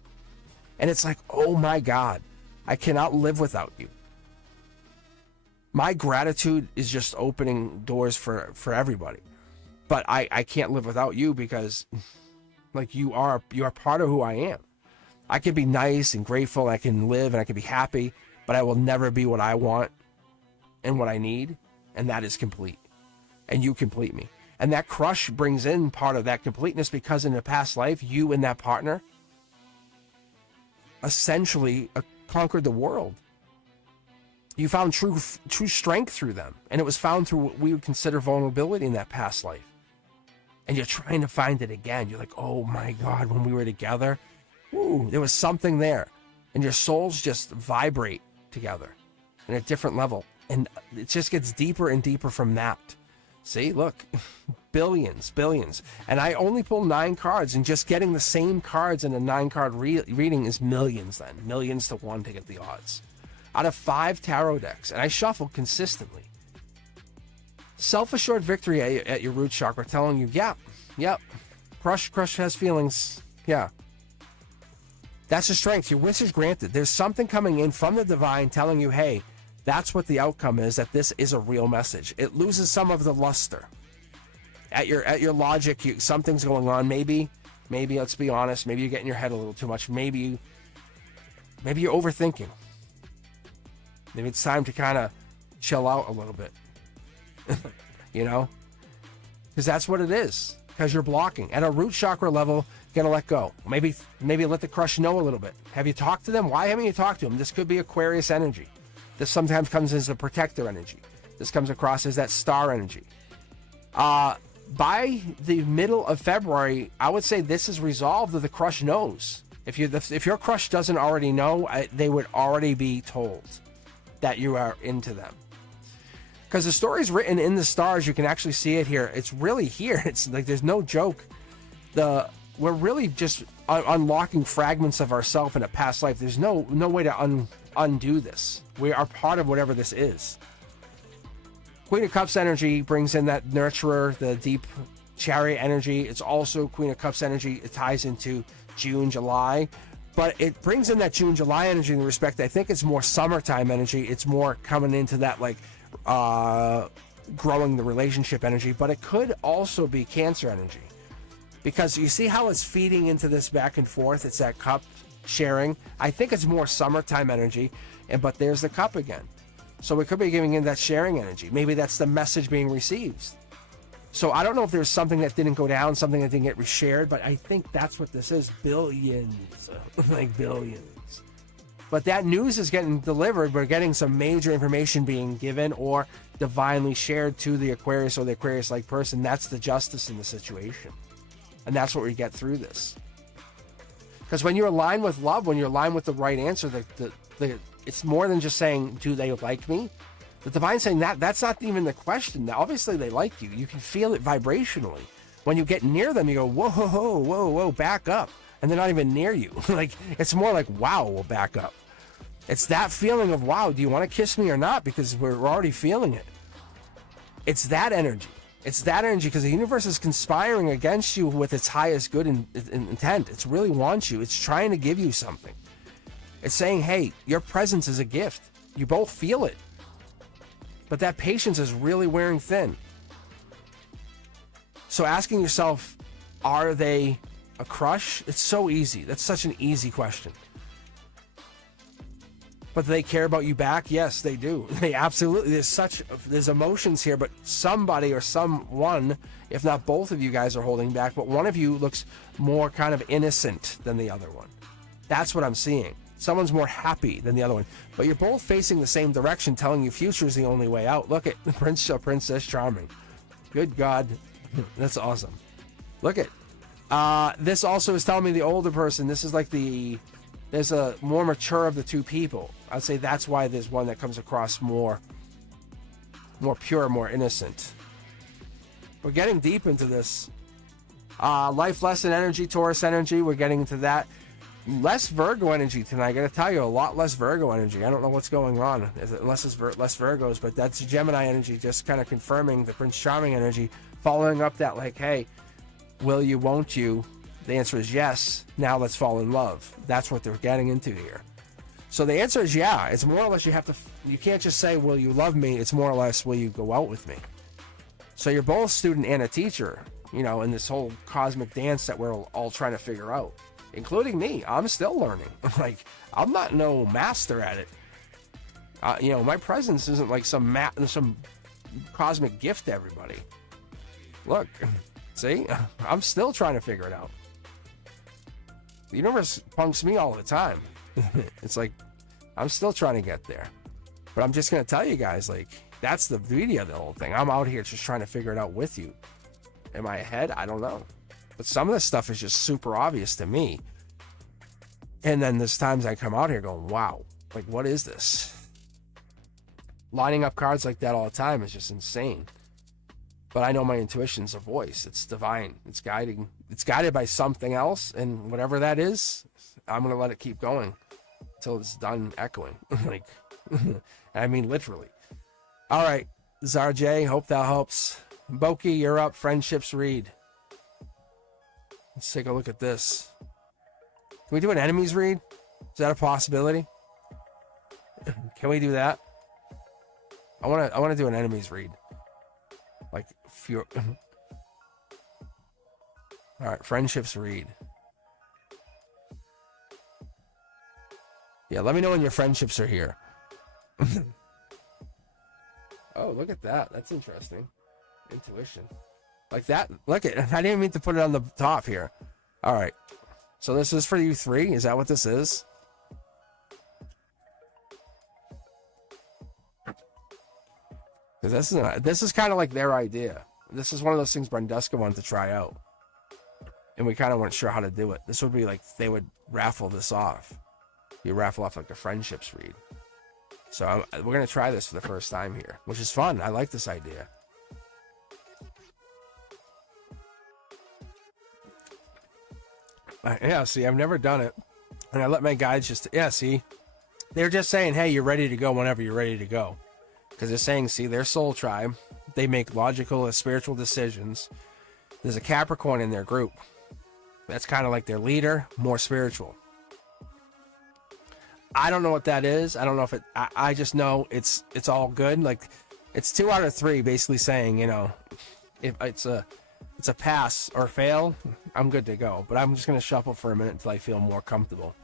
And it's like, oh my God, I cannot live without you. My gratitude is just opening doors for everybody. But I can't live without you, because like you are part of who I am. I can be nice and grateful, and I can live and I can be happy, but I will never be what I want and what I need, and that is complete. And you complete me. And that crush brings in part of that completeness, because in a past life, you and that partner essentially conquered the world. You found true strength through them, and it was found through what we would consider vulnerability in that past life. And you're trying to find it again. You're like, oh my God, when we were together, ooh, there was something there. And your souls just vibrate together in a different level. And it just gets deeper and deeper from that. See, look, billions. And I only pull 9 cards, and just getting the same cards in a 9-card reading is millions then. Millions to 1 to get the odds. Out of 5 tarot decks, and I shuffle consistently. Self-assured victory at your root chakra, telling you, yep, crush has feelings, yeah. That's the strength. Your wish is granted. There's something coming in from the divine telling you, hey, that's what the outcome is, that this is a real message. It loses some of the luster. At your logic, something's going on. Maybe, let's be honest, maybe you're getting your head a little too much. Maybe you're overthinking. Maybe it's time to kind of chill out a little bit. You know? Because that's what it is. because you're blocking. At a root chakra level, you're gonna let go. Maybe let the crush know a little bit. Have you talked to them? Why haven't you talked to them? This could be Aquarius energy. This sometimes comes as a protector energy. This comes across as that star energy. By the middle of February, I would say this is resolved, or the crush knows. If your crush doesn't already know, they would already be told that you are into them. Because the story is written in the stars, you can actually see it here. It's really here. It's like there's no joke. We're really just unlocking fragments of ourselves in a past life. There's no way to undo this. We are part of whatever this is. Queen of Cups energy brings in that nurturer, the deep chariot energy. It's also Queen of Cups energy. It ties into June, July. But it brings in that June, July energy in the respect that I think it's more summertime energy. It's more coming into that like growing the relationship energy. But it could also be Cancer energy. Because you see how it's feeding into this back and forth. It's that cup sharing. I think it's more summertime energy. But there's the cup again. So we could be giving in that sharing energy. Maybe that's the message being received. So I don't know if there's something that didn't go down, something that didn't get reshared, but I think that's what this is. Billions. Like billions. But that news is getting delivered. We're getting some major information being given or divinely shared to the Aquarius or the Aquarius-like person. That's the justice in the situation. And that's what we get through this. Because when you're aligned with love, when you're aligned with the right answer, it's more than just saying, do they like me? The divine's saying that's not even the question. Now, obviously, they like you. You can feel it vibrationally. When you get near them, you go, whoa, whoa, whoa, whoa, back up. And they're not even near you. Like, it's more like, wow, we'll back up. It's that feeling of, wow, do you want to kiss me or not? Because we're already feeling it. It's that energy. It's that energy because the universe is conspiring against you with its highest good intent. It really wants you. It's trying to give you something. It's saying, hey, your presence is a gift. You both feel it. But that patience is really wearing thin. So asking yourself, are they a crush? It's so easy. That's such an easy question. But do they care about you back? Yes, they do. They absolutely. There's emotions here, but somebody or someone, if not both of you guys are holding back, but one of you looks more kind of innocent than the other one. That's what I'm seeing. Someone's more happy than the other one. But you're both facing the same direction, telling you future is the only way out. Look at the Princess Charming. Good God. That's awesome. Look at. This also is telling me the older person. This is like there's a more mature of the two people. I'd say that's why there's one that comes across more pure, more innocent. We're getting deep into this. Life lesson energy, Taurus energy. We're getting into that. Less Virgo energy tonight. I gotta tell you, a lot less Virgo energy. I don't know what's going on. Unless it's less Virgos, but that's Gemini energy, just kind of confirming the Prince Charming energy, following up that like, hey, will you, won't you? The answer is yes. Now let's fall in love. That's what they're getting into here. So the answer is yeah. It's more or less you can't just say, will you love me? It's more or less, will you go out with me? So you're both student and a teacher, in this whole cosmic dance that we're all trying to figure out. Including me. I'm still learning. Like, I'm not no master at it. My presence isn't like some cosmic gift to everybody. Look, see? I'm still trying to figure it out. The universe punks me all the time. It's like, I'm still trying to get there. But I'm just going to tell you guys, like, that's the beauty of the whole thing. I'm out here just trying to figure it out with you. Am I ahead? I don't know. But some of this stuff is just super obvious to me. And then there's times I come out here going, wow, like, what is this? Lining up cards like that all the time is just insane. But I know my intuition's a voice. It's divine. It's guiding. It's guided by something else. And whatever that is, I'm going to let it keep going until it's done echoing. Like, I mean, literally. All right, Zarjay, hope that helps. Boki, you're up. Friendships read. Let's take a look at this. Can we do an enemies read? Is that a possibility? Can we do that? I want to do an enemies read. Like few. All right, friendships read. Yeah, let me know when your friendships are here. Oh, look at that. That's interesting. Intuition. Like that. Look at, I didn't mean to put it on the top here. All right. So this is for you three. Is that what this is? Because this is kind of like their idea. This is one of those things Branduska wanted to try out. And we kind of weren't sure how to do it. This would be like, they would raffle this off. You raffle off like a friendships read. So we're going to try this for the first time here, which is fun. I like this idea. Yeah, see, I've never done it. And I let my guides just, yeah, see. They're just saying, hey, you're ready to go whenever you're ready to go. Because they're saying, see, they're soul tribe. They make logical and spiritual decisions. There's a Capricorn in their group. That's kind of like their leader, more spiritual. I don't know what that is. I don't know if it, I just know it's all good. Like, it's 2 out of 3 basically saying, you know, if it's a pass or fail, I'm good to go. But I'm just going to shuffle for a minute until I feel more comfortable.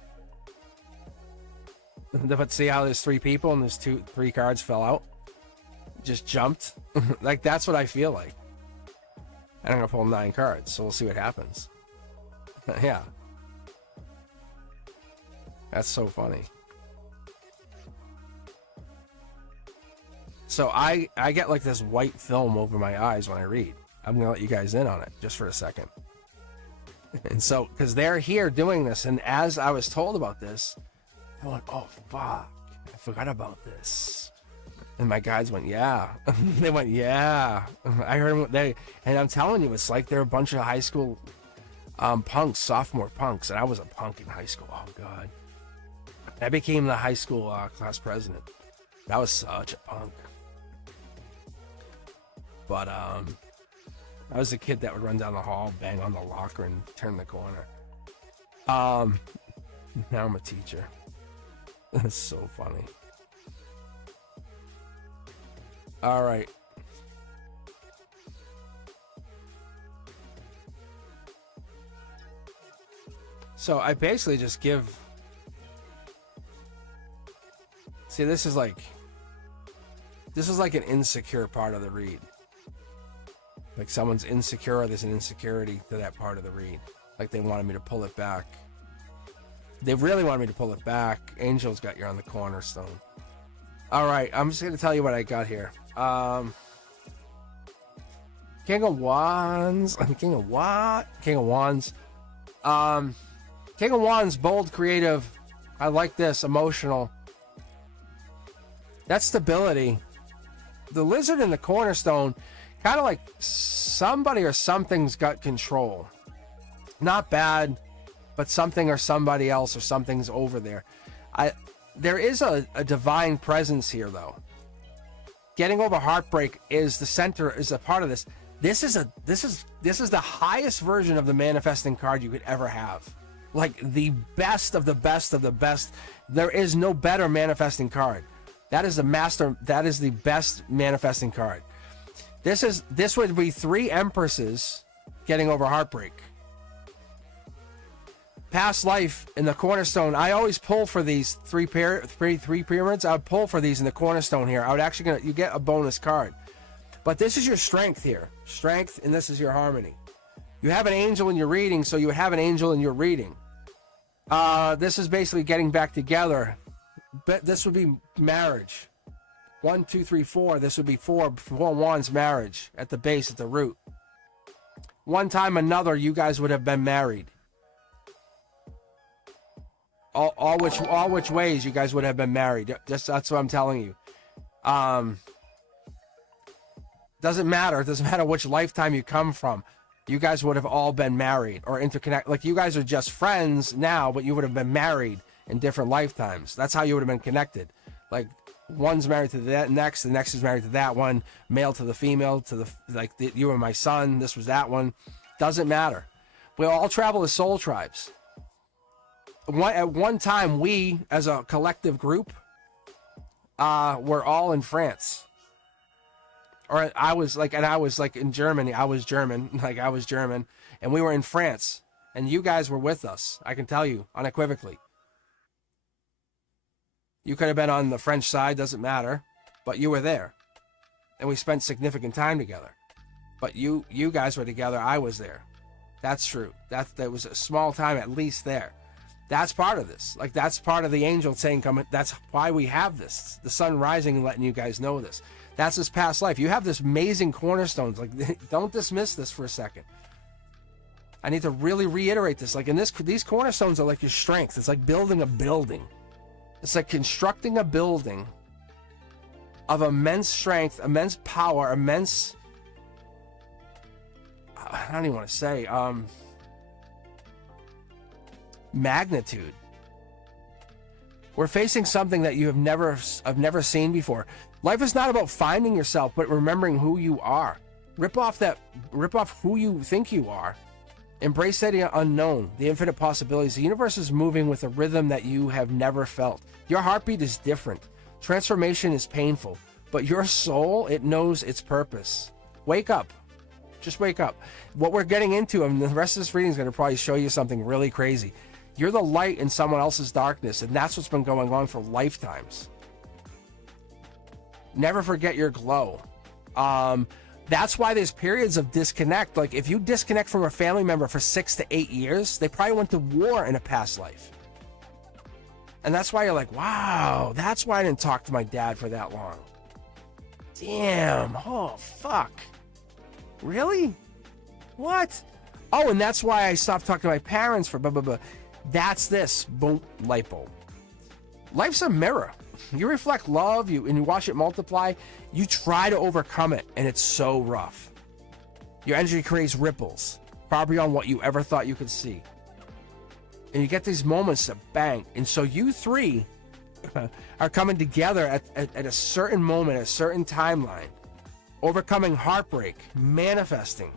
But see how there's 3 people and there's 3 cards fell out? Just jumped. Like, that's what I feel like. And I'm going to pull 9 cards, so we'll see what happens. Yeah. That's so funny. So I get like this white film over my eyes when I read. I'm going to let you guys in on it just for a second. And so, because they're here doing this, and as I was told about this, I'm like, oh, fuck. I forgot about this. And my guides went, yeah. They went, yeah. I heard them, and I'm telling you, it's like they're a bunch of high school punks, sophomore punks, and I was a punk in high school. Oh, God. I became the high school class president. That was such a punk. But, I was a kid that would run down the hall, bang on the locker, and turn the corner. Now I'm a teacher. That's so funny. All right. So I basically just give... See, this is like an insecure part of the read. Like someone's insecure, there's an insecurity to that part of the read. Like they wanted me to pull it back. They really wanted me to pull it back. Angel's got you on the cornerstone. All right, I'm just going to tell you what I got here. King of Wands. King of what? King of Wands. King of Wands, bold, creative. I like this. Emotional. That's stability. The lizard in the cornerstone, kind of like somebody or something's got control. Not bad, but something or somebody else or something's over there. There is a divine presence here, though. Getting over heartbreak is the center, is a part of this. This is the highest version of the manifesting card you could ever have. Like the best of the best of the best. There is no better manifesting card. That is the master. That is the best manifesting card. This would be 3 empresses getting over heartbreak. Past life in the cornerstone. I always pull for these three pyramids. I would pull for these in the cornerstone here. I would actually you get a bonus card. But this is your strength here. Strength, and this is your harmony. You have an angel in your reading, so you would have an angel in your reading. This is basically getting back together. But this would be marriage. 1, 2, 3, 4. This would be 4 wands marriage at the base, at the root. One time another, you guys would have been married. All which ways you guys would have been married. That's what I'm telling you. Doesn't matter. It doesn't matter which lifetime you come from. You guys would have all been married or interconnected. Like you guys are just friends now, but you would have been married in different lifetimes. That's how you would have been connected. Like one's married to the next is married to that one, male to the female, to the you were my son. This was that one. Doesn't matter. We all travel as soul tribes. At one time, we, as a collective group, were all in France. Or I was like in Germany. I was German, and we were in France, and you guys were with us. I can tell you unequivocally. You could have been on the French side, doesn't matter, but you were there, and we spent significant time together. But you guys were together. I was there. That's true. That was a small time at least there. That's part of this. Like, that's part of the angel saying, come. That's why we have this. The sun rising and letting you guys know this. That's this past life. You have this amazing cornerstones. Like, don't dismiss this for a second. I need to really reiterate this. Like, these cornerstones are like your strength. It's like building a building. It's like constructing a building of immense strength, immense power, immense, I don't even want to say, magnitude. We're facing something that you have never seen before. Life is not about finding yourself, but remembering who you are. Rip off who you think you are. Embrace the unknown, the infinite possibilities. The universe is moving with a rhythm that you have never felt. Your heartbeat is different. Transformation is painful, but your soul, it knows its purpose. Wake up. Just wake up. What we're getting into, and the rest of this reading is going to probably show you something really crazy. You're the light in someone else's darkness, and that's what's been going on for lifetimes. Never forget your glow. That's why there's periods of disconnect. Like, if you disconnect from a family member for 6 to 8 years, they probably went to war in a past life. And that's why you're like, wow, that's why I didn't talk to my dad for that long. Damn. Oh, fuck. Really? What? Oh, and that's why I stopped talking to my parents for blah, blah, blah. That's this. Boom. Light bulb. Life's a mirror. You reflect love, and you watch it multiply. You try to overcome it, and it's so rough. Your energy creates ripples far beyond what you ever thought you could see. And you get these moments that bang. And so you three are coming together at a certain moment, a certain timeline, overcoming heartbreak, manifesting,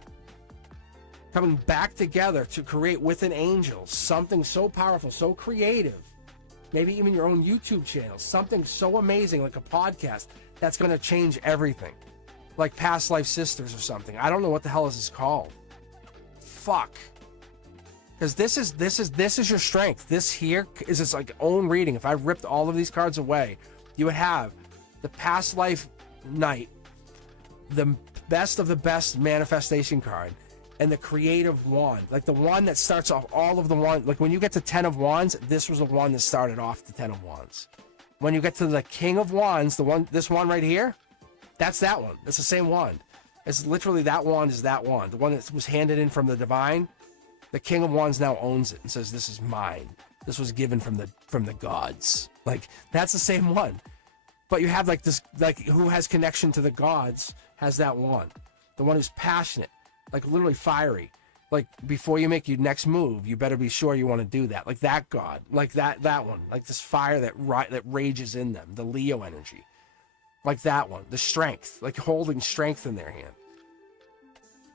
coming back together to create with an angel something so powerful, so creative. Maybe even your own YouTube channel, something so amazing like a podcast that's going to change everything. Like Past Life Sisters or something. I don't know what the hell is this called. Fuck. Because this is your strength. This here is its like own reading. If I ripped all of these cards away, you would have the Past Life Knight, the best of the best manifestation card, and the creative wand, like the one that starts off all of the wands. Like when you get to 10 of wands, this was the one that started off the 10 of wands. When you get to the King of Wands, this one right here, that's that one. It's the same wand. It's literally that wand is that wand. The one that was handed in from the divine. The King of Wands now owns it and says, "This is mine. This was given from the gods." Like that's the same one. But you have like this, like who has connection to the gods has that wand. The one who's passionate. Like literally fiery. Like before you make your next move, you better be sure you want to do that. Like that god, like that one, like this fire that rages in them, the Leo energy. Like that one, the strength, like holding strength in their hand.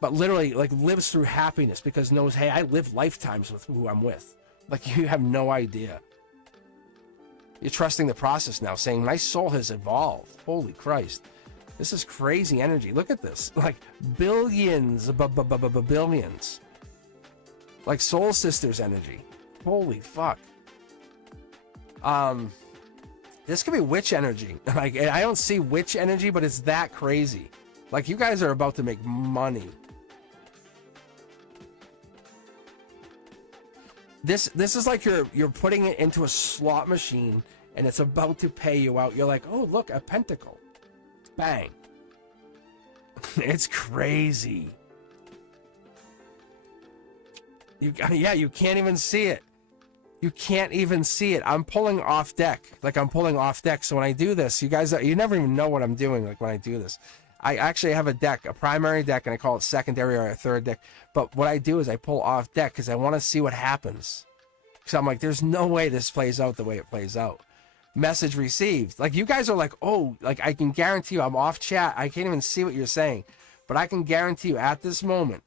But literally like lives through happiness because knows, hey, I live lifetimes with who I'm with. Like you have no idea. You're trusting the process now, saying my soul has evolved. Holy Christ. This is crazy energy. Look at this. Like billions, billions. Like Soul Sisters energy. Holy fuck. This could be witch energy. Like I don't see witch energy, but it's that crazy. Like you guys are about to make money. This is like you're putting it into a slot machine and it's about to pay you out. You're like, oh look, a pentacle. Bang. It's crazy. You can't even see it. You can't even see it. I'm pulling off deck. Like I'm pulling off deck. So when I do this, you guys, you never even know what I'm doing. Like when I do this, I actually have a deck, a primary deck, and I call it secondary or a third deck. But what I do is I pull off deck because I want to see what happens. Because I'm like, there's no way this plays out the way it plays out. Message received. Like you guys are like, oh, like I can guarantee you I'm off chat. I can't even see what you're saying. But I can guarantee you at this moment,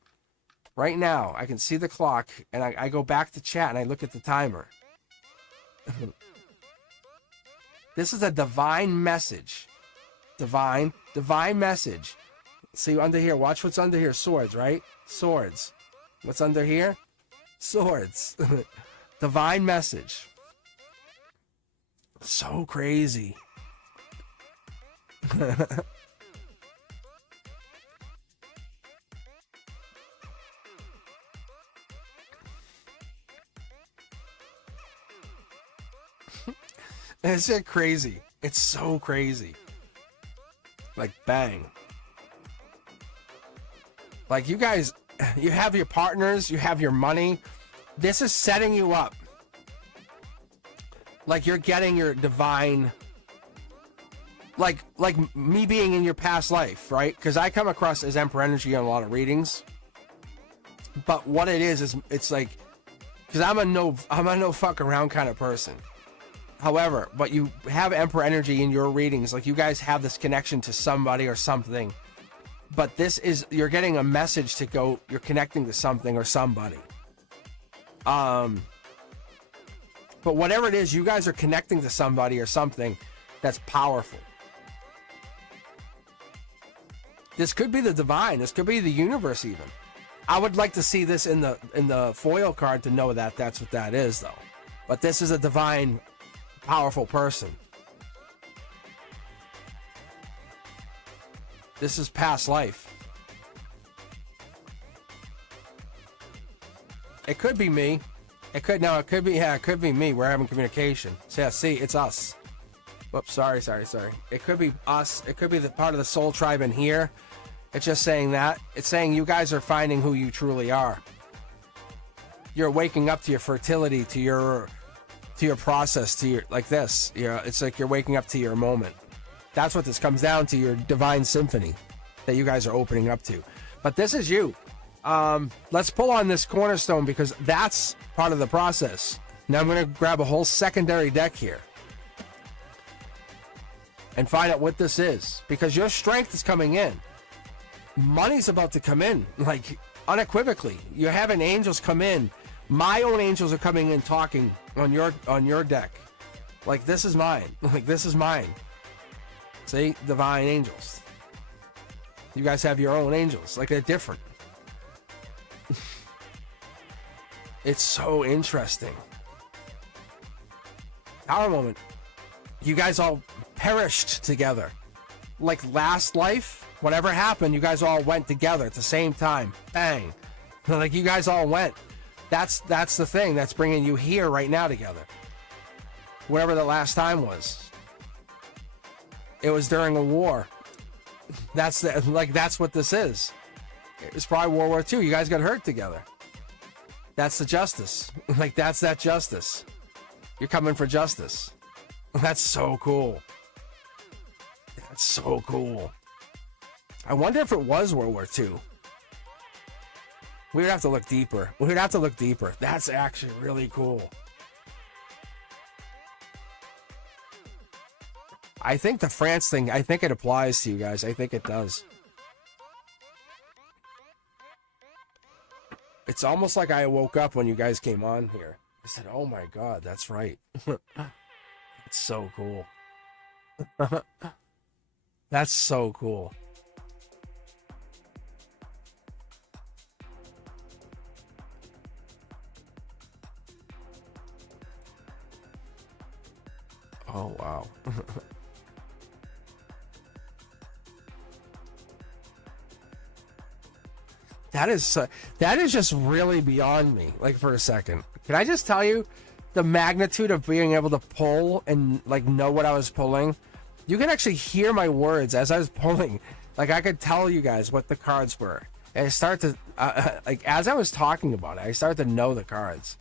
right now, I can see the clock and I go back to chat and I look at the timer. This is a divine message. Divine message. See under here, watch what's under here. Swords, right? Swords. What's under here? Swords. Divine message. So crazy. It's crazy. It's so crazy. Like, bang. Like, you guys, you have your partners, you have your money. This is setting you up. Like, you're getting your divine, like me being in your past life, right? Because I come across as Emperor energy on a lot of readings. But what it is it's like, because I'm a no fuck around kind of person. However, but you have Emperor energy in your readings, like you guys have this connection to somebody or something. But this is, you're getting a message to go, you're connecting to something or somebody. But whatever it is, you guys are connecting to somebody or something that's powerful. This could be the divine. This could be the universe even. I would like to see this in the foil card to know that that's what that is, though. But this is a divine, powerful person. This is past life. It could be me. It could be me. We're having communication. So yeah, see, it's us. Whoops, sorry. It could be us. It could be the part of the soul tribe in here. It's just saying that. It's saying you guys are finding who you truly are. You're waking up to your fertility, to your process, to your, like this. It's like you're waking up to your moment. That's what this comes down to, your divine symphony that you guys are opening up to. But this is you. Let's pull on this cornerstone because that's part of the process. Now I'm going to grab a whole secondary deck here and find out what this is, because your strength is coming in. Money's about to come in, like unequivocally. You're having angels come in. My own angels are coming in talking on your deck. Like, this is mine. Like, this is mine. See, divine angels. You guys have your own angels. Like, they're different. It's so interesting. Our moment. You guys all perished together. Like last life, whatever happened, you guys all went together at the same time. Bang. Like, you guys all went. That's the thing that's bringing you here right now together. Whatever the last time was. It was during a war. That's what this is. It's probably World War II. You guys got hurt together. That's the justice. Like, that's that justice. You're coming for justice. That's so cool. That's so cool. I wonder if it was World War II. We would have to look deeper. That's actually really cool. I think the France thing, I think it applies to you guys. I think it does. It's almost like I woke up when you guys came on here. I said, oh my God, that's right. It's so cool. That's so cool. Oh, wow. That is just really beyond me. Like, for a second, can I just tell you the magnitude of being able to pull and like know what I was pulling? You can actually hear my words as I was pulling. Like, I could tell you guys what the cards were. And I start to like, as I was talking about it, I started to know the cards.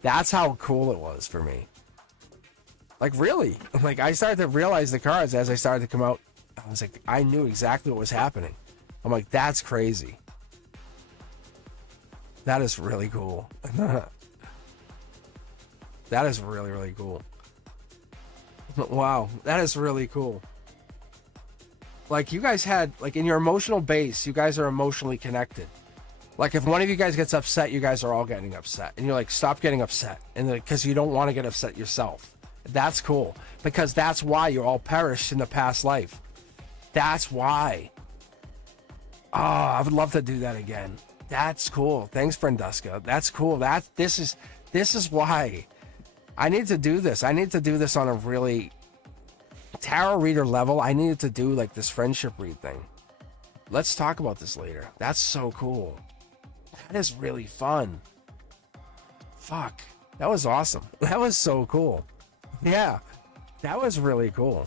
That's how cool it was for me. Like, really, like, I started to realize the cards as I started to come out. I was like, I knew exactly what was happening. I'm like, that's crazy. That is really cool. That is really, really cool. Wow, that is really cool. Like, you guys had, like, in your emotional base, you guys are emotionally connected. Like, if one of you guys gets upset, you guys are all getting upset. And you're like, stop getting upset. And because you don't want to get upset yourself. That's cool. Because that's why you all perished in the past life. That's why. Oh, I would love to do that again. That's cool. Thanks, Brenduska. That's cool. This is why I need to do this. I need to do this on a really tarot reader level. I needed to do like this friendship read thing. Let's talk about this later. That's so cool. That is really fun. Fuck. That was awesome. That was so cool. Yeah. That was really cool.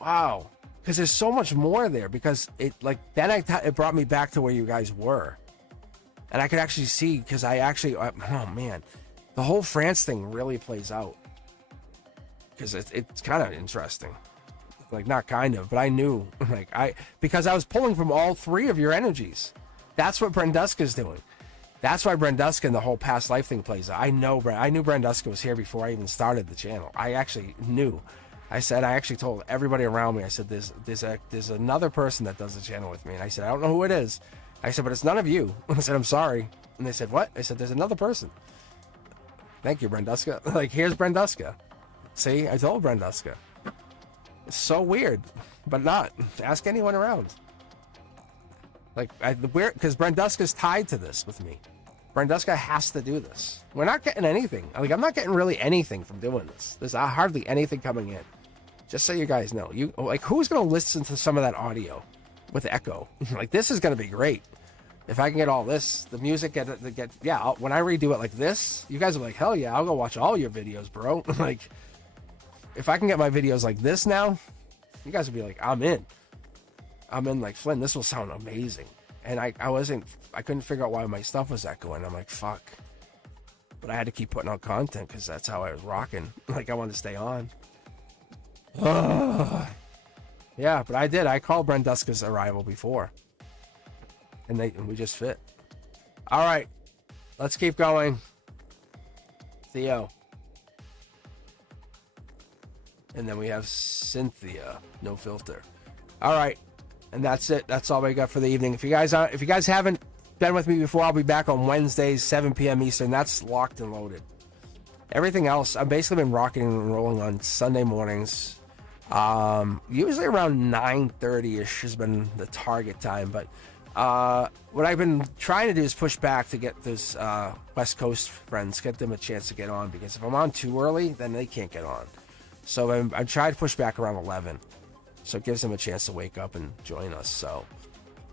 Wow. Because there's so much more there. Because it it brought me back to where you guys were, and I could actually see, because I actually, oh man, the whole France thing really plays out. Because it's kind of interesting. Like, not kind of, but I knew, because I was pulling from all three of your energies. That's what Brenduska's doing. That's why Brenduska and the whole past life thing plays out. I knew Brenduska was here before I even started the channel. I actually knew. I actually told everybody around me, I said, there's another person that does the channel with me. And I said, I don't know who it is. I said, but it's none of you. I said, I'm sorry. And they said, what? I said, there's another person. Thank you, Brenduska. Like, here's Brenduska. See, I told Brenduska. It's so weird, but not. Ask anyone around. Like, because Brenduska's tied to this with me. Brenduska has to do this. We're not getting anything. Like, I'm not getting really anything from doing this. There's hardly anything coming in. Just so you guys know. Who's going to listen to some of that audio with echo? Like, this is going to be great. If I can get all this, the music, when I redo it like this, you guys are like, hell yeah, I'll go watch all your videos, bro. Like, if I can get my videos like this now, you guys will be like, I'm in. Like, Flynn, this will sound amazing. And I couldn't figure out why my stuff was echoing. I'm like, fuck. But I had to keep putting out content because that's how I was rocking. Like, I wanted to stay on. Yeah, but I did. I called Brenduska's arrival before. And we just fit. All right. Let's keep going. Theo. And then we have Cynthia. No filter. All right. And that's it. That's all we got for the evening. If you guys haven't been with me before, I'll be back on Wednesdays, 7 p.m. Eastern. That's locked and loaded. Everything else, I've basically been rocking and rolling on Sunday mornings. Usually around 9:30ish has been the target time. But what I've been trying to do is push back to get those West Coast friends, get them a chance to get on. Because if I'm on too early, then they can't get on. So I'm trying to push back around 11. So it gives them a chance to wake up and join us. So,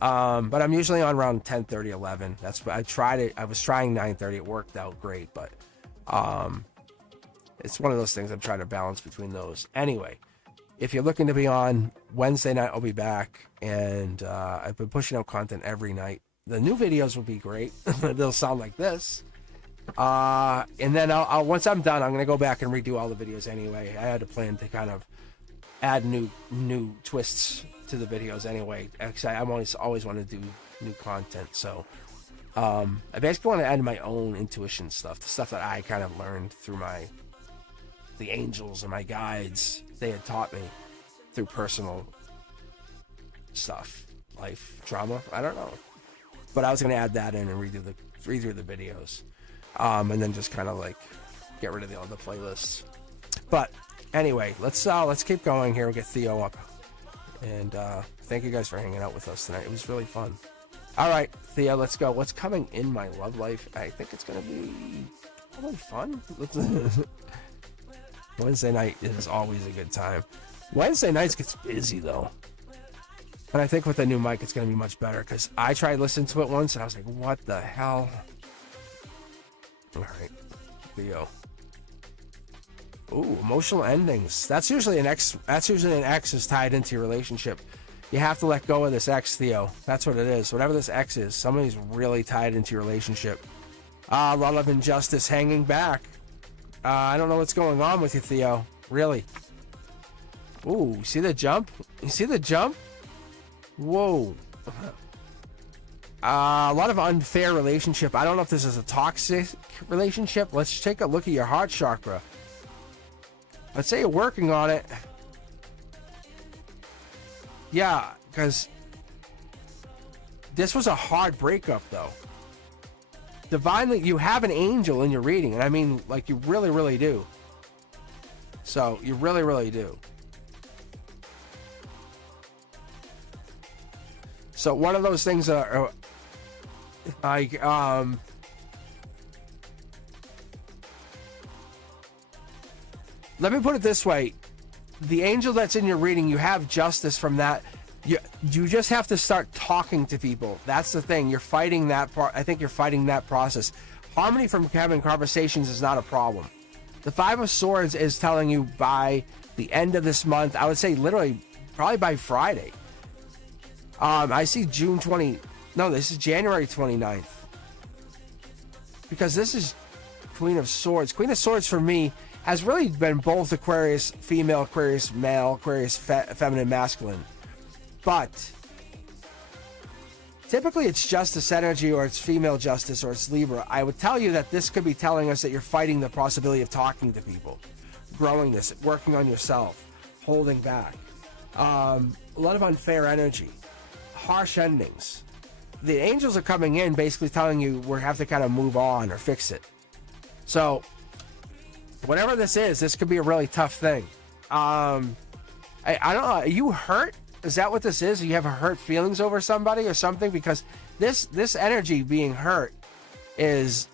but I'm usually on around 10:30, 11. That's what I tried it. I was trying 9:30. It worked out great, but it's one of those things I'm trying to balance between those. Anyway, if you're looking to be on Wednesday night, I'll be back, and I've been pushing out content every night. The new videos will be great. They'll sound like this. And then I'll once I'm done, I'm gonna go back and redo all the videos anyway. I had a plan to kind of add new twists to the videos anyway. Actually, I always want to do new content. So I basically want to add my own intuition stuff, the stuff that I kind of learned through the angels and my guides. They had taught me through personal stuff, life, trauma. I don't know, but I was going to add that in and redo the videos, and then just kind of like get rid of the other playlists. But anyway, let's keep going here. We'll get Theo up. And thank you guys for hanging out with us tonight. It was really fun. All right, Theo, let's go. What's coming in my love life? I think it's going to be probably fun. Wednesday night is always a good time. Wednesday nights gets busy, though. And I think with the new mic, it's going to be much better. Because I tried listening to it once, and I was like, what the hell? All right, Theo. Ooh, emotional endings. That's usually an ex is tied into your relationship. You have to let go of this ex, Theo. That's what it is. Whatever this ex is, somebody's really tied into your relationship. A lot of injustice hanging back. I don't know what's going on with you, Theo. Really. Ooh, see the jump? You see the jump? Whoa. A lot of unfair relationship. I don't know if this is a toxic relationship. Let's take a look at your heart chakra. I'd say you're working on it. Yeah, because this was a hard breakup, though. Divinely, you have an angel in your reading, and I mean, like, you really, really do. So, you really, really do. So, one of those things that are like, let me put it this way. The angel that's in your reading, you have justice from that. You just have to start talking to people. That's the thing. You're fighting that part. I think you're fighting that process. Harmony from having conversations is not a problem. The Five of Swords is telling you by the end of this month, I would say literally probably by Friday. I see June 20. No, this is January 29th. Because this is Queen of Swords. Queen of Swords for me has really been both Aquarius female, Aquarius male, Aquarius feminine, masculine. But typically it's justice energy, or it's female justice, or it's Libra. I would tell you that this could be telling us that you're fighting the possibility of talking to people, growing this, working on yourself, holding back. A lot of unfair energy, harsh endings. The angels are coming in basically telling you we have to kind of move on or fix it. So whatever this is, this could be a really tough thing. I don't know. Are you hurt? Is that what this is? You have hurt feelings over somebody or something? Because this energy being hurt is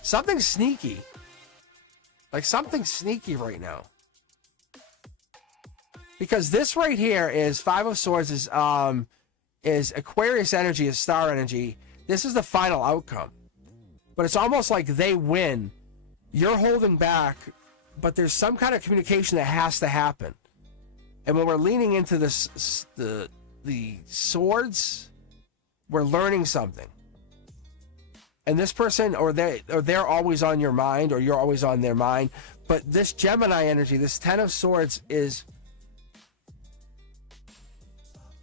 something sneaky. Like something sneaky right now. Because this right here is Five of Swords is Aquarius energy, is star energy. This is the final outcome. But it's almost like they win. You're holding back, but there's some kind of communication that has to happen. And when we're leaning into this, the swords, we're learning something. And this person, or they're always on your mind, or you're always on their mind. But this Gemini energy, this Ten of Swords is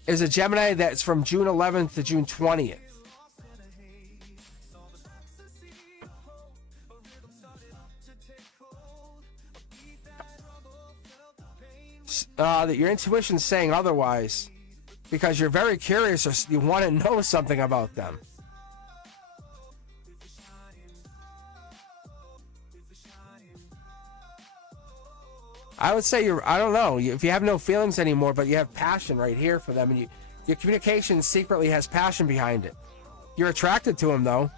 a Gemini that's from June 11th to June 20th. That your intuition's saying otherwise, because you're very curious, or you want to know something about them. I would say I don't know, if you have no feelings anymore, but you have passion right here for them, and your communication secretly has passion behind it. You're attracted to them though,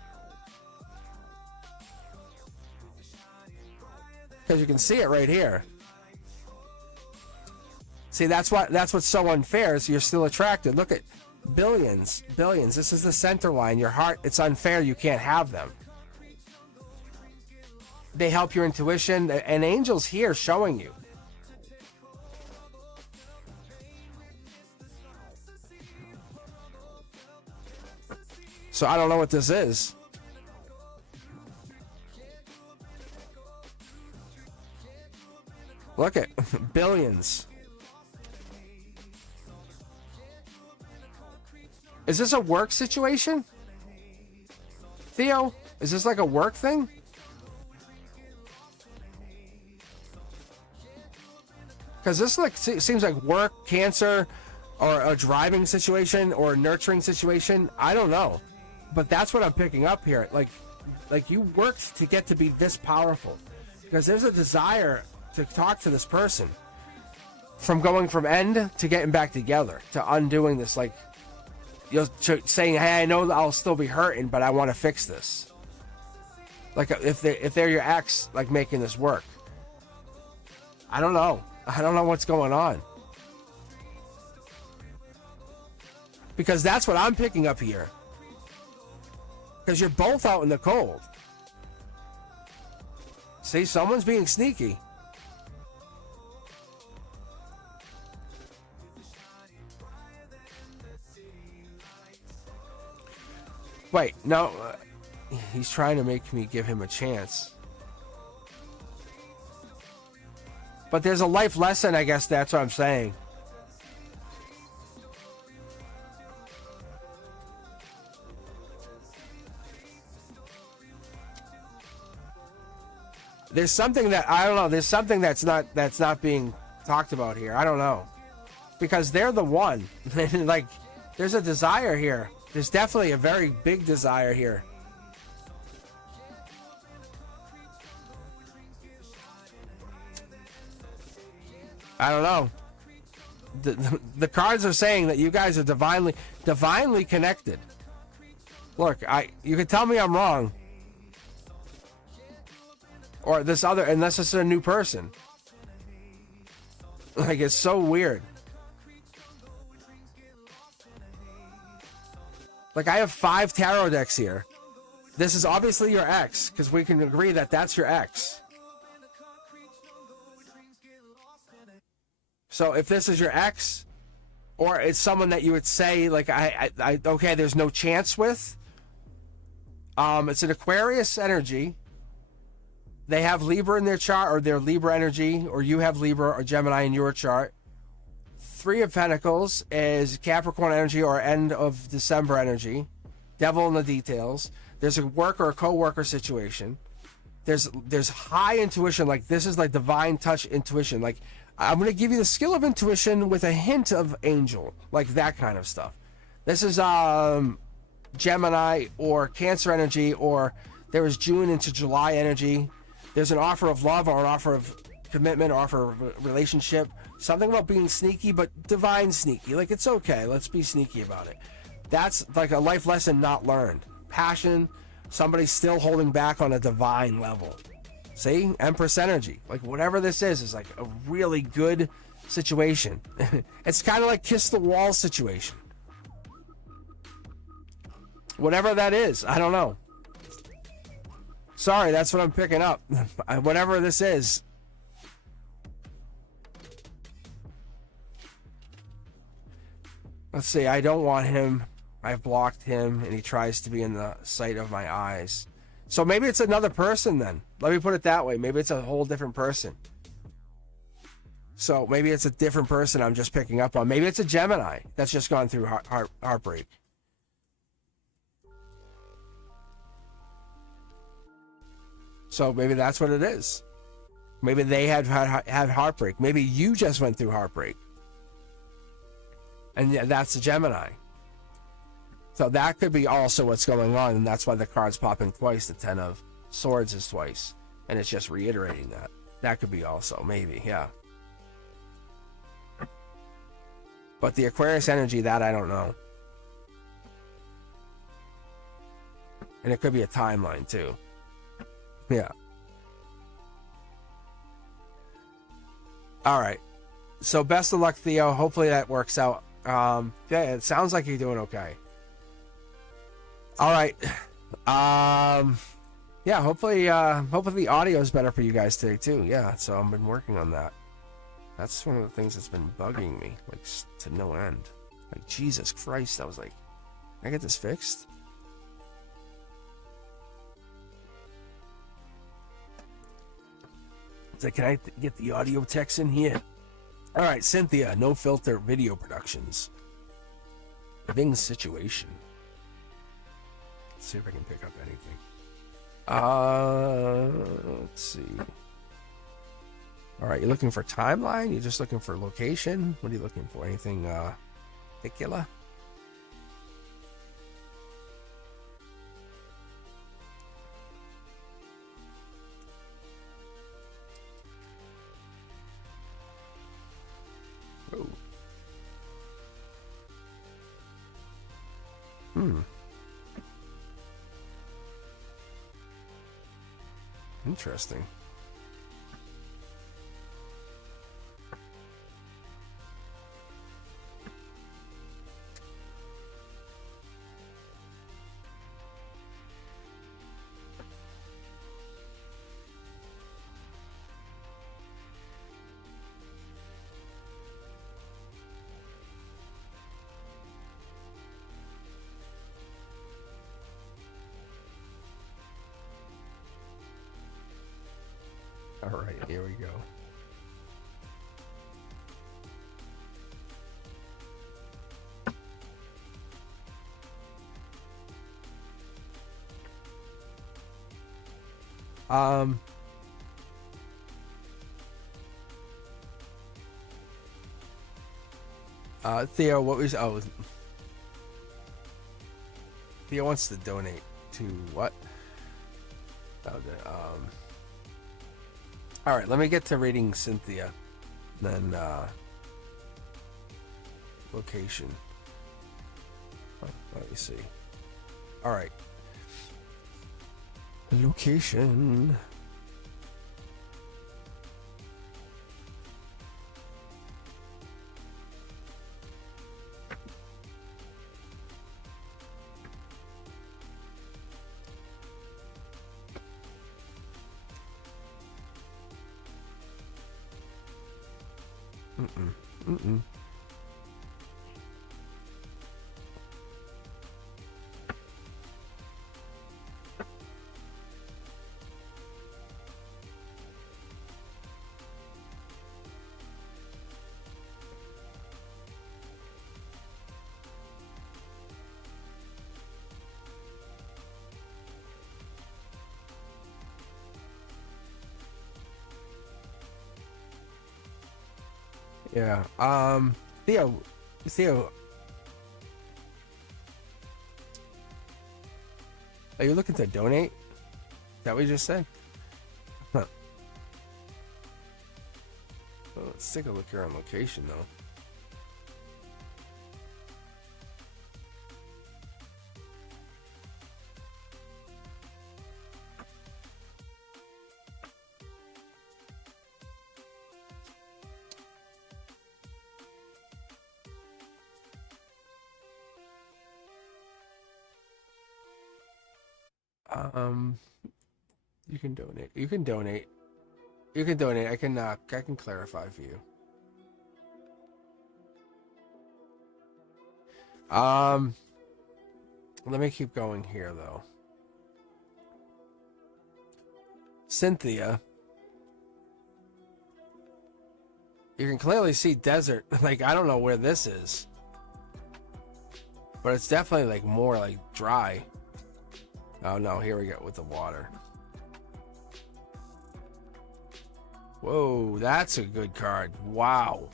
because you can see it right here. See, that's what's so unfair, is you're still attracted. Look at billions. This is the center line. Your heart, it's unfair. You can't have them. They help your intuition, and angels here showing you. So I don't know what this is. Look at billions. Is this a work situation? Theo, is this like a work thing? Because this seems like work, cancer, or a driving situation, or a nurturing situation. I don't know. But that's what I'm picking up here. Like you worked to get to be this powerful. Because there's a desire to talk to this person. From going from end to getting back together. To undoing this, like, you're saying, hey, I know I'll still be hurting, but I want to fix this. Like, if they're your ex, like, making this work. I don't know. I don't know what's going on. Because that's what I'm picking up here. Because you're both out in the cold. See, someone's being sneaky. Wait, no. He's trying to make me give him a chance. But there's a life lesson, I guess that's what I'm saying. There's something that I don't know. There's something that's not being talked about here. I don't know, because they're the one. Like, there's a desire here. There's definitely a very big desire here. I don't know. The cards are saying that you guys are divinely connected. Look, you can tell me I'm wrong. Or this other, unless it's a new person. Like, it's so weird. Like, I have 5 tarot decks here. This is obviously your ex, because we can agree that that's your ex. So if this is your ex, or it's someone that you would say, like, okay, there's no chance with, it's an Aquarius energy. They have Libra in their chart, or their Libra energy, or you have Libra or Gemini in your chart. Three of Pentacles is Capricorn energy or end of December energy. Devil in the details. There's a work or a co-worker situation. There's high intuition, like this is like divine touch intuition. Like, I'm going to give you the skill of intuition with a hint of angel, like that kind of stuff. This is Gemini or Cancer energy, or there is June into July energy. There's an offer of love or an offer of commitment, or offer of relationship. Something about being sneaky, but divine sneaky. Like, it's okay. Let's be sneaky about it. That's like a life lesson not learned. Passion, somebody still holding back on a divine level. See? Empress energy. Like, whatever this is like a really good situation. It's kind of like kiss the wall situation. Whatever that is, I don't know. Sorry, that's what I'm picking up. Whatever this is. Let's see, I don't want him. I've blocked him, and he tries to be in the sight of my eyes. So maybe it's another person then. Let me put it that way. Maybe it's a whole different person. So maybe it's a different person I'm just picking up on. Maybe it's a Gemini that's just gone through heartbreak. So maybe that's what it is. Maybe they had heartbreak. Maybe you just went through heartbreak. And yeah, that's a Gemini. So that could be also what's going on, and that's why the card's popping twice. The Ten of Swords is twice, and it's just reiterating that. That could be also, maybe, yeah. But the Aquarius energy, that I don't know. And it could be a timeline, too. Yeah. All right. So best of luck, Theo. Hopefully that works out. Yeah, it sounds like you're doing okay. All right. Yeah, hopefully the audio is better for you guys today too. Yeah, so I've been working on that. That's one of the things that's been bugging me, like, to no end. Like, Jesus Christ, I was like, can I get this fixed? It's like, can I get the audio techs in here? All right, Cynthia, No Filter Video Productions. Living Situation. Let's see if I can pick up anything. Let's see. All right, you're looking for timeline? You're just looking for location? What are you looking for? Anything particular? Oh. Interesting. All right, here we go. Theo, what was... Oh, Theo wants to donate to what? Oh, all right, let me get to reading Cynthia. Then, location. Oh, let me see. All right. Location. Yeah. Theo, are you looking to donate? Is that what you just said? Huh. Well, let's take a look here on location, though. You can donate. You can donate. You can donate. I can clarify for you. Let me keep going here though. Cynthia, you can clearly see desert. Like, I don't know where this is, but it's definitely like more like dry. Oh no, here we go with the water. Whoa, that's a good card. Wow.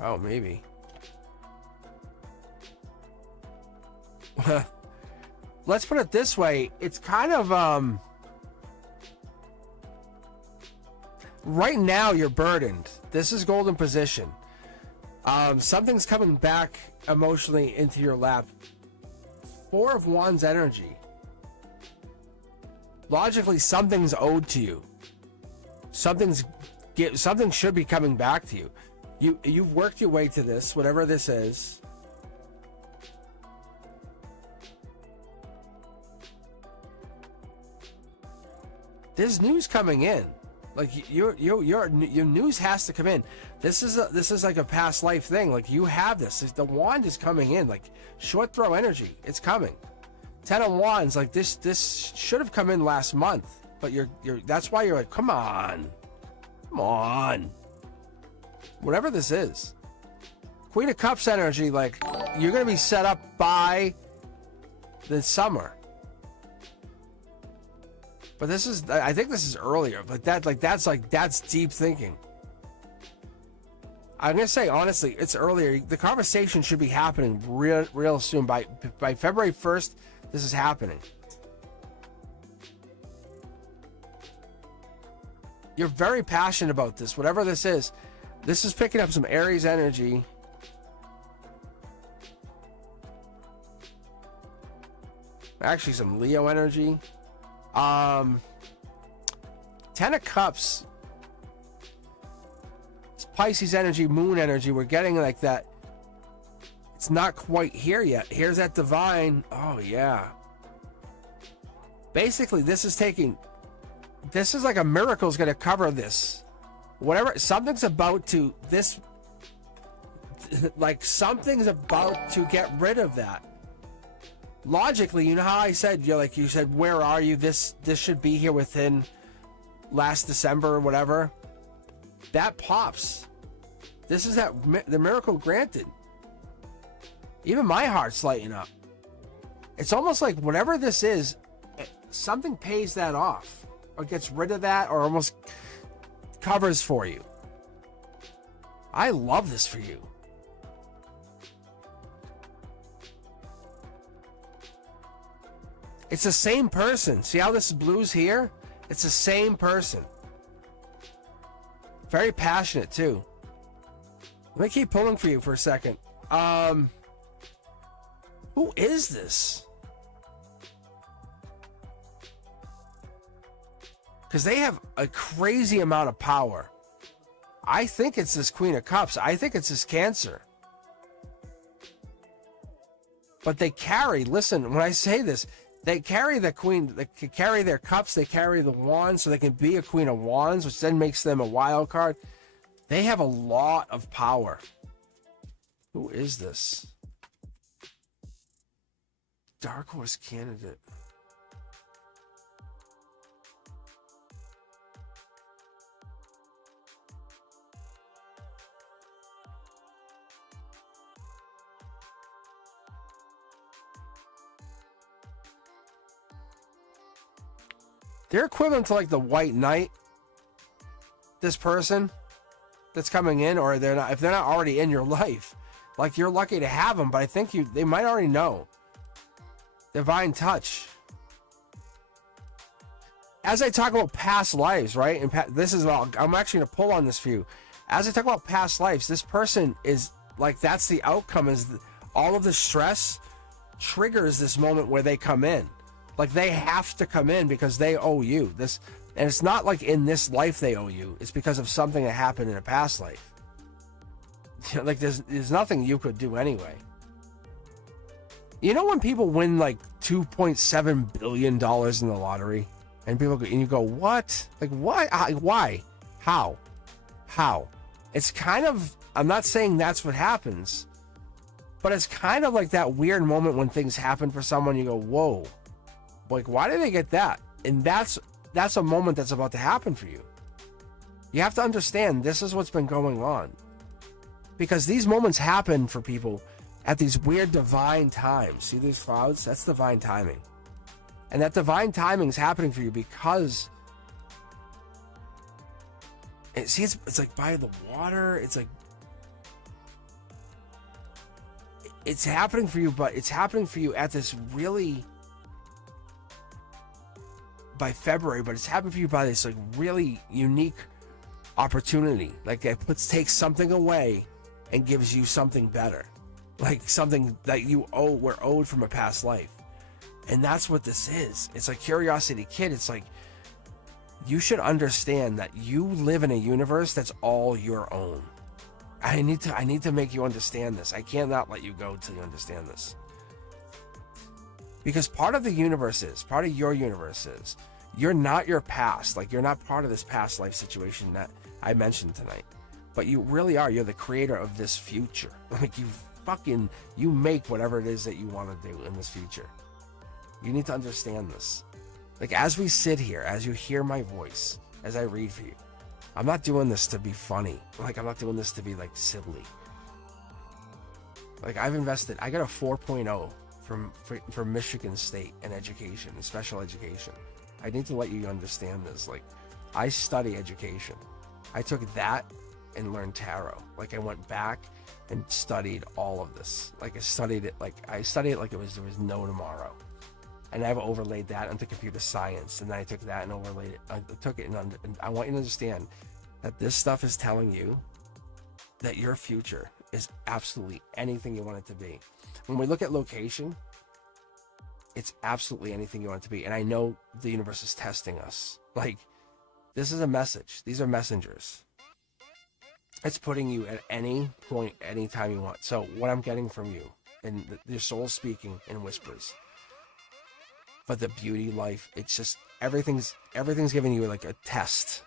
Oh, maybe. Let's put it this way. It's kind of, right now you're burdened. This is golden position. Something's coming back emotionally into your lap. Four of Wands energy. Logically, something's owed to you. Something should be coming back to you. You've worked your way to this, whatever this is. There's news coming in. Like your news has to come in. This is like a past life thing. Like, you have this. The wand is coming in. Like, short throw energy. It's coming. 10 of Wands. Like, this should have come in last month. But you're that's why you're like, come on. Whatever this is. Queen of Cups energy. Like, you're gonna be set up by the summer. But this is, I think this is earlier, but that's deep thinking. I'm gonna say honestly, it's earlier. The conversation should be happening real soon. By February 1st, this is happening. You're very passionate about this, whatever this is. This is picking up some Aries energy. Actually, some Leo energy. 10 of Cups. It's Pisces energy, Moon energy. We're getting like that. It's not quite here yet. Here's that divine. Oh, yeah. Basically, this is like a miracle is going to cover this. Whatever. Something's about to get rid of that. Logically, you know how I said, you said, where are you? This should be here within last December or whatever. That pops. This is the miracle granted. Even my heart's lighting up. It's almost like whatever this is, something pays that off or gets rid of that or almost covers for you. I love this for you. It's the same person. See how this blue's here? It's the same person. Very passionate too. Let me keep pulling for you for a second. Who is this? Because they have a crazy amount of power. I think it's this Queen of Cups. I think it's this Cancer. But they carry, listen, when I say this, They carry the queen, they can carry their cups, they carry the wands, so they can be a queen of wands, which then makes them a wild card. They have a lot of power. Who is this? Dark horse candidate. They're equivalent to like the White Knight. This person that's coming in, or they're not, if they're not already in your life, like you're lucky to have them, but I think they might already know. Divine touch. As I talk about past lives, right? And this is all, I'm actually gonna pull on this for you. As I talk about past lives, this person is like, that's the outcome, is all of the stress triggers this moment where they come in. Like they have to come in because they owe you this, and it's not like in this life they owe you. It's because of something that happened in a past life. Like there's nothing you could do anyway. You know when people win like $2.7 billion in the lottery, and you go, what? Like what? Why? How? It's kind of, I'm not saying that's what happens, but it's kind of like that weird moment when things happen for someone. You go, whoa. Like, why did they get that? And that's a moment that's about to happen for you. You have to understand this is what's been going on. Because these moments happen for people at these weird divine times. See these clouds? That's divine timing. And that divine timing is happening for you because... And see, it's like by the water. It's like... It's happening for you, but it's happening for you at this really... by February, but it's happened for you by this like really unique opportunity. Like it takes something away and gives you something better, like something that you were owed from a past life. And that's what this is. It's like Curiosity Kid. It's like you should understand that you live in a universe that's all your own. I need to make you understand this. I cannot let you go till you understand this. Because part of the universe is, part of your universe is, you're not your past. Like, you're not part of this past life situation that I mentioned tonight. But you really are. You're the creator of this future. Like, you make whatever it is that you want to do in this future. You need to understand this. Like, as we sit here, as you hear my voice, as I read for you, I'm not doing this to be funny. Like, I'm not doing this to be, like, silly. Like, I got a 4.0 from Michigan State in education, in special education. I need to let you understand this. Like, I study education. I took that and learned tarot. Like, I went back and studied all of this. Like, I studied it like there was no tomorrow. And I've overlaid that onto computer science. And then I took that and overlaid it. I took it and I want you to understand that this stuff is telling you that your future is absolutely anything you want it to be. When we look at location, it's absolutely anything you want it to be. And I know the universe is testing us. Like, this is a message. These are messengers. It's putting you at any point, anytime you want. So what I'm getting from you, and your soul's speaking in whispers. But the beauty life, it's just, everything's giving you like a test.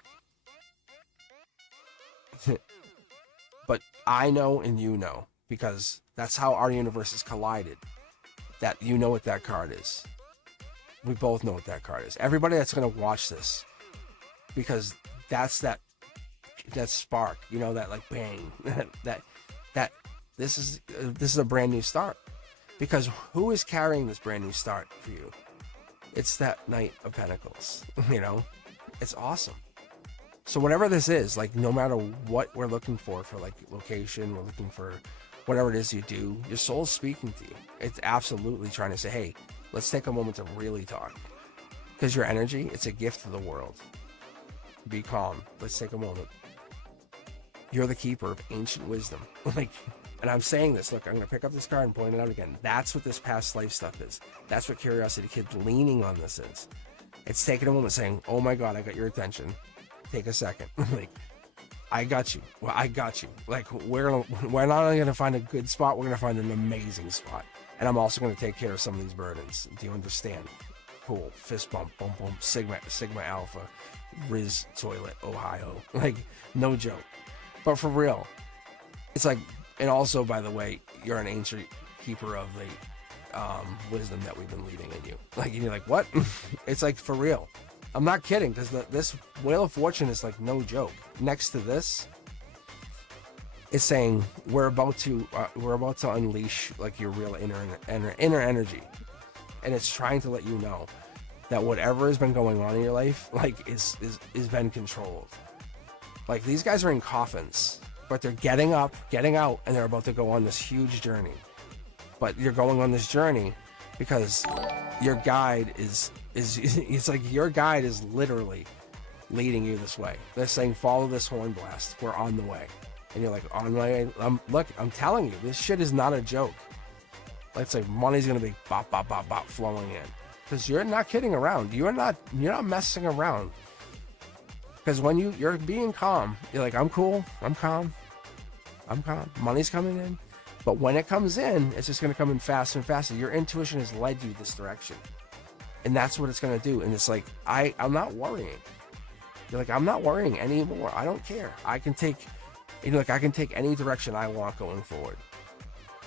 But I know and you know, because that's how our universe is collided. That you know what that card is. We both know what that card is. Everybody that's going to watch this, because that's that spark, you know, that like bang, that this is a brand new start. Because who is carrying this brand new start for you? It's that Knight of Pentacles, you know? It's awesome. So whatever this is, like, no matter what we're looking for like location, we're looking for whatever it is you do, your soul's speaking to you. It's absolutely trying to say, hey, let's take a moment to really talk. Because your energy, it's a gift to the world. Be calm. Let's take a moment. You're the keeper of ancient wisdom. Like, and I'm saying this, look, I'm going to pick up this card and point it out again. That's what this past life stuff is. That's what Curiosity Kid leaning on this is. It's taking a moment saying, oh my God, I got your attention. Take a second. Like, I got you. Well, I got you. Like, we're not only going to find a good spot, we're going to find an amazing spot. And I'm also going to take care of some of these burdens. Do you understand? Cool. Fist bump, boom, boom, Sigma Alpha, Riz Toilet, Ohio. Like, no joke. But for real, it's like, and also, by the way, you're an ancient keeper of the wisdom that we've been leaving in you. Like, and you're like, what? It's like, for real. I'm not kidding, because this Wheel of Fortune is like no joke. Next to this, it's saying we're about to unleash like your real inner energy, and it's trying to let you know that whatever has been going on in your life, like, is been controlled. Like, these guys are in coffins, but they're getting up, getting out, and they're about to go on this huge journey. But you're going on this journey because your guide is it's like your guide is literally leading you this way. They're saying, follow this horn blast. We're on the way. And you're like, on my way. Look, I'm telling you, this shit is not a joke. Let's say money's gonna be bop, bop, bop, bop flowing in. Because you're not kidding around. You're not messing around. Because when you're being calm, you're like, I'm cool, I'm calm. Money's coming in. But when it comes in, it's just gonna come in faster and faster. Your intuition has led you this direction. And that's what it's going to do. And it's like, I'm not worrying. You're like, I'm not worrying anymore. I don't care. I can take any direction I want going forward.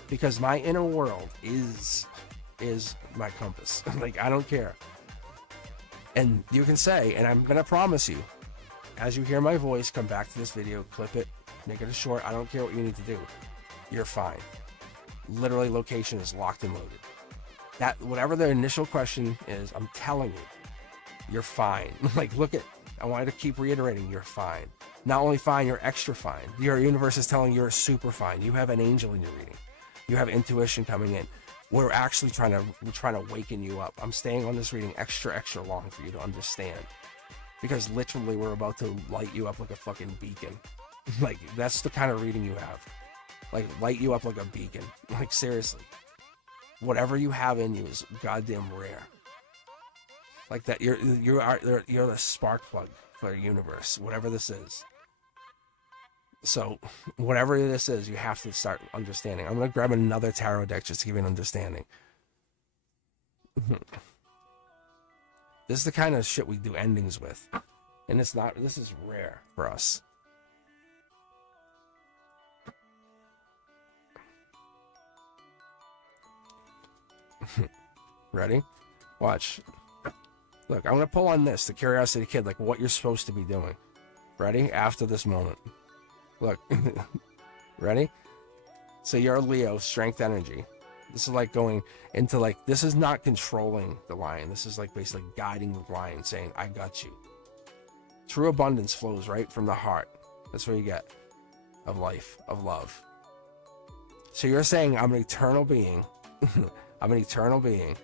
Because my inner world is my compass. Like, I don't care. And you can say, and I'm going to promise you, as you hear my voice, come back to this video, clip it, make it a short. I don't care what you need to do. You're fine. Literally, location is locked and loaded. That whatever the initial question is, I'm telling you, you're fine. Like, I wanted to keep reiterating, you're fine. Not only fine, you're extra fine. Your universe is telling you're super fine. You have an angel in your reading. You have intuition coming in. We're actually trying to waken you up. I'm staying on this reading extra long for you to understand. Because literally, we're about to light you up like a fucking beacon. Like, that's the kind of reading you have. Like, light you up like a beacon. Like, seriously. Whatever you have in you is goddamn rare. Like that, you're the spark plug for the universe, whatever this is. So, whatever this is, you have to start understanding. I'm gonna grab another tarot deck just to give you an understanding. This is the kind of shit we do endings with, and it's not. This is rare for us. Ready? Watch. Look, I'm gonna pull on this, the Curiosity Kid, like what you're supposed to be doing. Ready? After this moment. Look. Ready? So you're a Leo, strength energy. This is like going into like, this is not controlling the lion. This is like basically guiding the lion, saying, I got you. True abundance flows right from the heart. That's what you get of life, of love. So you're saying, I'm an eternal being. I'm an eternal being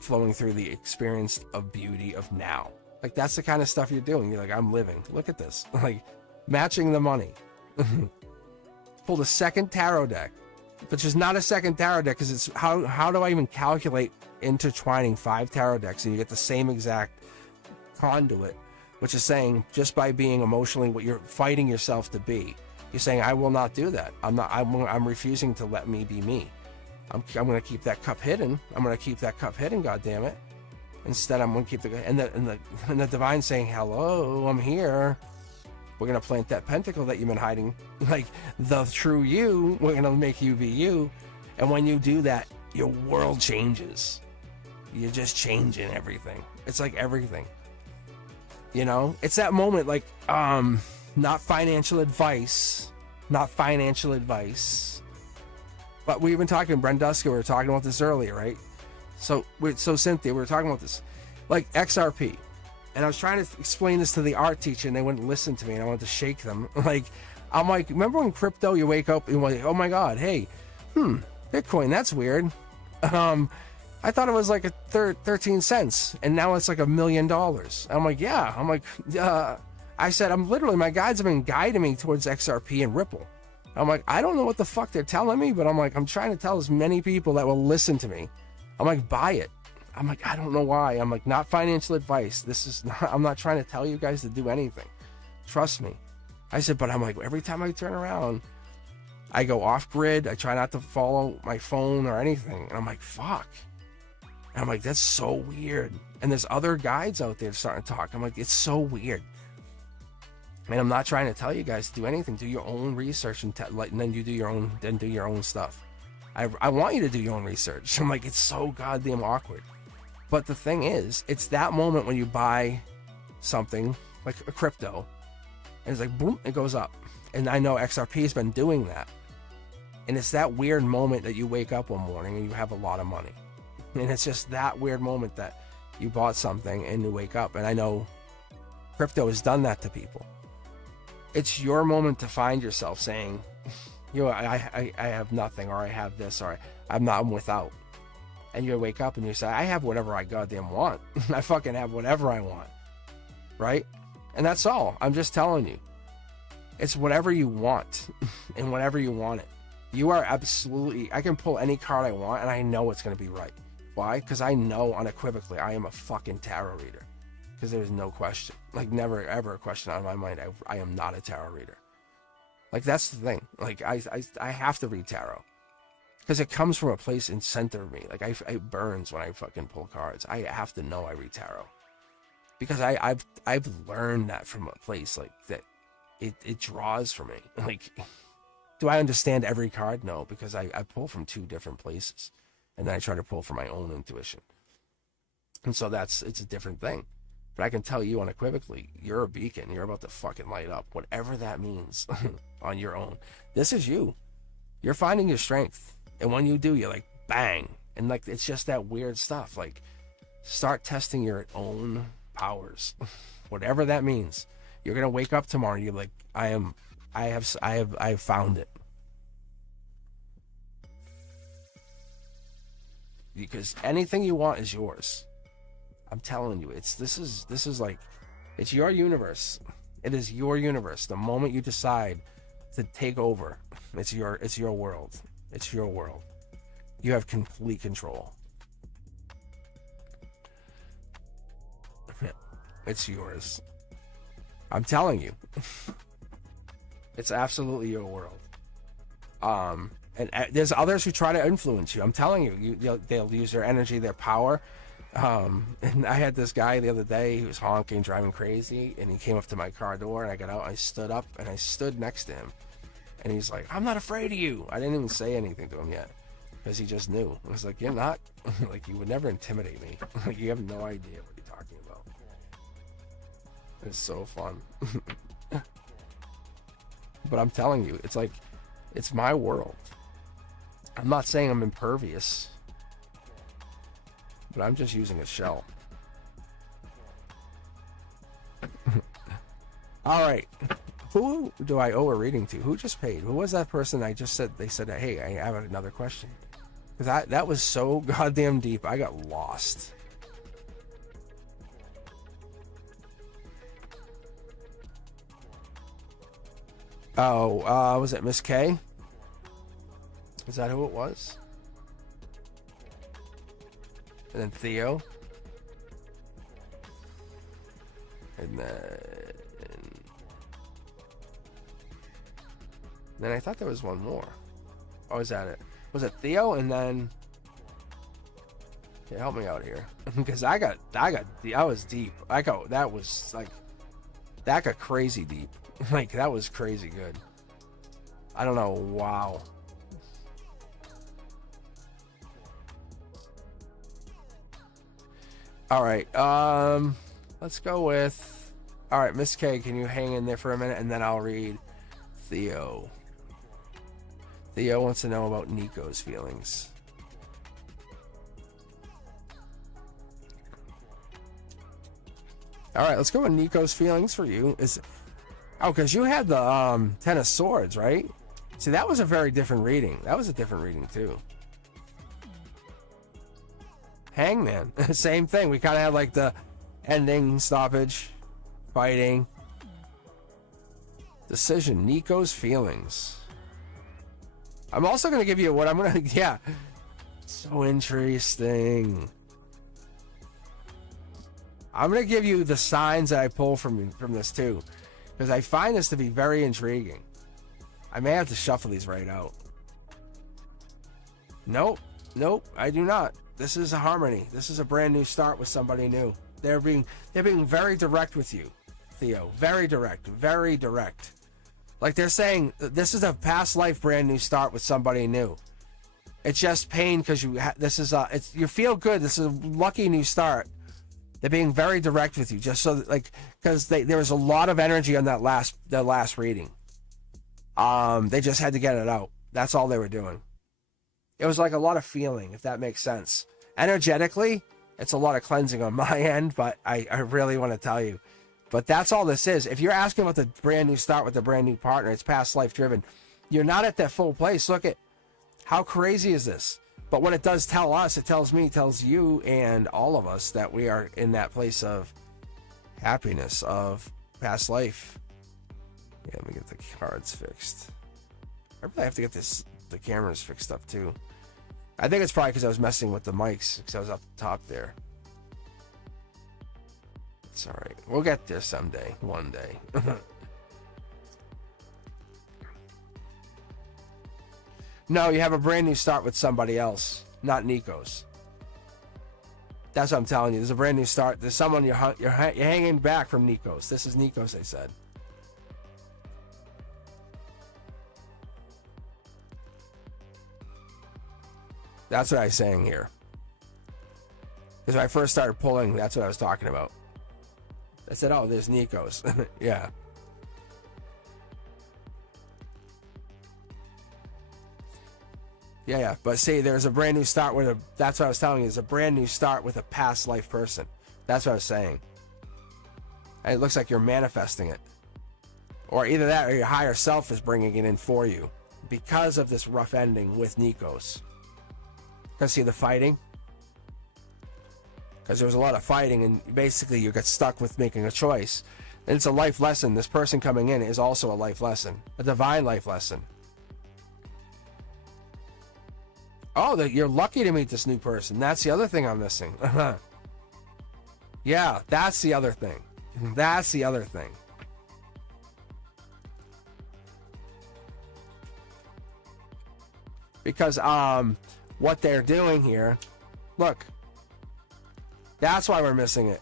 flowing through the experience of beauty of now. Like, that's the kind of stuff you're doing. You're like, I'm living. Look at this. Like, matching the money. Pulled a second tarot deck, which is not a second tarot deck because it's how do I even calculate intertwining 5 tarot decks and you get the same exact conduit, which is saying just by being emotionally what you're fighting yourself to be. You're saying, I will not do that. I'm refusing to let me be me. I'm going to keep that cup hidden. I'm going to keep that cup hidden, goddammit. Instead, I'm going to keep and the divine saying, hello, I'm here. We're going to plant that pentacle that you've been hiding. Like, the true you, we're going to make you be you. And when you do that, your world changes. You're just changing everything. It's like everything. You know? It's that moment, like, not financial advice. Not financial advice. But we've been talking, Brenduska, we were talking about this earlier, right? So Cynthia, we were talking about this. Like XRP. And I was trying to explain this to the art teacher and they wouldn't listen to me and I wanted to shake them. Like, I'm like, remember when crypto, you wake up and you're like, oh my God, hey, Bitcoin, that's weird. I thought it was like a 13 cents and now it's like $1 million. I'm like, yeah. I'm like, I said, my guides have been guiding me towards XRP and Ripple. I'm like, I don't know what the fuck they're telling me, but I'm like, I'm trying to tell as many people that will listen to me. I'm like, buy it. I'm like, I don't know why. I'm like, not financial advice. I'm not trying to tell you guys to do anything. Trust me. I said, but I'm like, every time I turn around, I go off grid. I try not to follow my phone or anything. And I'm like, fuck. And I'm like, that's so weird. And there's other guides out there starting to talk. I'm like, it's so weird. And I'm not trying to tell you guys to do anything. Do your own research and then you do your own stuff. I want you to do your own research. I'm like, it's so goddamn awkward. But the thing is, it's that moment when you buy something like a crypto, and it's like, boom, it goes up. And I know XRP has been doing that. And it's that weird moment that you wake up one morning and you have a lot of money. And it's just that weird moment that you bought something and you wake up. And I know crypto has done that to people. It's your moment to find yourself saying, you know, I have nothing, or I have this, or I'm without. And you wake up and you say, I have whatever I goddamn want. I fucking have whatever I want. Right? And that's all. I'm just telling you. It's whatever you want and whenever you want it. You are absolutely, I can pull any card I want and I know it's going to be right. Why? Because I know unequivocally I am a fucking tarot reader. Because there's no question. Like, never ever a question on my mind. I am not a tarot reader. Like, that's the thing. Like, I have to read tarot. Because it comes from a place in center of me. Like, it burns when I fucking pull cards. I have to know I read tarot. Because I've learned that from a place like that. It draws for me. Like, do I understand every card? No, because I pull from two different places. And then I try to pull from my own intuition. And so it's a different thing. But I can tell you unequivocally, you're a beacon. You're about to fucking light up. Whatever that means on your own. This is you. You're finding your strength. And when you do, you're like, bang. And like, it's just that weird stuff. Like, start testing your own powers. Whatever that means. You're going to wake up tomorrow and you're like, I have found it. Because anything you want is yours. I'm telling you, this is like, it's your universe. It is your universe. The moment you decide to take over, it's your world. It's your world. You have complete control. It's yours. I'm telling you. It's absolutely your world. And there's others who try to influence you. I'm telling you, they'll use their energy, their power. And I had this guy the other day who was honking, driving crazy, and he came up to my car door, and I got out, I stood up, and I stood next to him. And he's like, I'm not afraid of you. I didn't even say anything to him yet, because he just knew. I was like, you're not. Like, you would never intimidate me. Like, you have no idea what you're talking about. It's so fun. But I'm telling you, it's like, it's my world. I'm not saying I'm impervious, but I'm just using a shell. All right. Who do I owe a reading to? Who just paid? Who was that person I just said, they said, hey, I have another question? Because that was so goddamn deep. I got lost. Oh, was it Miss K? Is that who it was? And then Theo. And then I thought there was one more. Oh, is that it? Was it Theo? And then, yeah, help me out here, because I was deep. That was like, that got crazy deep. Like, that was crazy good. I don't know. Wow. All right. Let's go with. All right, Miss K, can you hang in there for a minute, and then I'll read Theo. Theo wants to know about Nico's feelings. All right, let's go with Nico's feelings for you. Because you had the Ten of Swords, right? See, that was a very different reading. That was a different reading too. Hangman, same thing. We kind of had like the ending, stoppage, fighting, decision. Nico's feelings. I'm also going to give you what I'm going to, yeah. So interesting. I'm going to give you the signs that I pull from this too, because I find this to be very intriguing. I may have to shuffle these right out. Nope. Nope, I do not. This is a harmony. This is a brand new start with somebody new. They're being very direct with you, Theo. Very direct. Very direct. Like they're saying, this is a past life brand new start with somebody new. It's just pain because you feel good. This is a lucky new start. They're being very direct with you, just so that, like, because there was a lot of energy on that last reading. They just had to get it out. That's all they were doing. It was like a lot of feeling, if that makes sense. Energetically, it's a lot of cleansing on my end, but I really want to tell you. But that's all this is. If you're asking about the brand new start with a brand new partner, it's past life driven. You're not at that full place. Look at how crazy is this? But what it does tell us, it tells me, tells you, and all of us that we are in that place of happiness, of past life. Yeah, let me get the cards fixed. I really have to get the cameras fixed up too. I think it's probably because I was messing with the mics because I was up top there. It's all right. We'll get there someday, one day. No, you have a brand new start with somebody else, not Nikos. That's what I'm telling you. There's a brand new start. There's someone you're hanging back from Nikos. This is Nikos, I said. That's what I was saying here. Because when I first started pulling, that's what I was talking about. I said, oh, there's Nikos. Yeah. Yeah. But see, there's a brand new start with that's what I was telling you. There's a brand new start with a past life person. That's what I was saying. And it looks like you're manifesting it. Or either that or your higher self is bringing it in for you. Because of this rough ending with Nikos. Because see the fighting? Because there was a lot of fighting and basically you got stuck with making a choice. And it's a life lesson. This person coming in is also a life lesson. A divine life lesson. Oh, you're lucky to meet this new person. That's the other thing I'm missing. Yeah, that's the other thing. That's the other thing. Because what they're doing here, look, that's why we're missing it.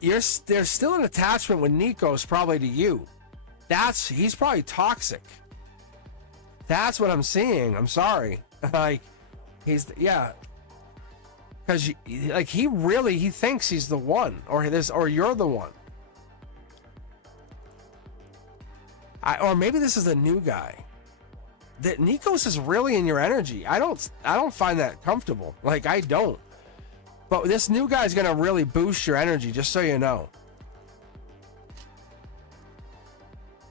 There's still an attachment with Nikos probably to you. He's probably toxic. That's what I'm seeing. I'm sorry. Like, yeah. Because like he thinks he's the one, or you're the one. Or maybe this is a new guy. That Nikos is really in your energy. I don't find that comfortable. Like, I don't. But this new guy's gonna really boost your energy, just so you know.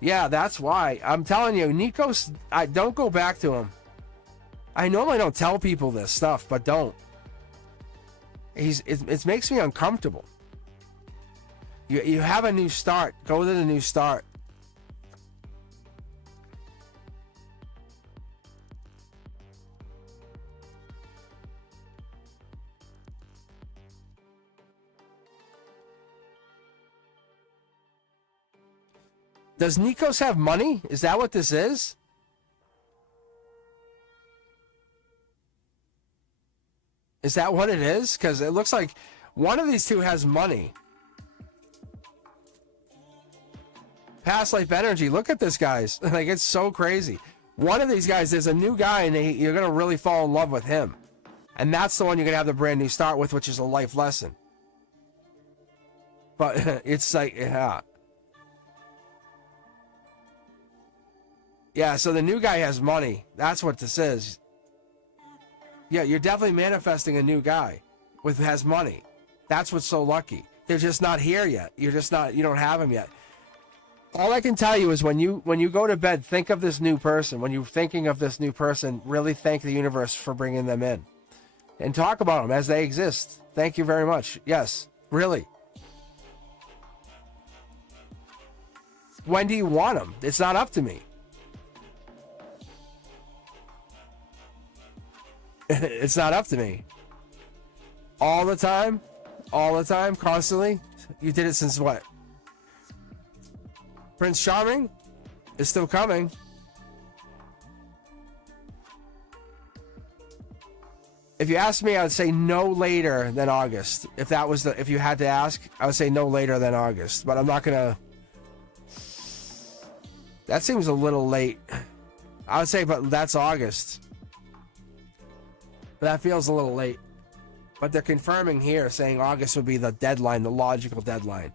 Yeah, that's why. I'm telling you, Nikos, don't go back to him. I normally don't tell people this stuff, but don't. It makes me uncomfortable. You have a new start. Go to the new start. Does Nikos have money? Is that what this is? Is that what it is? Because it looks like one of these two has money. Past life energy. Look at this, guys. Like, it's so crazy. One of these guys, there's a new guy, and you're going to really fall in love with him. And that's the one you're going to have the brand new start with, which is a life lesson. But it's like, yeah. Yeah, so the new guy has money. That's what this is. Yeah, you're definitely manifesting a new guy has money. That's what's so lucky. They're just not here yet. You don't have him yet. All I can tell you is when you go to bed, think of this new person. When you're thinking of this new person, really thank the universe for bringing them in. And talk about them as they exist. Thank you very much. Yes, really. When do you want them? It's not up to me. It's not up to me. All the time? All the time? Constantly? You did it since what? Prince Charming? is still coming. If you asked me, I would say no later than August. If you had to ask, I would say no later than August. But I'm not gonna. That seems a little late. I would say, but that's August. But that feels a little late. But they're confirming here, saying August would be the deadline, the logical deadline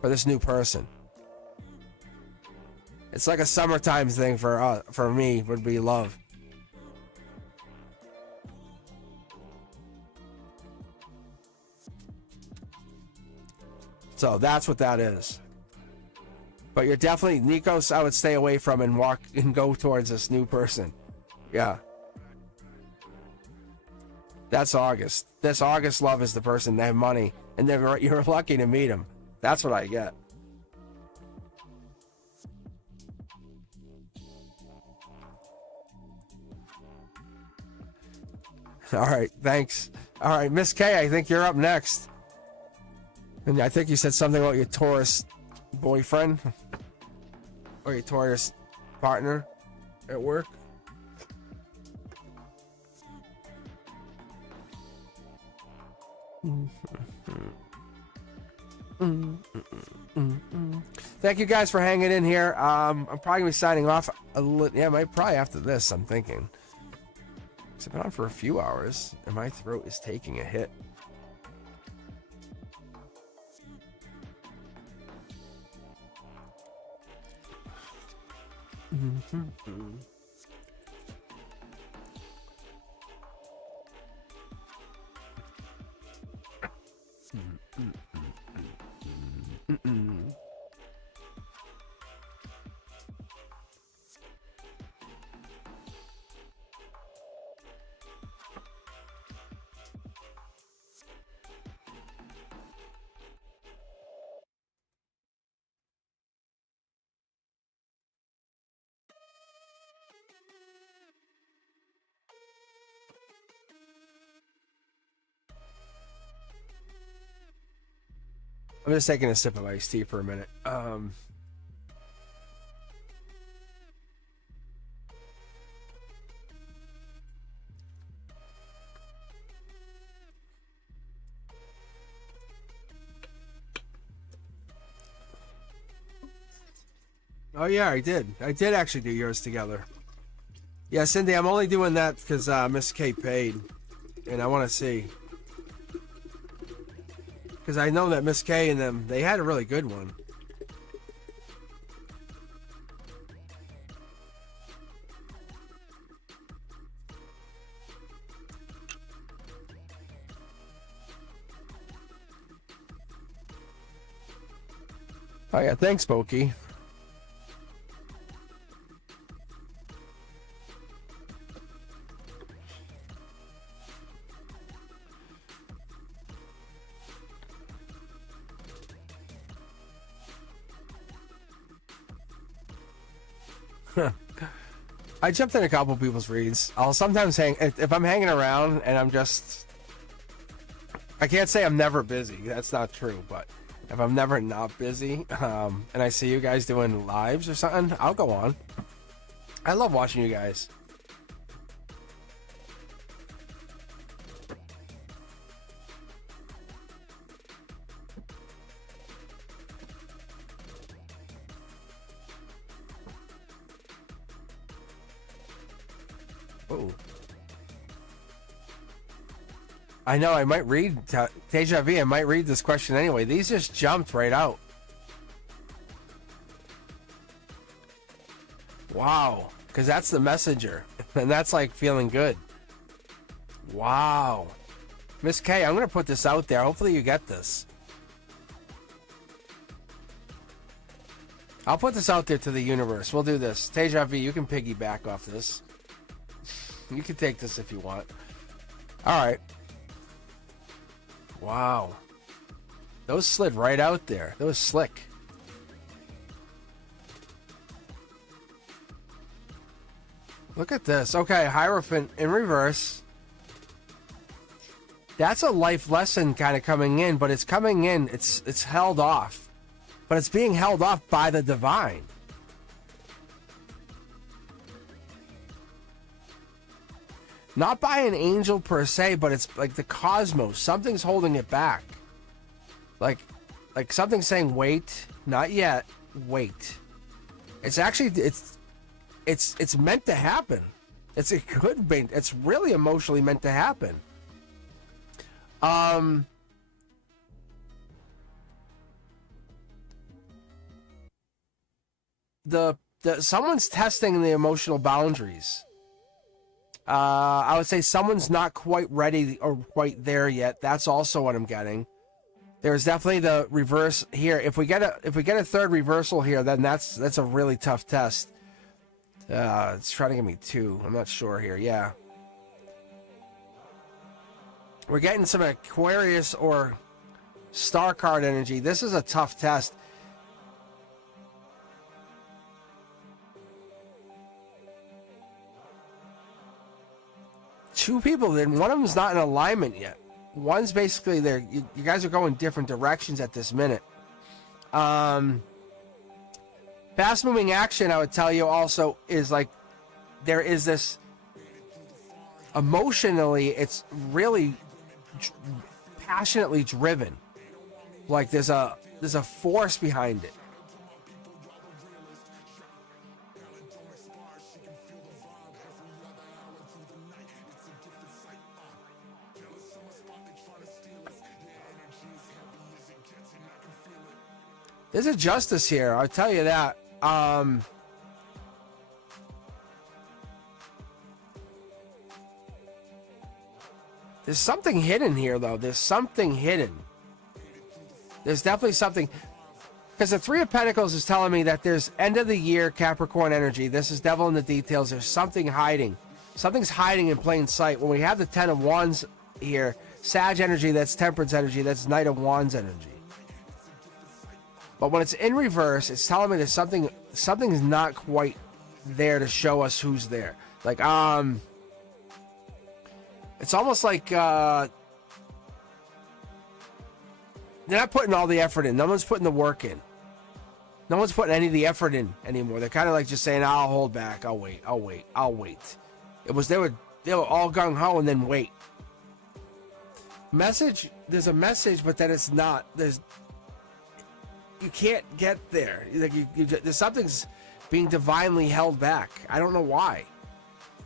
for this new person. It's like a summertime thing for me. Would be love. So that's what that is. But you're definitely Nikos. I would stay away from and walk and go towards this new person. Yeah. That's August. This August love is the person that have money, and you're lucky to meet him. That's what I get. All right, thanks. All right, Miss K, I think you're up next. And I think you said something about your Taurus boyfriend or your Taurus partner at work. Thank you guys for hanging in here. I'm probably gonna be signing off probably after this, I'm thinking. It's been on for a few hours and my throat is taking a hit. I'm just taking a sip of iced tea for a minute. Oh yeah, I did. I did actually do yours together. Yeah, Cindy, I'm only doing that because Miss K paid, and I want to see. Because I know that Miss K and them, they had a really good one. Oh yeah, thanks, Pokey. I jumped in a couple people's reads. I'll sometimes if I'm hanging around and I'm just, I can't say I'm never busy. That's not true. But if I'm never not busy, and I see you guys doing lives or something, I'll go on. I love watching you guys. Oh, I know. I might read Deja V. I might read this question anyway. These just jumped right out. Wow, because that's the messenger, and that's like feeling good. Wow, Miss K, I'm gonna put this out there. Hopefully, you get this. I'll put this out there to the universe. We'll do this. Deja V, you can piggyback off this. You can take this if you want. All right. Wow. Those slid right out there. That was slick. Look at this. Okay, Hierophant in reverse. That's a life lesson kind of coming in, but it's coming in. It's held off. But it's being held off by the divine. Not by an angel per se, but it's like the cosmos. Something's holding it back. Like something's saying, wait, not yet, wait. It's actually, it's meant to happen. It could be, it's really emotionally meant to happen. Someone's testing the emotional boundaries. I would say someone's not quite ready or quite there yet. That's also what I'm getting. There's definitely the reverse here. If we get a third reversal here, then that's a really tough test. It's trying to give me 2. I'm not sure here. Yeah. We're getting some Aquarius or star card energy. This is a tough test. Two people, then one of them's not in alignment yet. One's basically there. You guys are going different directions at this minute. Fast moving action, I would tell you also, is like there is this emotionally, it's really passionately driven. Like there's a force behind it. There's a justice here, I'll tell you that. There's something hidden here, though. There's something hidden. There's definitely something. Because the Three of Pentacles is telling me that there's end of the year Capricorn energy. This is devil in the details. There's something hiding. Something's hiding in plain sight. When we have the Ten of Wands here, Sag energy, that's Temperance energy, that's Knight of Wands energy. But when it's in reverse, it's telling me there's something's not quite there to show us who's there. Like, it's almost like they're not putting all the effort in. No one's putting the work in. No one's putting any of the effort in anymore. They're kind of like just saying, "I'll hold back. I'll wait. I'll wait. I'll wait." It was they were all gung ho and then wait. Message. There's a message, but then it's not. You can't get there. Like there's something's being divinely held back. I don't know why,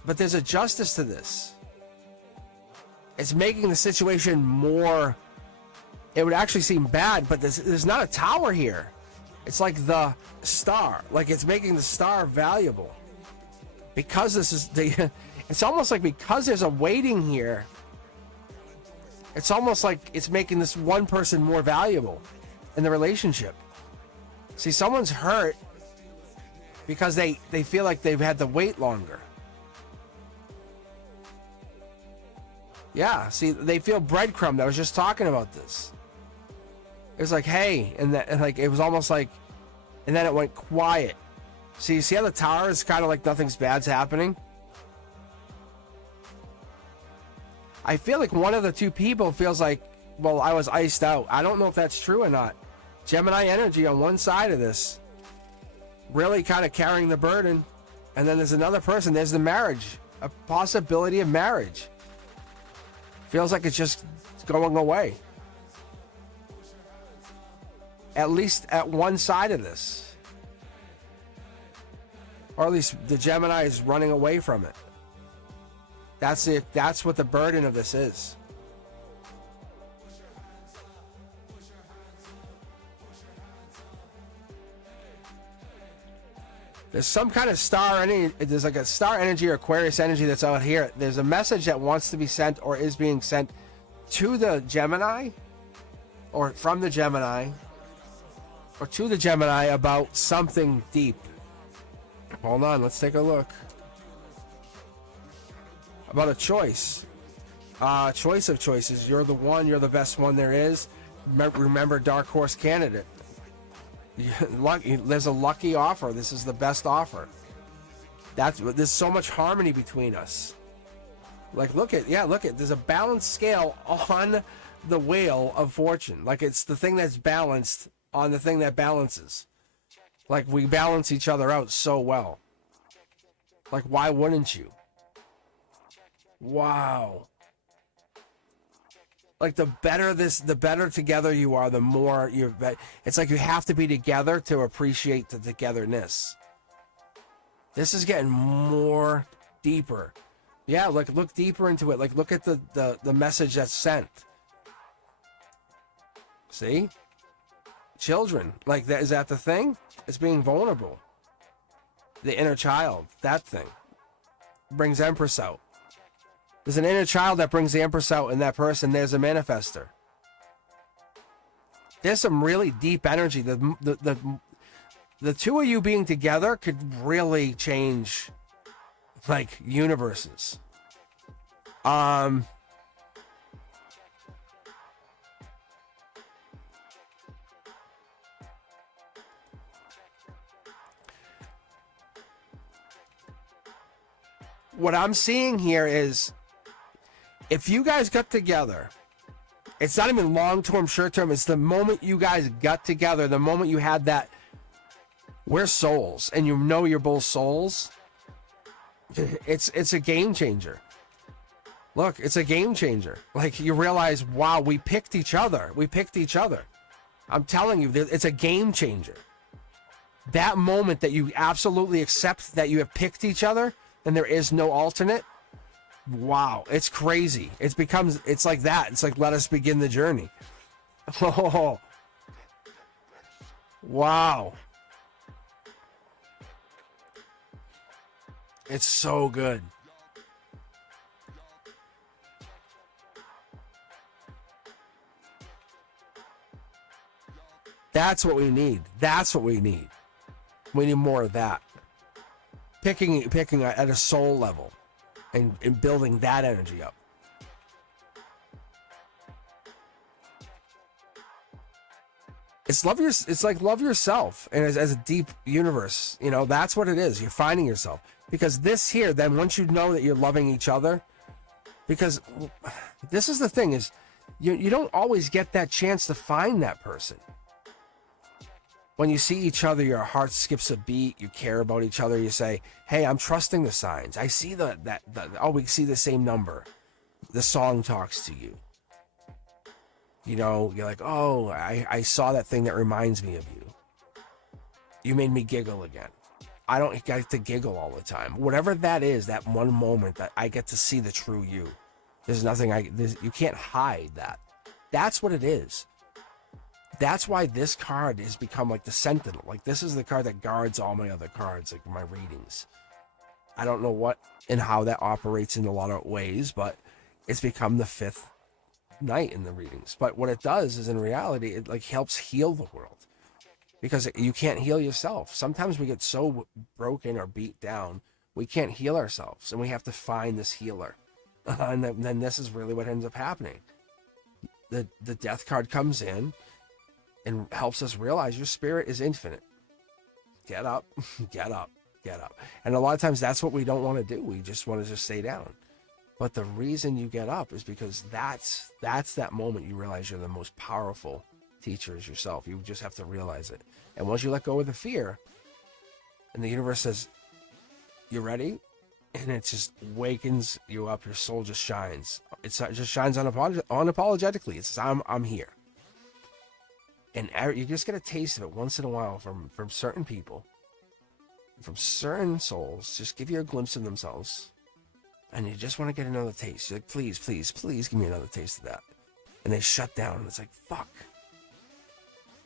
but there's a justice to this. It's making the situation more. It would actually seem bad, but there's not a tower here. It's like the star. Like it's making the star valuable because this is the. It's almost like because there's a waiting here. It's almost like it's making this one person more valuable in the relationship. See, someone's hurt because they feel like they've had to wait longer. Yeah, see, they feel breadcrumbed. I was just talking about this. It was like, hey, and like it was almost like, and then it went quiet. So you see how the tower is kind of like nothing's bad's happening? I feel like one of the two people feels like, well, I was iced out. I don't know if that's true or not. Gemini energy on one side of this, really kind of carrying the burden. And then there's another person, there's the marriage, a possibility of marriage. Feels like it's just going away. At least at one side of this. Or at least the Gemini is running away from it. That's it. That's what the burden of this is. There's some kind of star energy. There's like a star energy or Aquarius energy that's out here. There's a message that wants to be sent or is being sent to the Gemini or from the Gemini or to the Gemini about something deep. Hold on, let's take a look. About a choice. Choice of choices. You're the one, you're the best one there is. Remember Dark Horse candidate. There's a lucky offer. This is the best offer. There's so much harmony between us. Like look at there's a balanced scale on the wheel of fortune. Like it's the thing that's balanced on the thing that balances. Like we balance each other out so well. Like why wouldn't you? Wow. Like the better together you are, the more you're. It's like you have to be together to appreciate the togetherness. This is getting more deeper. Yeah, look deeper into it. Like look at the message that's sent. See? Children. Like that, is that the thing? It's being vulnerable. The inner child, that thing. Brings Empress out. There's an inner child that brings the Empress out in that person. There's a manifester. There's some really deep energy. The two of you being together could really change, like, universes. What I'm seeing here is, if you guys got together, it's not even long-term, short-term. It's the moment you guys got together, the moment you had that, we're souls, and you know you're both souls. It's a game changer. Look, it's a game changer. Like, you realize, wow, we picked each other. We picked each other. I'm telling you, it's a game changer. That moment that you absolutely accept that you have picked each other and there is no alternate. Wow, it's crazy. It's like that. It's like, let us begin the journey. Oh, wow. It's so good. That's what we need. That's what we need. We need more of that. Picking at a soul level and building that energy up. It's like love yourself, and as a deep universe, you know, that's what it is. You're finding yourself. Because this here, then once you know that you're loving each other, because this is the thing, is you don't always get that chance to find that person. When you see each other, your heart skips a beat, you care about each other, you say, hey, I'm trusting the signs. I see we see the same number. The song talks to you. You know, you're like, oh, I saw that thing that reminds me of you. You made me giggle again. I don't get to giggle all the time. Whatever that is, that one moment that I get to see the true you. There's nothing you can't hide that. That's what it is. That's why this card has become like the Sentinel. Like, this is the card that guards all my other cards, like my readings. I don't know what and how that operates in a lot of ways, but it's become the fifth knight in the readings. But what it does is, in reality, it like helps heal the world. Because you can't heal yourself. Sometimes we get so broken or beat down, we can't heal ourselves, and we have to find this healer. And then this is really what ends up happening. The death card comes in and helps us realize your spirit is infinite. Get up, get up, get up. And a lot of times that's what we don't want to do. We just want to just stay down. But the reason you get up is because that's that moment you realize you're the most powerful teacher is yourself. You just have to realize it. And once you let go of the fear, and the universe says, you ready? And it just wakens you up. Your soul just shines. It just shines unapologetically. It says, I'm here. And you just get a taste of it once in a while from certain people, from certain souls. Just give you a glimpse of themselves. And you just want to get another taste. You're like, please, please, please give me another taste of that. And they shut down. And it's like, fuck.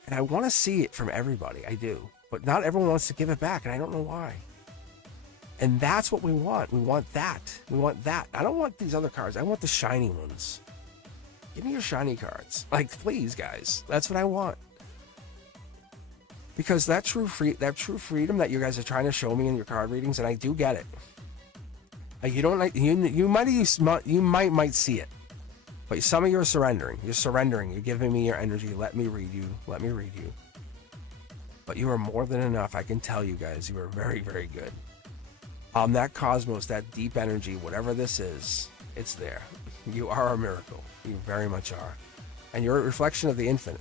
And I want to see it from everybody. I do. But not everyone wants to give it back. And I don't know why. And that's what we want. We want that. We want that. I don't want these other cards. I want the shiny ones. Give me your shiny cards. Like, please, guys. That's what I want. Because that true freedom that you guys are trying to show me in your card readings, and I do get it. You don't like you might see it, but some of you are surrendering. You're surrendering. You're giving me your energy. Let me read you. Let me read you. But you are more than enough. I can tell you guys, you are very, very good. That cosmos, that deep energy, whatever this is, it's there. You are a miracle. You very much are, and you're a reflection of the infinite.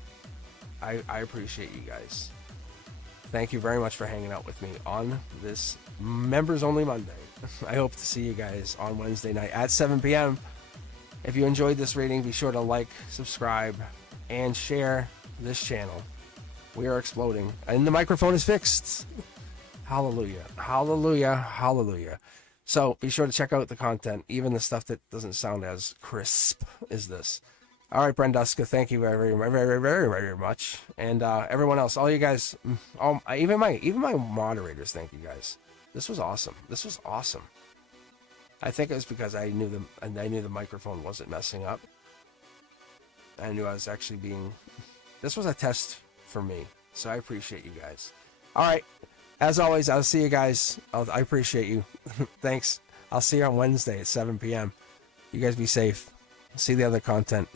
I appreciate you guys. Thank you very much for hanging out with me on this Members Only Monday. I hope to see you guys on Wednesday night at 7 p.m. If you enjoyed this reading, be sure to like, subscribe, and share this channel. We are exploding, and the microphone is fixed. Hallelujah, hallelujah, hallelujah. So be sure to check out the content, even the stuff that doesn't sound as crisp as this. All right, Brenduska, thank you very, very, very, very, very much. And everyone else, all you guys, even my moderators, thank you guys. This was awesome. This was awesome. I think it was because I knew the microphone wasn't messing up. I knew I was actually being. This was a test for me, so I appreciate you guys. All right, as always, I'll see you guys. I appreciate you. Thanks. I'll see you on Wednesday at 7 p.m. You guys be safe. See the other content.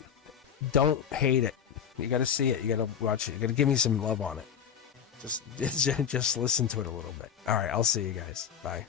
Don't hate it. You got to see it. You got to watch it. You got to give me some love on it. Just listen to it a little bit. All right, I'll see you guys. Bye.